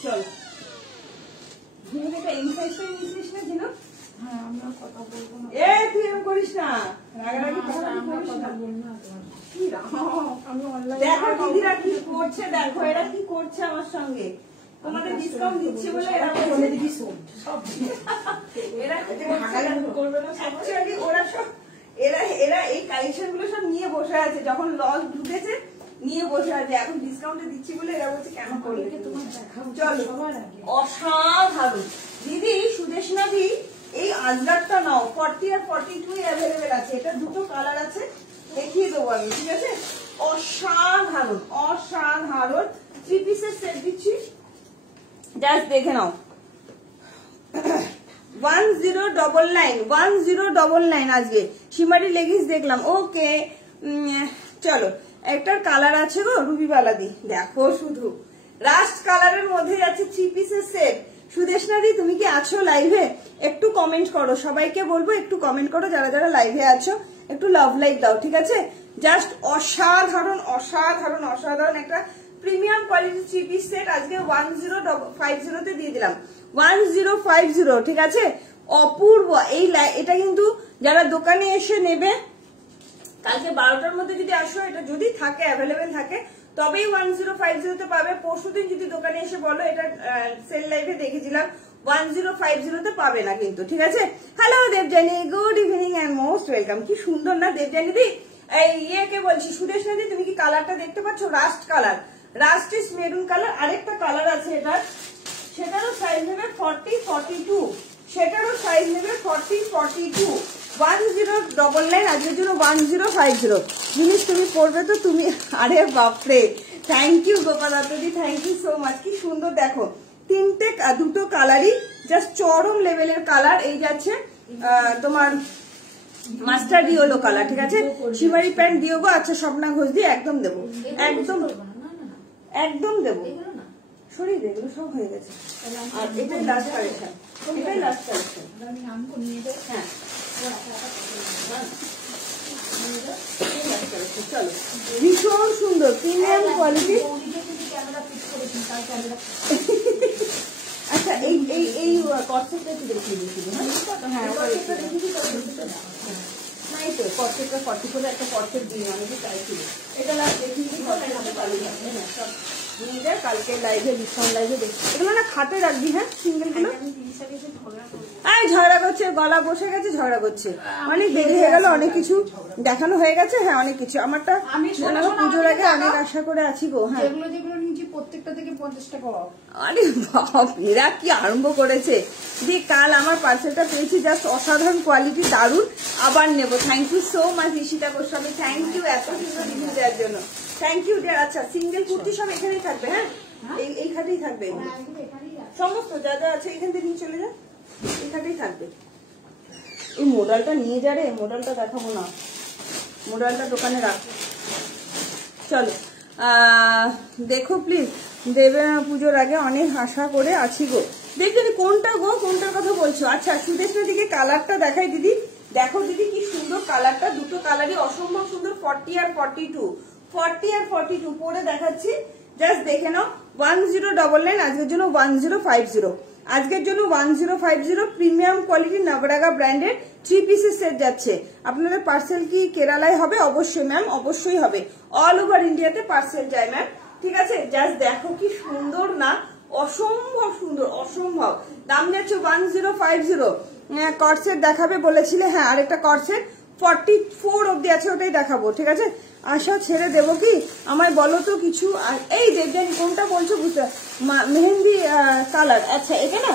চলো একটা ইনসাইজটা নিয়েছিস না ছিল? হ্যাঁ আমরা কথা বলবো না, এ তুই এরকম করিস না, রাগারাগি করিস না। দেখো দিদিরা কি করছে, দেখো এরা কি করছে আমার সঙ্গে, তোমাদের ডিসকাউন্ট দিচ্ছে বলে এরা বলে দিবি শোন সব, এরা অ্যাকচুয়ালি ওরা সব এরা এই কালেকশন গুলো সব নিয়ে বসে আছে, যখন লস ঢুকেছে নিয়ে বসে আছে, এখন ডিসকাউন্টে দিচ্ছি বলে এরা বলছে কেন করলে। চলো অসাধারণ দিদি, সুদেশনাদি এই আজরাকটা নাও, 40 আর 42 অ্যাভেলেবেল আছে, এটা দুটো কালার আছে, দেখিয়ে দেবো আমি, ঠিক আছে? অসাধারণ অসাধারণ 3 পিসের সেট দিচ্ছি, জাস্ট দেখে নাও 1099 আজকে শিমারি লেগিস দেখলাম। ওকে চলো, একটার কালার আছে গো রুবিবালা দি, দেখো শুধু রাস্ট কালারের মধ্যে আছে 3 পিসের সেট। সুদেশনা দি তুমি কি আছো লাইভে? একটু কমেন্ট করো, সবাইকে বলবো একটু কমেন্ট করো, যারা যারা লাইভে আছো একটু লাভ লাইক দাও, ঠিক আছে? জাস্ট অসাধারণ অসাধারণ অসাধারণ একটা প্রিমিয়াম কোয়ালিটি 3 পিস সেট আজকে 1050 তে দিয়ে দিলাম। 1050, ঠিক আছে? অপূর্ব এটা কিন্তু যারা দোকানে এসে নেবে কালকে 12টার মধ্যে যদি আসো, এটা যদি থাকে অ্যাভেলেবেল থাকে তবেই 1050 তে পাবে। পরশুদিন যদি দোকানে এসে বলো, এটা সেল লাইভে দেখেছিলাম 1050 তে পাবে না কিন্তু, ঠিক আছে? Hello Debjani, good evening and most welcome. কি সুন্দর না দেবজানি দি? এই ইয়েকে বলছি, সুদেশনা দি তুমি কি কালারটা দেখতে পাচ্ছ? রাস্ট কালার, রাস্ট ইস মেরুন কালার। আরেকটা কালার আছে এটার, সেটারও সাইজ নেবে 40-42, সেটারও সাইজ নেবে 40-42। 1099 আজকের জন্য 1050 জিনিস তুমি পড়বে তো তুমি, আরে বাপরে, থ্যাংক ইউ গোপালদি, থ্যাংক ইউ সো মাচ। কি সুন্দর দেখো, দুটো কালারই জাস্ট চরম লেভেলের কালার। এই যাচ্ছে তোমার মাস্টার ইয়েলো কালার, ঠিক আছে? শিমারি প্যান্ট দিও গো। আচ্ছা স্বপ্না ঘোষ দিয়ে একদম দেবো, একদম একদম দেবো। শরীর এগুলো সব হয়ে গেছে। আর এটাই লাস্ট কালেকশন, এটাই লাস্ট কালেকশন। হ্যাঁ চলো, ভীষণ সুন্দর প্রিমিয়াম কোয়ালিটি। আচ্ছা এই এই এই কনসেপ্টটা একটু দেখিয়ে দিয়েছিল। হ্যাঁ কনসেপ্টটা দেখিয়েছি, না এই তো কনসেপ্টটা 44 একটা কনসেপ্ট দিয়ে অনেকে চাইছিল। এটা লাস্ট দেখিয়েছি, সব নিয়ে যায় কালকে লাইভে, ডিসকাউন্ট লাইভে দেখি। এগুলো না খাটে রাখবি, হ্যাঁ সিঙ্গেল গুলো। এই ঝগড়া করছে, গলা বসে গেছে, ঝগড়া করছে, অনেক দেরি হয়ে গেল, অনেক কিছু দেখানো হয়ে গেছে। হ্যাঁ অনেক কিছু, আমারটা পুজোর আগে অনেক আশা করে আছি গো। হ্যাঁ প্রত্যেকটা থেকে 50 টাকা। আরে বাপ, এরা কি আরম্ভ করেছে। দিয়ে কাল আমার পার্সেলটা পেয়েছি, জাস্ট অসাধারণ কোয়ালিটি, দারুণ। আবার নেবো। Thank you so much Ishita Goswami, thank you এত সুন্দর রিভিউ দেওয়ার জন্য, থ্যাংক ইউ ডিয়ার। আচ্ছা সিঙ্গেল কুর্তি সব এখানেই থাকবে, হ্যাঁ এই খাটেই থাকবে, সমস্ত যা যা আছে এখান থেকে নিয়ে চলে যা, এই খাটেই থাকবে। এই মোডালটা নিয়ে যা রে, মোডালটা দেখাবো না, মোডালটা দোকানে রাখ। চলো দেখো প্লিজ, দেবে পুজোর আগে অনেক আশা করে আছি গো। দেখবেন কোনটা গো, কোনটার কথা বলছো? আচ্ছা সুদেশনা দিকে কালারটা দেখাই দিদি, দেখো দিদি কি সুন্দর কালারটা, দুটো কালারই অসম্ভব সুন্দর। 40 আর 42, 40 আর 42 পরে দেখাচ্ছি, জাস্ট দেখে নাও। 1099 আজকের জন্য 1050, আজকের জন্য 1050 প্রিমিয়াম কোয়ালিটি নবরাগা ব্র্যান্ডের 3 পিসের সেট যাচ্ছে। আপনাদের পার্সেল কি কেরালায় হবে? অবশ্যই ম্যাম, অবশ্যই হবে। অল ওভার ইন্ডিয়াতে পার্সেল যায় ম্যাম, ঠিক আছে? জাস্ট দেখো কি সুন্দর না, অসম্ভব সুন্দর, অসম্ভব। দাম যাচ্ছে 1050। কর্সেট দেখাবে বলেছিলে, হ্যাঁ আরেকটা কর্সেট 44 অব্দি আছে, ওটাই দেখাবো, ঠিক আছে? আশা ছেড়ে দেবো কি আমায় বলো তো কিছু। এই দেবজানি কোনটা বলছো বুঝতে, মেহেন্দি কালার। আচ্ছা এটা না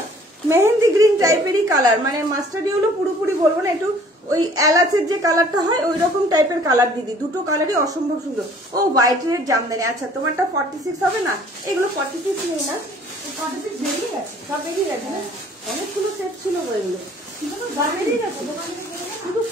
মেহেন্দি গ্রিন টাইপেরই কালার, মানে মাস্টার্ড ইয়েলো পুরোপুরি বলবো না, একটু ওই এলাচের যে কালারটা হয় ওই রকম টাইপের কালার দিদি। দুটো কালারই অসম্ভব সুন্দর। ও হোয়াইট রেড জামদানি। আচ্ছা তোমারটা 46 হবে না? এগুলো 46 নেই না, 46 বেরিয়ে গেছে, সব বেরিয়ে গেছে না, অনেকগুলো সেট ছিল এগুলো, শুধু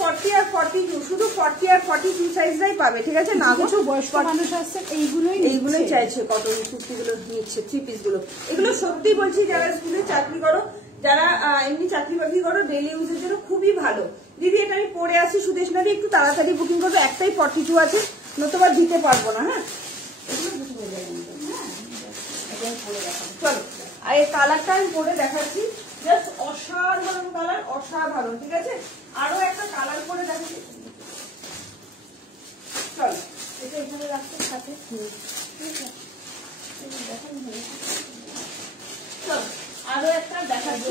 40 আর 42, শুধু 40 আর 42 সাইজটাই পাবে, ঠিক আছে? না কিছু বয়স্ক মানুষ আসছে এইগুলোই চাইছে, কটন কুর্তিগুলো নিচ্ছে, 3 পিস গুলো। এগুলো সত্যি বলছি, যারা স্কুলে চাকরি করো, যারা এমনি চাকরি বাকরি করো, ডেইলি ইউজের জন্য খুবই ভালো। দিদি এটা আমি পরে আসি, সুদেশনা দি একটু তাড়াতাড়ি বুকিং করবো, একটাই 42 আছে, নতুবা দিতে পারবো না। হ্যাঁ চলো, আর এই কালারটা আমি পরে দেখাচ্ছি, জাস্ট অসাধারণ কালার, অসাধারণ, ঠিক আছে? আরো একটা কালার করে দেখাচ্ছি, চলো এটা এখানে রাখতে থাকে। চলো আরো একটা দেখাচ্ছি,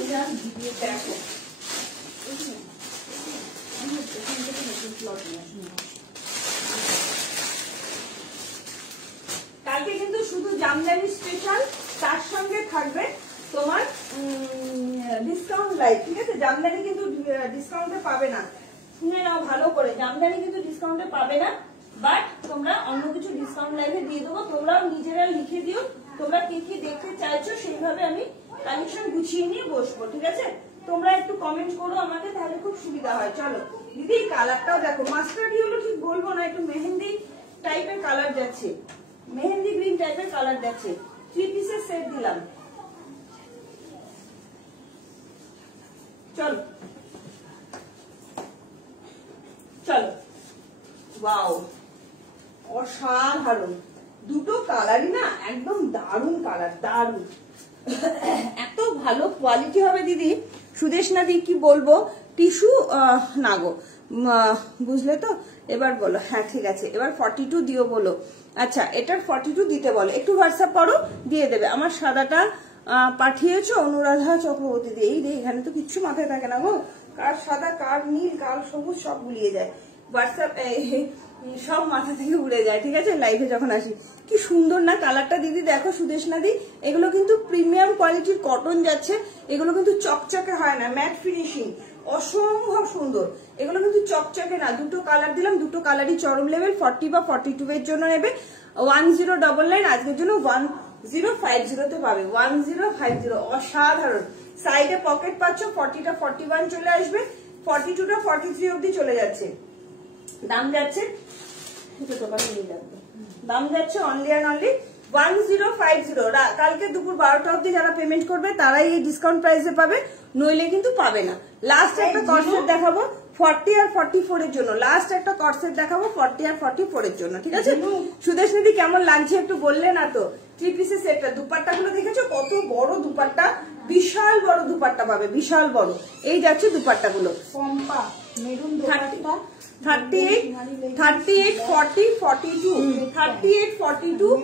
দেখো কালকে কিন্তু শুধু জামদানি স্পেশাল, তার সঙ্গে থাকবে তোমার ডিসকাউন্ট লাইভ, ঠিক আছে? জামদানি কিন্তু ডিসকাউন্টে পাবে না, শুনে নাও ভালো করে, জামদানি কিন্তু ডিসকাউন্টে পাবে না, বাট তোমরা অন্য কিছু ডিসকাউন্ট লাইভে দিয়ে দেবো। তোমরাও নিজেরা লিখে দিও তোমরা কি কি দেখতে চাইছো, সেইভাবে আমি কালেকশন গুছিয়ে নিয়ে বসবো, ঠিক আছে? তোমরা একটু কমেন্ট করো আমাকে, তাহলে খুব সুবিধা হয়। চলো দিদি কালারটাও দেখো, মাস্টার্ড ইয়েলো ঠিক বলবো না, একটু মেহেন্দি টাইপের কালার যাচ্ছে, মেহেন্দি গ্রিন টাইপের কালার যাচ্ছে। 3 পিসের সেট দিলাম। চলো চলো, ওয়াও অসাধারণ, দুটো কালারই না একদম দারুণ কালার, দারুণ। এত ভালো কোয়ালিটি হবে দিদি, সুদেশনা দি কি বলবো, টিস্যু না গো, বুঝলে তো? এবার বলো, হ্যাঁ ঠিক আছে, এবার 42 দিও বলো। আচ্ছা এটার 42 দিতে বলো, একটু হোয়াটসঅ্যাপ করো, দিয়ে দেবে। আমার সাদাটা পাঠিয়েছো অনুরাধা চক্রবর্তী দিয়ে, এই রে এখানে তো কিচ্ছু মাথায় থাকে না গো, কার সাদা কার নীল কার সবুজ সব গুলিয়ে যায়, হোয়াটসঅ্যাপ সব মাথা থেকে উড়ে যায়, ঠিক আছে? লাইভে যখন আসি কি সুন্দর না কালারটা দিদি, দেখো সুদেশনা দি, এগুলো কিন্তু প্রিমিয়াম কোয়ালিটির কটন যাচ্ছে, এগুলো কিন্তু চকচকে হয় না, ম্যাট ফিনিশিং, অসম্ভব সুন্দর। এগুলো কিন্তু চকচকে না, দুটো কালার দিলাম, দুটো কালারই চরম লেভেল। 40 বা 42 এর জন্য নেবে 1099, আজকের জন্য 1050 তে পাবে, 1050, অসাধারণ। সাইডে পকেট পাচ্ছ, 40টা 41 চলে আসবে, 42টা 43 অব্দি চলে যাচ্ছে। দাম যাচ্ছে, দাম যাচ্ছে অনলি অ্যান্ড অনলি 1050। কালকে দুপুর 12টা অব্দি যারা পেমেন্ট করবে তারাই এই ডিসকাউন্ট প্রাইসে পাবে, নইলে কিন্তু পাবে না। লাস্ট একটা কর্সেট দেখাবো 40 আর 44 এর জন্য, লাস্ট একটা কর্সেট দেখাবো 40 আর 44 এর জন্য, ঠিক আছে? সুদেশ দিদি কেমন লাগছে একটু বললে না তো? 3 পিসের সেটটা, দুপাট্টা গুলো দেখেছো কত বড় দুপাট্টা, বিশাল বড় দুপাট্টা পাবে, বিশাল বড়। এই যাচ্ছে দুপাট্টা গুলো, 38, 40, 42, 38, 42,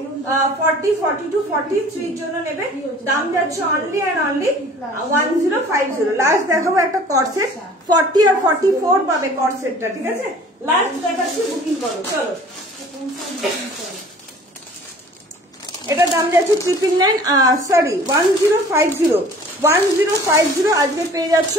40, 42, 43 জন্য নেবে। দাম যাচ্ছে অনলি অ্যান্ড অনলি 1050। লাস্ট দেখাবো একটা কর্সেট, 40 আর 44 পাবে কর্সেটটা, ঠিক আছে? লাস্ট দেখাচ্ছি, বুকিং করো। চলো এটার দাম যাচ্ছে 1050 আজকে পেয়ে যাচ্ছ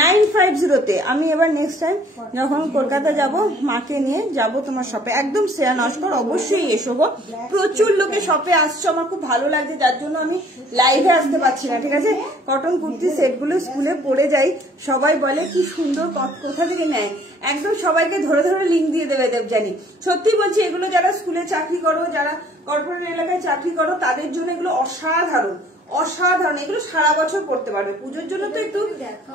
950 তে। আমি এবার নেক্সট টাইম যখন কলকাতা যাব মাকে নিয়ে যাব তোমার শপে, একদম শ্রেয়া নস্কর, অবশ্যই এসো গো। প্রচুর লোকে শপে আসছো, আমার খুব ভালো লাগছে, যার জন্য আমি লাইভে আসতে পারছি না, ঠিক আছে? কটন কুর্তি সেটগুলো স্কুলে পরে যাই, সবাই বলে কি সুন্দর, কোথা থেকে নেয়, একদম সবাইকে ধরে ধরে লিঙ্ক দিয়ে দেবে দেবজানি। সত্যি বলছি, এগুলো যারা স্কুলে চাকরি করো, যারা কর্পোরেট এলাকায় চাকরি করো, তাদের জন্য এগুলো অসাধারণ, অসাধারণ। এগুলো সারা বছর পড়তে পারবে, পুজোর জন্য তো একটু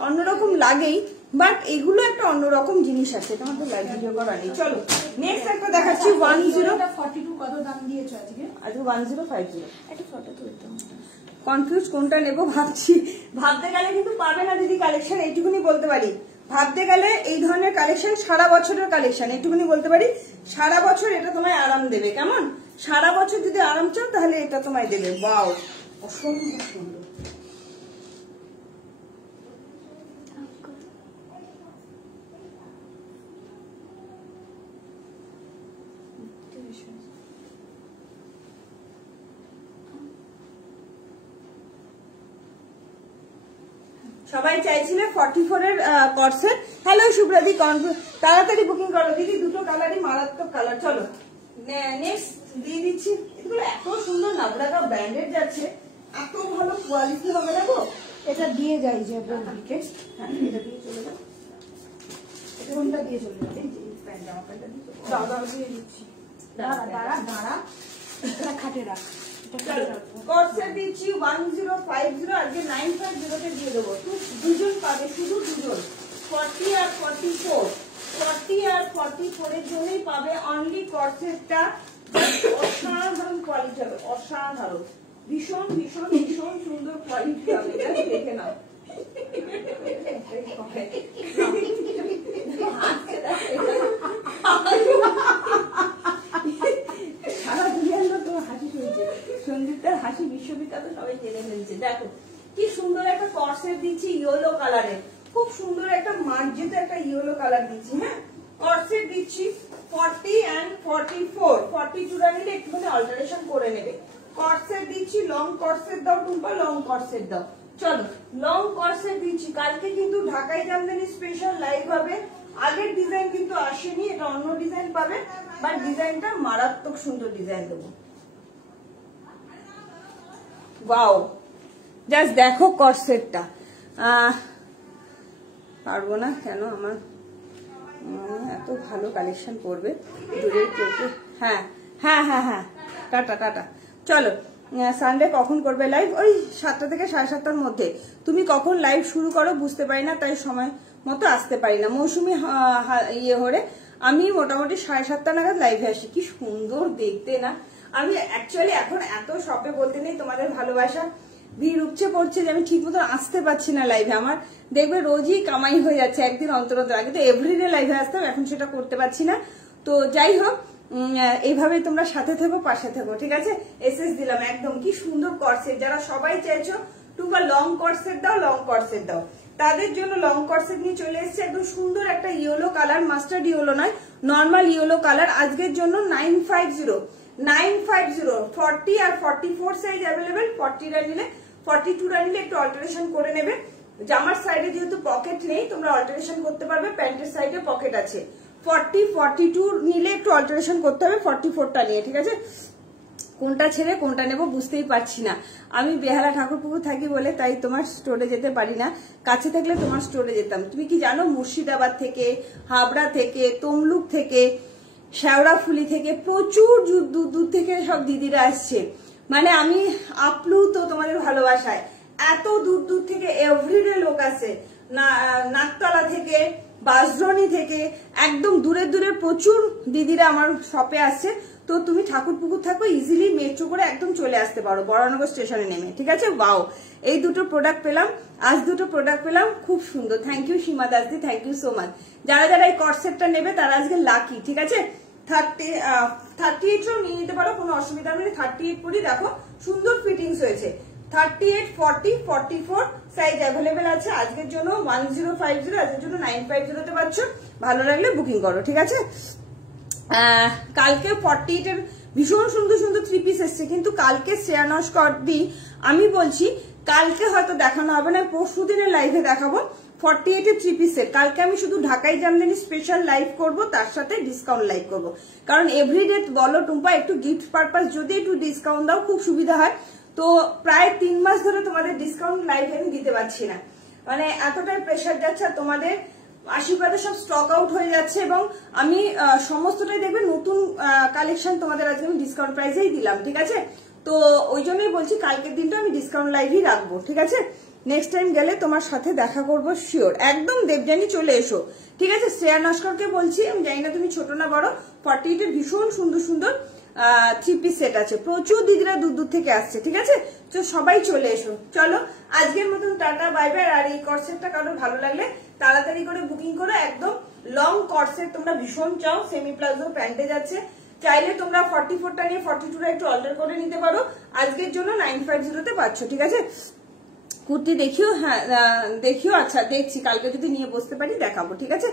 অন্যরকম লাগেই, বাট এগুলো একটা অন্যরকম জিনিস আছে, তোমার তো লাইভ ভিডিও করা নেই। চলো নেক্সট একটা দেখাচ্ছি 42 কত দাম দিয়েছো আজকে? 1050। একটা ফটো তুলতাম, কনফিউজ কোনটা নেবো ভাবছি, ভাবতে গেলে কিন্তু পাবে না দিদি কালেকশন, এইটুকুনি বলতে পারি। ভাবতে গেলে এই ধরনের কালেকশন সারা বছরের কালেকশন, এইটুকুনি বলতে পারি, সারা বছর এটা তোমায় আরাম দেবে। কেমন? সারা বছর যদি আরাম চাও তাহলে এটা তোমায় দেবে। ওয়াও অসম্ভব সুন্দর। সবাই চাইছিলে 44 এর কর্সেট। হ্যালো সুব্রাদি, তাড়াতাড়ি বুকিং করো দিদি, দুটো কালারই মারাত্মক কালার। চলো নেক্সট দিয়ে দিচ্ছি, এগুলো এত সুন্দর নাবড়াগা ব্র্যান্ডেড যাচ্ছে, এত ভালো কোয়ালিটি হবে না গো। এটা দিয়ে যাই যে বৌদিকে, হ্যাঁ এটা দিয়ে চলে যাও, কোনটা দিয়ে চলে যাবে? জামা প্যান্টটা দিয়ে চলে যাও। দাদা দিয়ে দিচ্ছি, দাঁড়া দাঁড়া দাঁড়া, এটা খাটে রাখ। কর্সেট দিচ্ছি 1050, আজকে 950 তে দিয়ে দেবো। দুজন পাবে, শুধু দুজন, 40 আর 44, 40 আর 44 এর জন্যই পাবে অনলি কর্সেটটা। অসাধারণ কোয়ালিটি হবে, অসাধারণ, ভীষণ ভীষণ ভীষণ সুন্দর কোয়ালিটি হবে, দেখে নাও। সারা দুনিয়ার লোক তোমার হাসি শুনছে, সন্দীপটার হাসি বিশ্ববিখ্যাত, সবাই জেনে ফেলছে। দেখো কি সুন্দর একটা কর্সেট দিচ্ছি ইয়েলো কালারের, খুব সুন্দর একটা মার্জিত একটা ইয়েলো কালার দিচ্ছি। হ্যাঁ কর্সেট দিচ্ছি 40 and 44, 42টা নিলে একটুখানি অল্টারেশন করে নেবে। কর্সেট দিচ্ছি, লং কর্সেট দাও টুম্পা, লং কর্সেট দাও। চলো লং কর্সেট দিচ্ছি, কালকে কিন্তু ঢাকাই জামদানি স্পেশাল লাইভ হবে, আগের ডিজাইন কিন্তু আসেনি, এটা অন্য ডিজাইন পাবে, বাট ডিজাইনটা মারাত্মক সুন্দর ডিজাইন দেবো। ওয়াও জাস্ট দেখো কর্সেটটা। পারবো না কেন, আমার এত ভালো কালেকশন করবে দূরের কেউ। হ্যাঁ হ্যাঁ হ্যাঁ হ্যাঁ, টাটা টাটা। চলো সানডে কখন করবে লাইভ? ওই 7টা থেকে 7:30টার মধ্যে। তুমি কখন লাইভ শুরু করো বুঝতে পারি না, তাই সময় মতো আসতে পারি না। মৌসুমি ইয়ে হরে আমি মোটামুটি 7:30 নাগাদ লাইভে আসি। কি সুন্দর দেখতে না? আমি অ্যাকচুয়ালি এখন এত শপে বলতে নেই, তোমাদের ভালোবাসা ভিড় উপচে পড়ছে যে আমি ঠিক মতো আসতে পারছি না লাইভে। আমার দেখবে রোজই কামাই হয়ে যাচ্ছে একদিন অন্তর অন্তর। আগে তো এভরিডে লাইভে আসতাম, এখন সেটা করতে পারছি না। তো যাই হোক, এইভাবে তোমরা সাথে থেকো, পাশে থেকো, ঠিক আছে? এসএস দিলাম একদম। কি সুন্দর কর্সেট, যারা সবাই চাইছো টুম্পা লং কর্সেট দাও, লং কর্সেট দাও, তাদের জন্য লং কর্সেট নিয়ে চলে এসেছে। একদম সুন্দর একটা ইয়েলো কালার, মাস্টার্ড ইয়েলো নয়, নর্মাল ইয়েলো কালার। আজকের জন্য 950 40 আর 44 সাইজ অ্যাভেলেবেল। 40টা নিলে 42টা নিলে একটু অল্টারেশন করে নেবে। জামার সাইডে যেহেতু পকেট নেই, তোমরা অল্টারেশন করতে পারবে। প্যান্টের সাইডে পকেট আছে। 40 42 নিলে একটু অল্টারেশন করতে হবে 44টা নিয়ে, ঠিক আছে? কোনটা ছেড়ে কোনটা নেব বুঝতেই পারছি না। আমি বেহালা ঠাকুরপুকুর থাকি বলে তাই তোমার স্টোরে যেতে পারি না। কাছে থাকলে তোমার স্টোরে যেতাম। তুমি কি জানো, মুর্শিদাবাদ থেকে, হাবড়া থেকে, তমলুক থেকে, শেওড়াফুলি থেকে প্রচুর দূর থেকে সব দিদিরা আসছে। মানে আমি আপ্লুত তোমাদের ভালোবাসায়। এত দূর দূর থেকে এভরিডে লোক আসে, নাকতলা থেকে, বাসরনি থেকে, একদম দূরের দূরের প্রচুর দিদিরা আমার শপে আসছে। তো তুমি ঠাকুরপুকুর থাকো, ইজিলি মেট্রো করে একদম চলে আসতে পারো বরানগর স্টেশনে নেমে, ঠিক আছে? ওয়াও, এই দুটো প্রোডাক্ট পেলাম, আজ দুটো প্রোডাক্ট পেলাম, খুব সুন্দর। থ্যাংক ইউ সীমা দাসদি, থ্যাংক ইউ সো মাচ। যারা যারা এই কর্সেটটা নেবে তারা আজকে লাকি, ঠিক আছে? 38ও নিয়ে নিতে পারো, কোনো অসুবিধা নেই। 38 পরি, দেখো সুন্দর ফিটিংস হয়েছে। 38, 40, 44 সাইজ অ্যাভেলেবেল আছে। আজকের জন্য 1050, আজকের জন্য 950তে পাচ্ছ। ভালো লাগলে বুকিং করো, ঠিক আছে? কালকে 48 এর ভীষণ সুন্দর সুন্দর 3 পিস এসছে, কিন্তু কালকে শ্রেয়া নস্কর দি আমি বলছি কালকে হয়তো দেখানো হবে না, পরশু দিনের লাইভে দেখাবো 48 এর 3 পিসের। কালকে আমি শুধু ঢাকাই জামদানি স্পেশাল লাইভ করব, তার সাথে ডিসকাউন্ট লাইভ করব। কারণ এভরিডে বলো টুম্পা একটু গিফট পারপাস যদি একটু ডিসকাউন্ট দাও খুব সুবিধা হয়। তো প্রায় 3 মাস ধরে তোমাদের ডিসকাউন্ট লাইভ আমি দিতে পারছি না, মানে এতটাই প্রেশার যাচ্ছে। আর তোমাদের আশীর্বাদে সব স্টক আউট হয়ে যাচ্ছে, এবং আমি সমস্তটাই দেখবে নতুন কালেকশন তোমাদের আজকে আমি ডিসকাউন্ট প্রাইসেই দিলাম, ঠিক আছে? তো ওই জন্যই বলছি কালকের দিনটা আমি ডিসকাউন্ট লাইভই রাখবো, ঠিক আছে? নেক্সট টাইম গেলে তোমার সাথে দেখা করবো শিওর। একদম দেবজানি চলে এসো, ঠিক আছে? শ্রেয়া নস্করকে বলছি, আমি জানি না তুমি ছোট না বড়, 48 এর ভীষণ সুন্দর সুন্দর 3 পিস সেট আছে। প্রচুর দিদিরা দূর দূর থেকে আসছে, ঠিক আছে? তো সবাই চলে এসো। চলো আজকের মতন টাটা, বাই বাই। আর এই কর্সেটটা কারোর ভালো লাগলে তাড়াতাড়ি করে বুকিং করো। একদম লং কর্সেট তোমরা ভীষণ চাও, সেমি প্লাজো প্যান্টে যাচ্ছে। চাইলে তোমরা 44টা নিয়ে 42টা একটু অল্টার করে নিতে পারো। আজকের জন্য 950তে পাচ্ছ, ঠিক আছে? কুর্তি দেখিও, হ্যাঁ দেখিও। আচ্ছা দেখছি, কালকে যদি নিয়ে বসতে পারি দেখাবো, ঠিক আছে?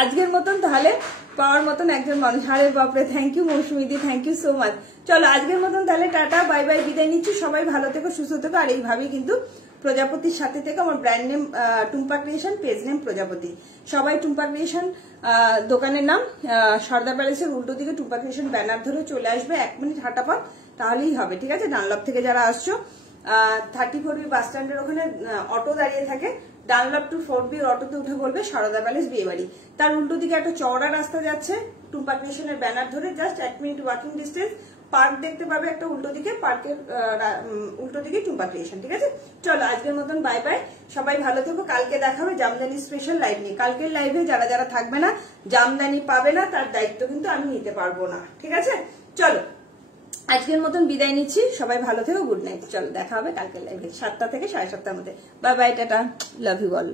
আজকের মতন তাহলে পাওয়ার মতন একজন মানুষ। আরে বাপরে, থ্যাংক ইউ মৌসুমিদি, থ্যাংক ইউ সো মাচ। চলো আজকের মতন তাহলে টাটা, বাই বাই, বিদায় নিচ্ছি। সবাই ভালো থেকো, সুস্থ থেকো। আর এইভাবেই কিন্তু প্রজাপতির সাথে থেকে আমার brand name Tumpa creation, page name প্রজাপতি। সবাই টুম্পা ক্রিয়েশন দোকানের নাম সারদা প্যালেসের উল্টো দিকে টুম্পা ক্রিয়েশন ব্যানার ধরে চলে আসবে, 1 মিনিট হাঁটা পথ, তাহলেই হবে, ঠিক আছে? ডানলপ থেকে যারা আসছো 34B বাস স্ট্যান্ডের ওখানে অটো দাঁড়িয়ে থাকে, ডানলপ টু 4B অটোতে উঠে বলবে সারদা প্যালেস বিয়েবাড়ি। তার উল্টো দিকে একটা চওড়া রাস্তা যাচ্ছে টুম্পা ক্রিয়েশনের ব্যানার ধরে, just 1 minute walking distance. Park দেখতে পাবে একটা উল্টো দিকে, পার্কের উল্টো দিকে টুম্পা ক্রিয়েশন, ঠিক আছে? চলো আজকের মতন বাই বাই, সবাই ভালো থেকো। কালকে দেখা হবে জামদানি স্পেশাল লাইভ নিয়ে। কালকের লাইভে যারা যারা থাকবে না, জামদানি পাবে না, তার দায়িত্ব কিন্তু আমি নিতে পারবো না, ঠিক আছে? চলো আজকের মতন বিদায় নিচ্ছি, সবাই ভালো থেকো, গুড নাইট। চলো দেখা হবে কালকের লাইভে 7টা থেকে 7:30টার মধ্যে। Bye bye, tata, love you all.